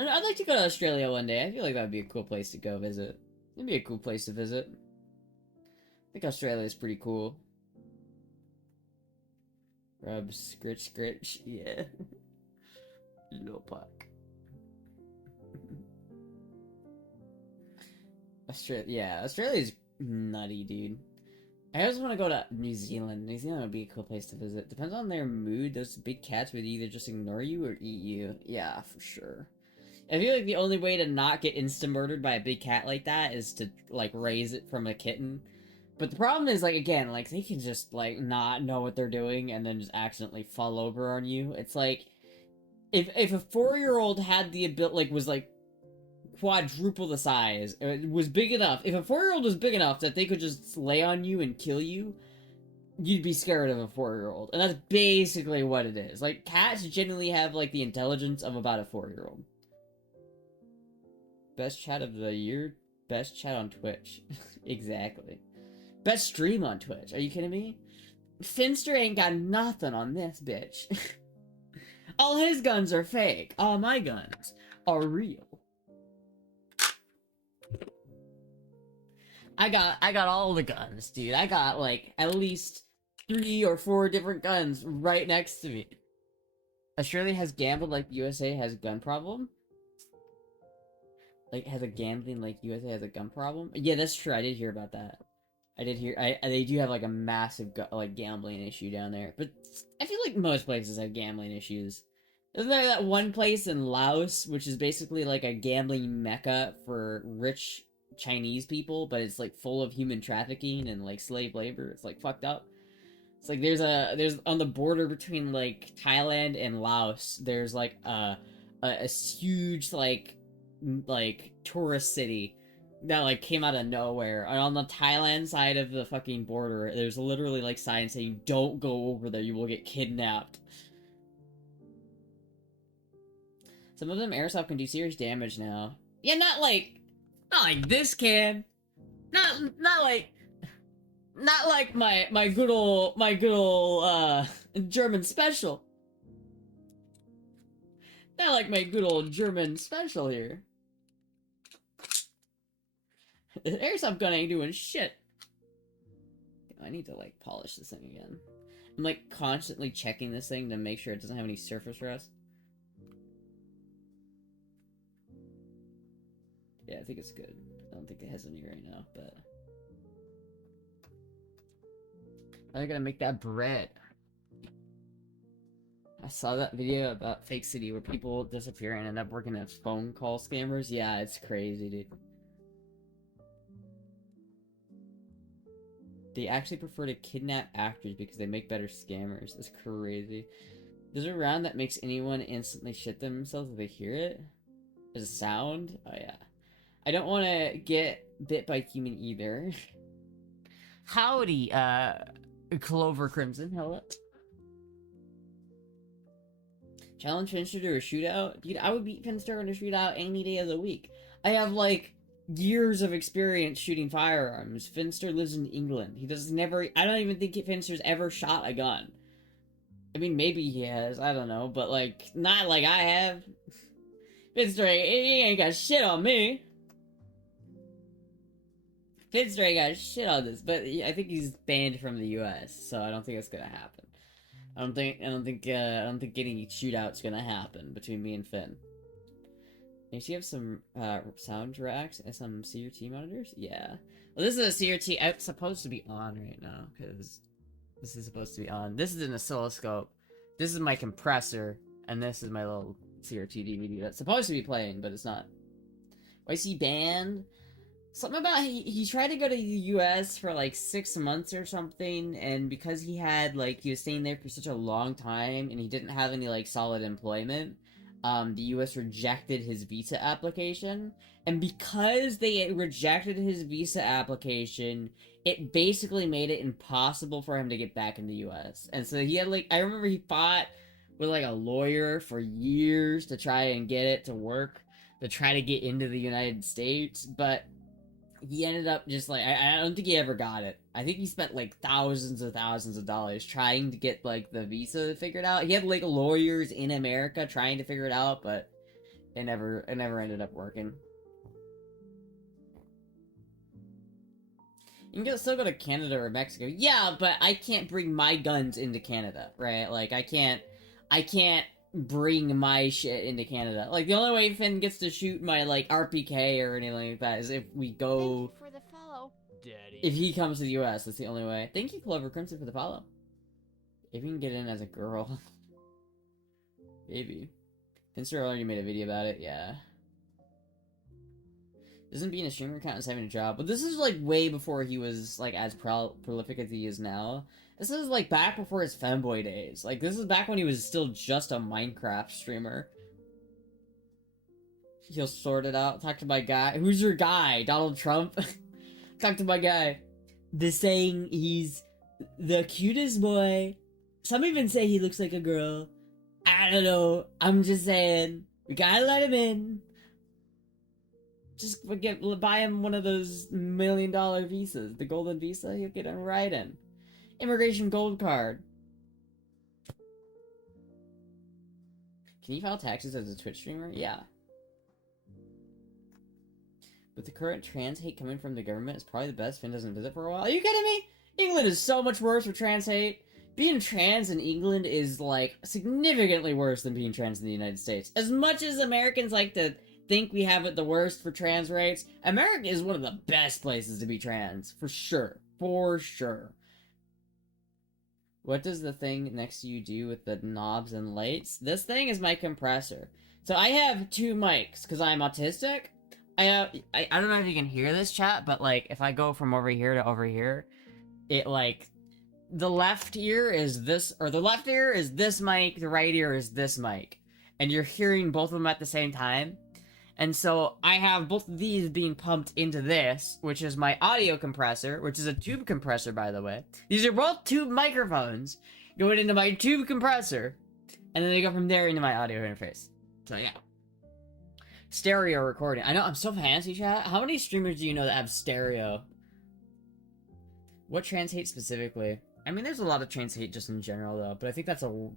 I'd like to go to Australia one day. I feel like that would be a cool place to go visit. It'd be a cool place to visit. I think Australia is pretty cool. Rub, scritch, scritch, yeah. Little puck. Australia's nutty, dude. I also want to go to New Zealand. New Zealand would be a cool place to visit. Depends on their mood. Those big cats would either just ignore you or eat you. Yeah, for sure. I feel like the only way to not get insta-murdered by a big cat like that is to, like, raise it from a kitten. But the problem is, like, again, like, they can just, like, not know what they're doing and then just accidentally fall over on you. It's like, if a 4-year-old had the ability, like, was, like, quadruple the size, it was big enough, if a 4-year-old was big enough that they could just lay on you and kill you, you'd be scared of a 4-year-old. And that's basically what it is. Like, cats generally have, like, the intelligence of about a 4-year-old. Best chat of the year? Best chat on Twitch. Exactly. Best stream on Twitch. Are you kidding me? Finster ain't got nothing on this bitch. All his guns are fake. All my guns are real. I got all the guns, dude. I got, like, at least 3 or 4 different guns right next to me. Australia has gambled like USA has gun problem? Like, has a gambling like USA has a gun problem? Yeah, that's true. I did hear about that. I did hear they do have like a massive like gambling issue down there, but I feel like most places have gambling issues. Isn't there that one place in Laos which is basically like a gambling mecca for rich Chinese people, but it's like full of human trafficking and like slave labor. It's like fucked up. It's like there's on the border between like Thailand and Laos. There's like a huge like tourist city that like came out of nowhere. And on the Thailand side of the fucking border, there's literally like signs saying don't go over there, you will get kidnapped. Some of them airsoft can do serious damage now. Yeah, not like this can. Not like my good old German special. Not like my good old German special here. Airsoft gun ain't doing shit. I need to like polish this thing again. I'm like constantly checking this thing to make sure it doesn't have any surface rust. Yeah, I think it's good. I don't think it has any right now, but I gotta make that bread. I saw that video about Fake City where people disappear and end up working as phone call scammers. Yeah, it's crazy, dude. They actually prefer to kidnap actors because they make better scammers. It's crazy. There's a round that makes anyone instantly shit themselves if they hear it. There's a sound. Oh yeah. I don't want to get bit by human either. Howdy, Clover Crimson. Hello. Challenge Finster to a shootout? Dude, I would beat Finster in a shootout any day of the week. I have, like, years of experience shooting firearms. Finster lives in England. He does never... I don't even think Finster's ever shot a gun. I mean, maybe he has. I don't know. But, like, not like I have. Finster, he ain't got shit on me. Finster ain't got shit on this. But I think he's banned from the US. So I don't think it's gonna happen. I don't think getting shootout's gonna happen between me and Finn. You see, you have some sound racks and some CRT monitors. Yeah. Well, this is a CRT. It's supposed to be on right now because this is supposed to be on. This is an oscilloscope. This is my compressor, and this is my little CRT DVD that's supposed to be playing, but it's not. Why is he banned? Something about he tried to go to the US for like 6 months or something, and because he was staying there for such a long time and he didn't have any like solid employment, the US rejected his visa application. And because they rejected his visa application, it basically made it impossible for him to get back in the US. And so he had I remember he fought with like a lawyer for years to try and get it to work, to try to get into the United States, but he ended up just I don't think he ever got it. I think he spent like thousands of dollars trying to get like the visa figured out. He had like lawyers in America trying to figure it out, but it never ended up working. You can still go to Canada or Mexico. Yeah, but I can't bring my guns into Canada, right? Like I can't bring my shit into Canada. Like, the only way Finn gets to shoot my, like, RPK or anything like that is if we go... Thank you for the follow. Daddy. If he comes to the US, that's the only way. Thank you, Clover Crimson, for the follow. If you can get in as a girl. Maybe. Finster already made a video about it, yeah. Doesn't being a streamer count as having a job? But this is, like, way before he was, like, as prolific as he is now. This is, like, back before his femboy days. Like, this is back when he was still just a Minecraft streamer. He'll sort it out. Talk to my guy. Who's your guy? Donald Trump? Talk to my guy. The saying he's the cutest boy. Some even say he looks like a girl. I don't know. I'm just saying. We gotta let him in. Just buy him one of those $1 million visas. The golden visa, he'll get him right in. Immigration gold card. Can you file taxes as a Twitch streamer? Yeah. With the current trans hate coming from the government, it's probably the best Finn doesn't visit for a while. Are you kidding me? England is so much worse for trans hate. Being trans in England is, like, significantly worse than being trans in the United States. As much as Americans like to think we have it the worst for trans rights, America is one of the best places to be trans, for sure. For sure. What does the thing next to you do with the knobs and lights? This thing is my compressor. So I have two mics because I'm autistic. I don't know if you can hear this, chat, but like if I go from over here to over here, it like the left ear is this, or the left ear is this mic, the right ear is this mic, and you're hearing both of them at the same time. And so I have both of these being pumped into this, which is my audio compressor, which is a tube compressor, by the way. These are both tube microphones going into my tube compressor, and then they go from there into my audio interface. So yeah. Stereo recording. I know, I'm so fancy, chat. How many streamers do you know that have stereo? What trans hate specifically? I mean, there's a lot of trans hate just in general, though, but I think that's a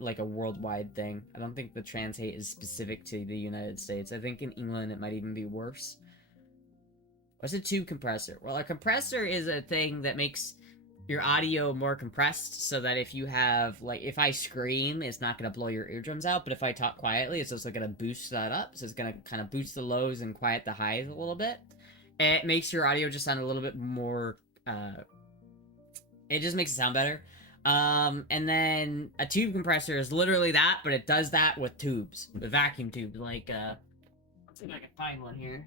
like a worldwide thing. I don't think the trans hate is specific to the United States. I think in England it might even be worse. What's a tube compressor? Well, a compressor is a thing that makes your audio more compressed so that if you have, like, if I scream, it's not going to blow your eardrums out, but if I talk quietly, it's also going to boost that up, so it's going to kind of boost the lows and quiet the highs a little bit. And it makes your audio just sound a little bit more, it just makes it sound better. And then a tube compressor is literally that, but it does that with tubes, with vacuum tubes, like, let's see if I can find one here.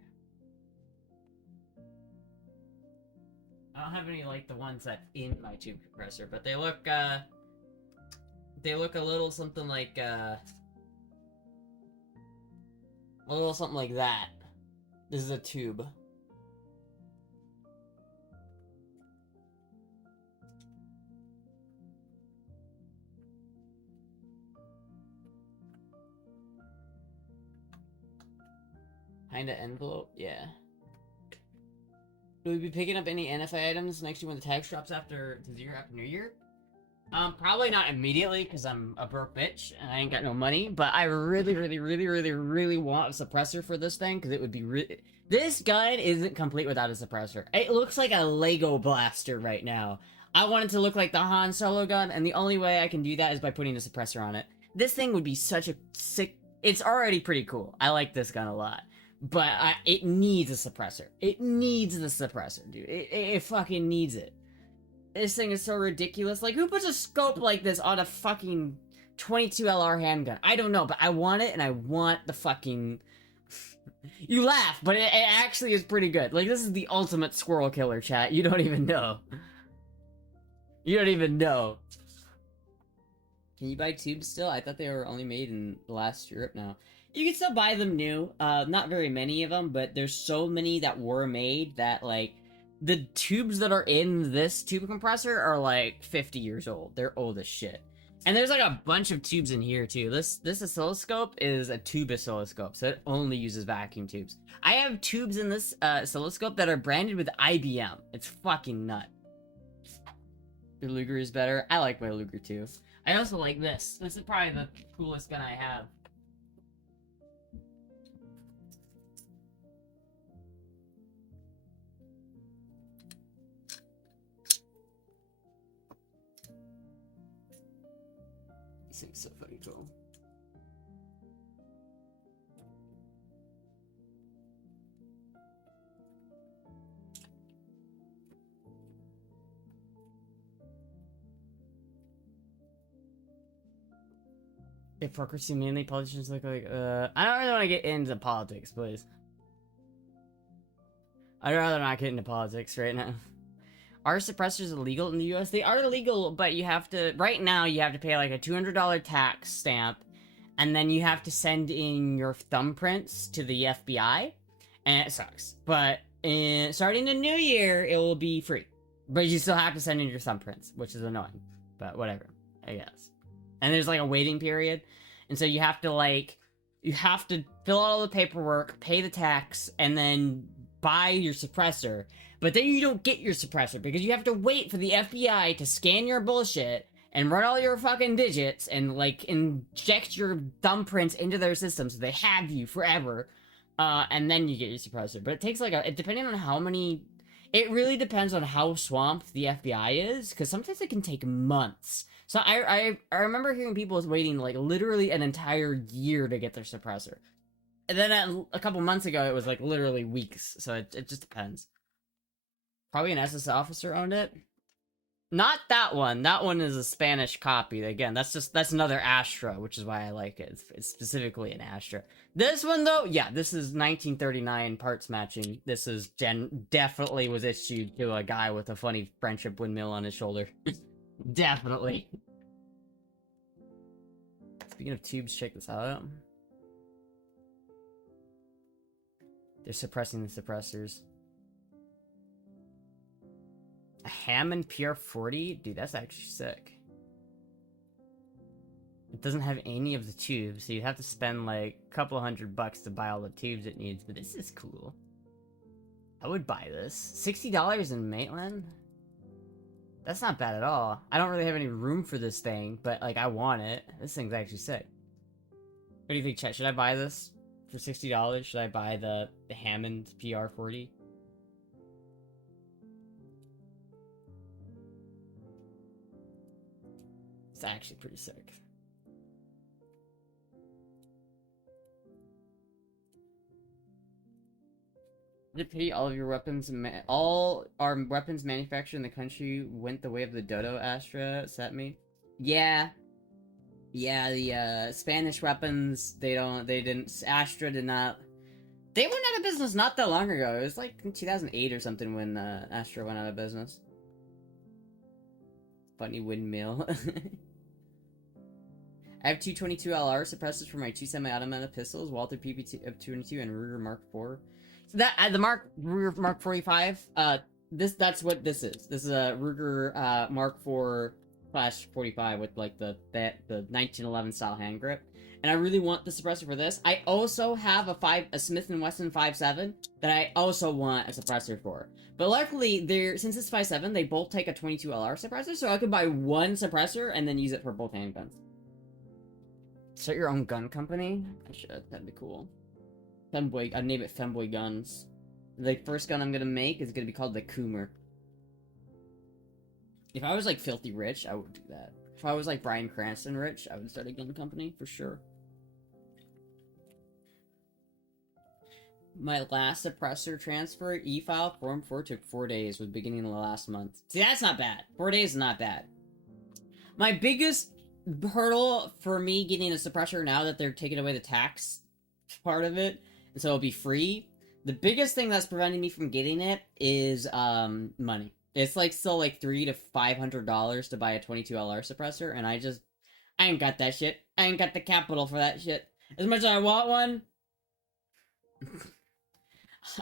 I don't have any, like, the ones that in my tube compressor, but they look a little something like, a little something like that. This is a tube. Kinda envelope, yeah. Will we be picking up any NFA items next year when the tax drops after New Year? Probably not immediately, because I'm a broke bitch, and I ain't got no money, but I really want a suppressor for this thing, because it would be this gun isn't complete without a suppressor. It looks like a Lego blaster right now. I want it to look like the Han Solo gun, and the only way I can do that is by putting a suppressor on it. This thing would be such a sick... It's already pretty cool. I like this gun a lot. But it needs a suppressor. It needs the suppressor, dude. It fucking needs it. This thing is so ridiculous. Like, who puts a scope like this on a fucking 22 LR handgun? I don't know, but I want it, and I want the fucking... You laugh, but it actually is pretty good. Like, this is the ultimate squirrel killer, chat. You don't even know. You don't even know. Can you buy tubes still? I thought they were only made in last Europe now. You can still buy them new. Not very many of them, but there's so many that were made that, like, the tubes that are in this tube compressor are, like, 50 years old. They're old as shit. And there's, like, a bunch of tubes in here, too. This oscilloscope is a tube oscilloscope, so it only uses vacuum tubes. I have tubes in this oscilloscope that are branded with IBM. It's fucking nut. Your Luger is better. I like my Luger, too. I also like this. This is probably the coolest gun I have. This thing's so fucking cool. Hypocrisy mainly politicians look like, I don't really want to get into politics, please. I'd rather not get into politics right now. Are suppressors illegal in the US? They are illegal, but you have to, right now, you have to pay like a $200 tax stamp, and then you have to send in your thumbprints to the FBI, and it sucks. But starting the new year, it will be free. But you still have to send in your thumbprints, which is annoying. But whatever, I guess. And there's like a waiting period, and so you have to fill out all the paperwork, pay the tax, and then buy your suppressor. But then you don't get your suppressor because you have to wait for the FBI to scan your bullshit and run all your fucking digits and like inject your thumbprints into their system so they have you forever, and then you get your suppressor. But it takes like depending on how many, it really depends on how swamped the FBI is, because sometimes it can take months. So I remember hearing people waiting like literally an entire year to get their suppressor. And then a couple months ago, it was like literally weeks. So it just depends. Probably an SS officer owned it. Not that one. That one is a Spanish copy. Again, that's another Astra, which is why I like it. It's specifically an Astra. This one though, yeah, this is 1939 parts matching. This is definitely was issued to a guy with a funny friendship windmill on his shoulder. Definitely. Speaking of tubes, check this out. They're suppressing the suppressors. A Hammond PR40? Dude, that's actually sick. It doesn't have any of the tubes, so you'd have to spend like a couple $100 to buy all the tubes it needs, but this is cool. I would buy this. $60 in Maitland? That's not bad at all. I don't really have any room for this thing, but like I want it. This thing's actually sick. What do you think, Chet? Should I buy this for $60? Should I buy the Hammond PR40? It's actually pretty sick. To pity all of your weapons, all our weapons manufactured in the country went the way of the Dodo Astra set me. Yeah. Yeah, the Spanish weapons, Astra did not, they went out of business not that long ago. It was like in 2008 or something when Astra went out of business. Funny windmill. I have 222 LR suppressors for my two semi-automatic pistols, Walther PP-22 and Ruger Mark IV. So that the Ruger Mark 45. That's what this is. This is a Ruger Mark IV/45 with like the 1911 style hand grip, and I really want the suppressor for this. I also have a Smith & Wesson 5.7 that I also want a suppressor for. But luckily, since it's 5.7, they both take a 22 LR suppressor, so I could buy one suppressor and then use it for both handguns. Start your own gun company? I should. That'd be cool. Femboy. I'd name it Femboy Guns. The first gun I'm gonna make is gonna be called the Coomer. If I was like filthy rich, I would do that. If I was like Bryan Cranston rich, I would start a gun company for sure. My last suppressor transfer e-file form 4 took 4 days, with beginning of the last month. See, that's not bad. 4 days is not bad. My biggest hurdle for me getting a suppressor now that they're taking away the tax part of it, and so it'll be free. The biggest thing that's preventing me from getting it is money. It's like still like $300 to $500 to buy a 22 LR suppressor, and I ain't got that shit. I ain't got the capital for that shit. As much as I want one,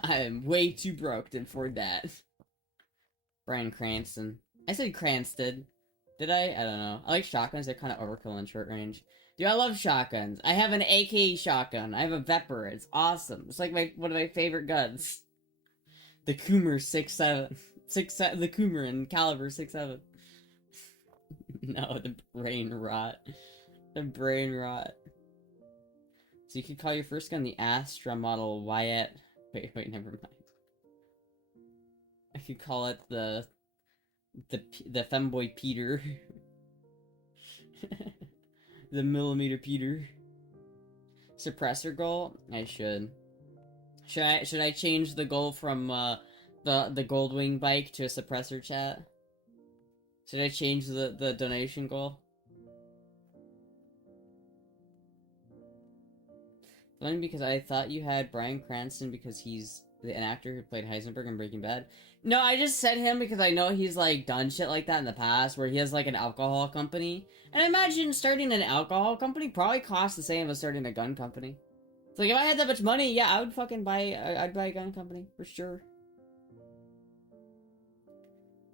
I'm way too broke to afford that. Bryan Cranston. I said Cranston. Did I? I don't know. I like shotguns. They're kind of overkill in short range. Dude, I love shotguns. I have an AK shotgun. I have a Vepr. It's awesome. It's like one of my favorite guns. The Coomer 6.7. The Coomer in caliber 6.7. No, the brain rot. The brain rot. So you could call your first gun the Astra model Wyatt. Wait, never mind. I could call it the Femboy Peter. The Millimeter Peter. Suppressor goal? I should. Should I change the goal from the Goldwing bike to a suppressor, chat? Should I change the donation goal? Funny because I thought you had Bryan Cranston because he's an actor who played Heisenberg in Breaking Bad. No, I just said him because I know he's like done shit like that in the past where he has like an alcohol company. And I imagine starting an alcohol company probably costs the same as starting a gun company. It's like if I had that much money, yeah, I would fucking I'd buy a gun company for sure.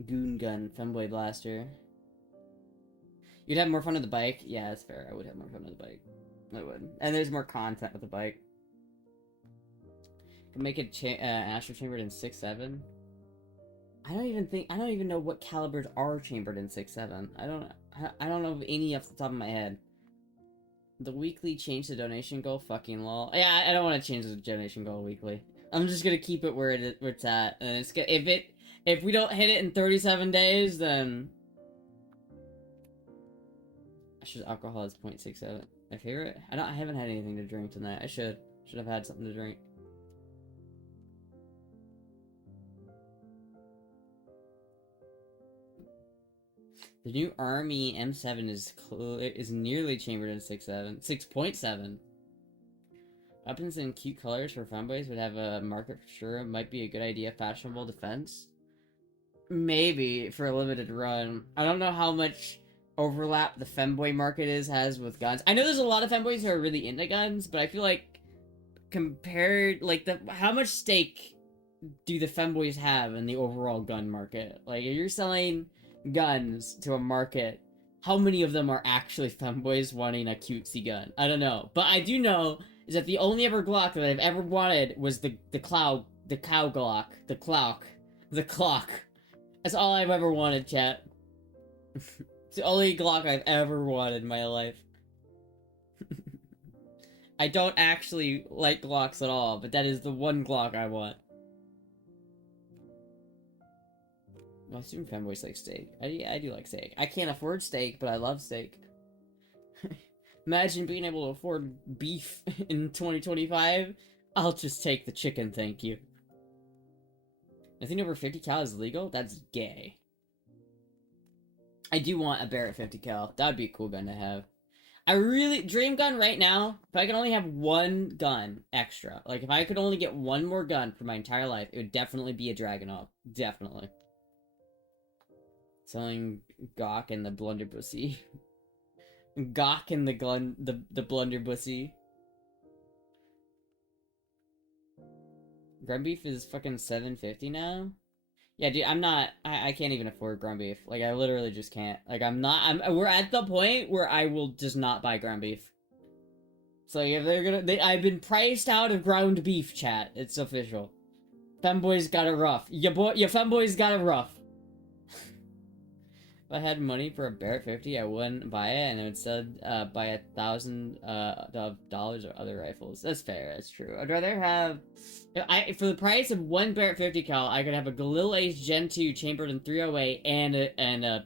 Goon gun, Femboy blaster. You'd have more fun with the bike? Yeah, that's fair. I would have more fun with the bike. I would. And there's more content with the bike. Can make it Astra chambered in 6.7. I don't even know what calibers are chambered in 6.7. I don't know of any off the top of my head. The weekly change the donation goal, fucking lol. Yeah, I don't want to change the donation goal weekly. I'm just gonna keep it where it's at, and it's if we don't hit it in 37 days, then I should alcohol is 0.67. My favorite? I haven't had anything to drink tonight. I should have had something to drink. The new Army M7 is nearly chambered in 6.7. Weapons in cute colors for fanboys would have a market for sure. Might be a good idea. Fashionable defense. Maybe for a limited run. I don't know how much overlap the femboy market has with guns. I know there's a lot of femboys who are really into guns, but I feel like compared, like, how much stake do the femboys have in the overall gun market? Like, if you're selling guns to a market, how many of them are actually femboys wanting a cutesy gun? I don't know, but I do know is that the only ever Glock that I've ever wanted was the cow Glock, the clock. That's all I've ever wanted, chat. It's the only Glock I've ever wanted in my life. I don't actually like Glocks at all, but that is the one Glock I want. I assume fanboys like steak. I do like steak. I can't afford steak, but I love steak. Imagine being able to afford beef in 2025. I'll just take the chicken, thank you. Nothing over 50 cal is legal? That's gay. I do want a Barrett 50 cal. That would be a cool gun to have. I really... Dream gun right now, if I could only have one gun extra, like if I could only get one more gun for my entire life, it would definitely be a Dragunov. Definitely. Selling Gawk and the Blunderbussy. Gawk and the Blunderbussy. Ground beef is fucking $7.50 now? Yeah, dude, I can't even afford ground beef. Like, I literally just can't. Like, we're at the point where I will just not buy ground beef. So, if I've been priced out of ground beef, chat. It's official. Femboys got it rough. Your femboys got it rough. If I had money for a Barrett 50, I wouldn't buy it, and instead buy $1,000 of other rifles. That's fair, that's true. I'd rather have... for the price of one Barrett 50 cal, I could have a Galil Ace Gen 2 chambered in 308 and a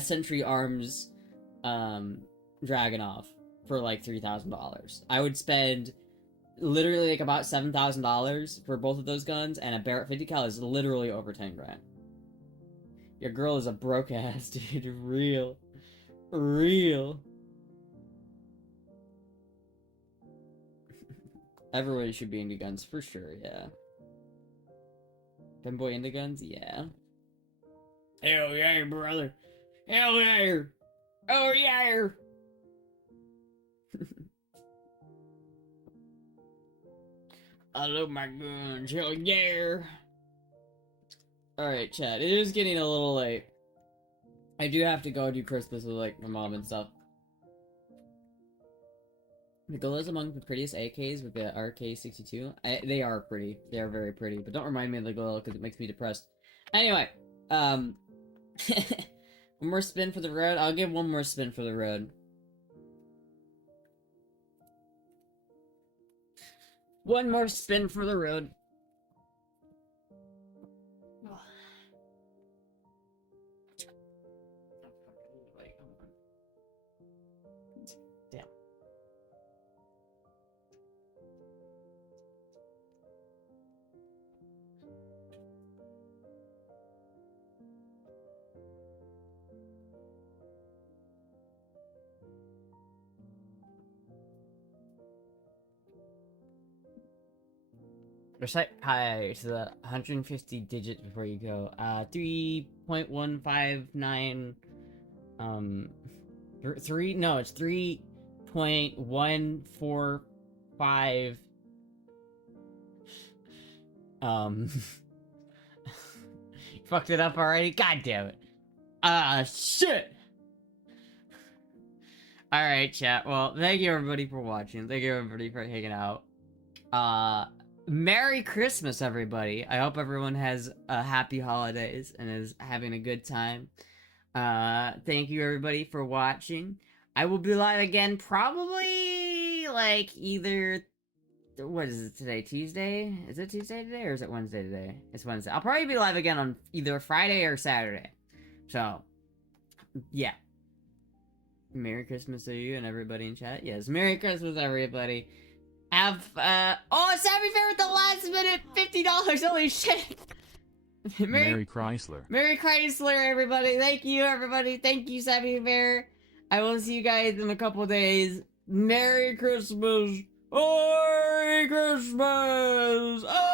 Sentry Arms Dragunov for like $3,000. I would spend literally like about $7,000 for both of those guns, and a Barrett 50 cal is literally over 10 grand. Your girl is a broke ass, dude. Real. Everybody should be into guns for sure, yeah. Femboy into guns? Yeah. Hell yeah, brother. Hell yeah. Oh yeah. I love my guns. Hell yeah. Alright, chat. It is getting a little late. I do have to go do Christmas with, like, my mom and stuff. The Galil is among the prettiest AKs with the RK62. They are pretty. They are very pretty. But don't remind me of the Galil because it makes me depressed. Anyway, one more spin for the road. I'll give one more spin for the road. One more spin for the road. Recite pi to the 150 digits before you go. 3.159. It's 3.145. Fucked it up already? God damn it. Shit! Alright, chat. Well, thank you everybody for watching. Thank you everybody for hanging out. Merry Christmas, everybody. I hope everyone has happy holidays and is having a good time. Thank you, everybody, for watching. I will be live again probably, like, either... What is it today? Tuesday? Is it Tuesday today, or is it Wednesday today? It's Wednesday. I'll probably be live again on either Friday or Saturday. So, yeah. Merry Christmas to you and everybody in chat. Yes, Merry Christmas, everybody. Have, oh, it's happy fair with the last minute $50. Holy shit. Merry Chrysler. Merry Chrysler, everybody. Thank you, everybody. Thank you, Sammy Bear. I will see you guys in a couple days. Merry Christmas. Merry Christmas. Oh!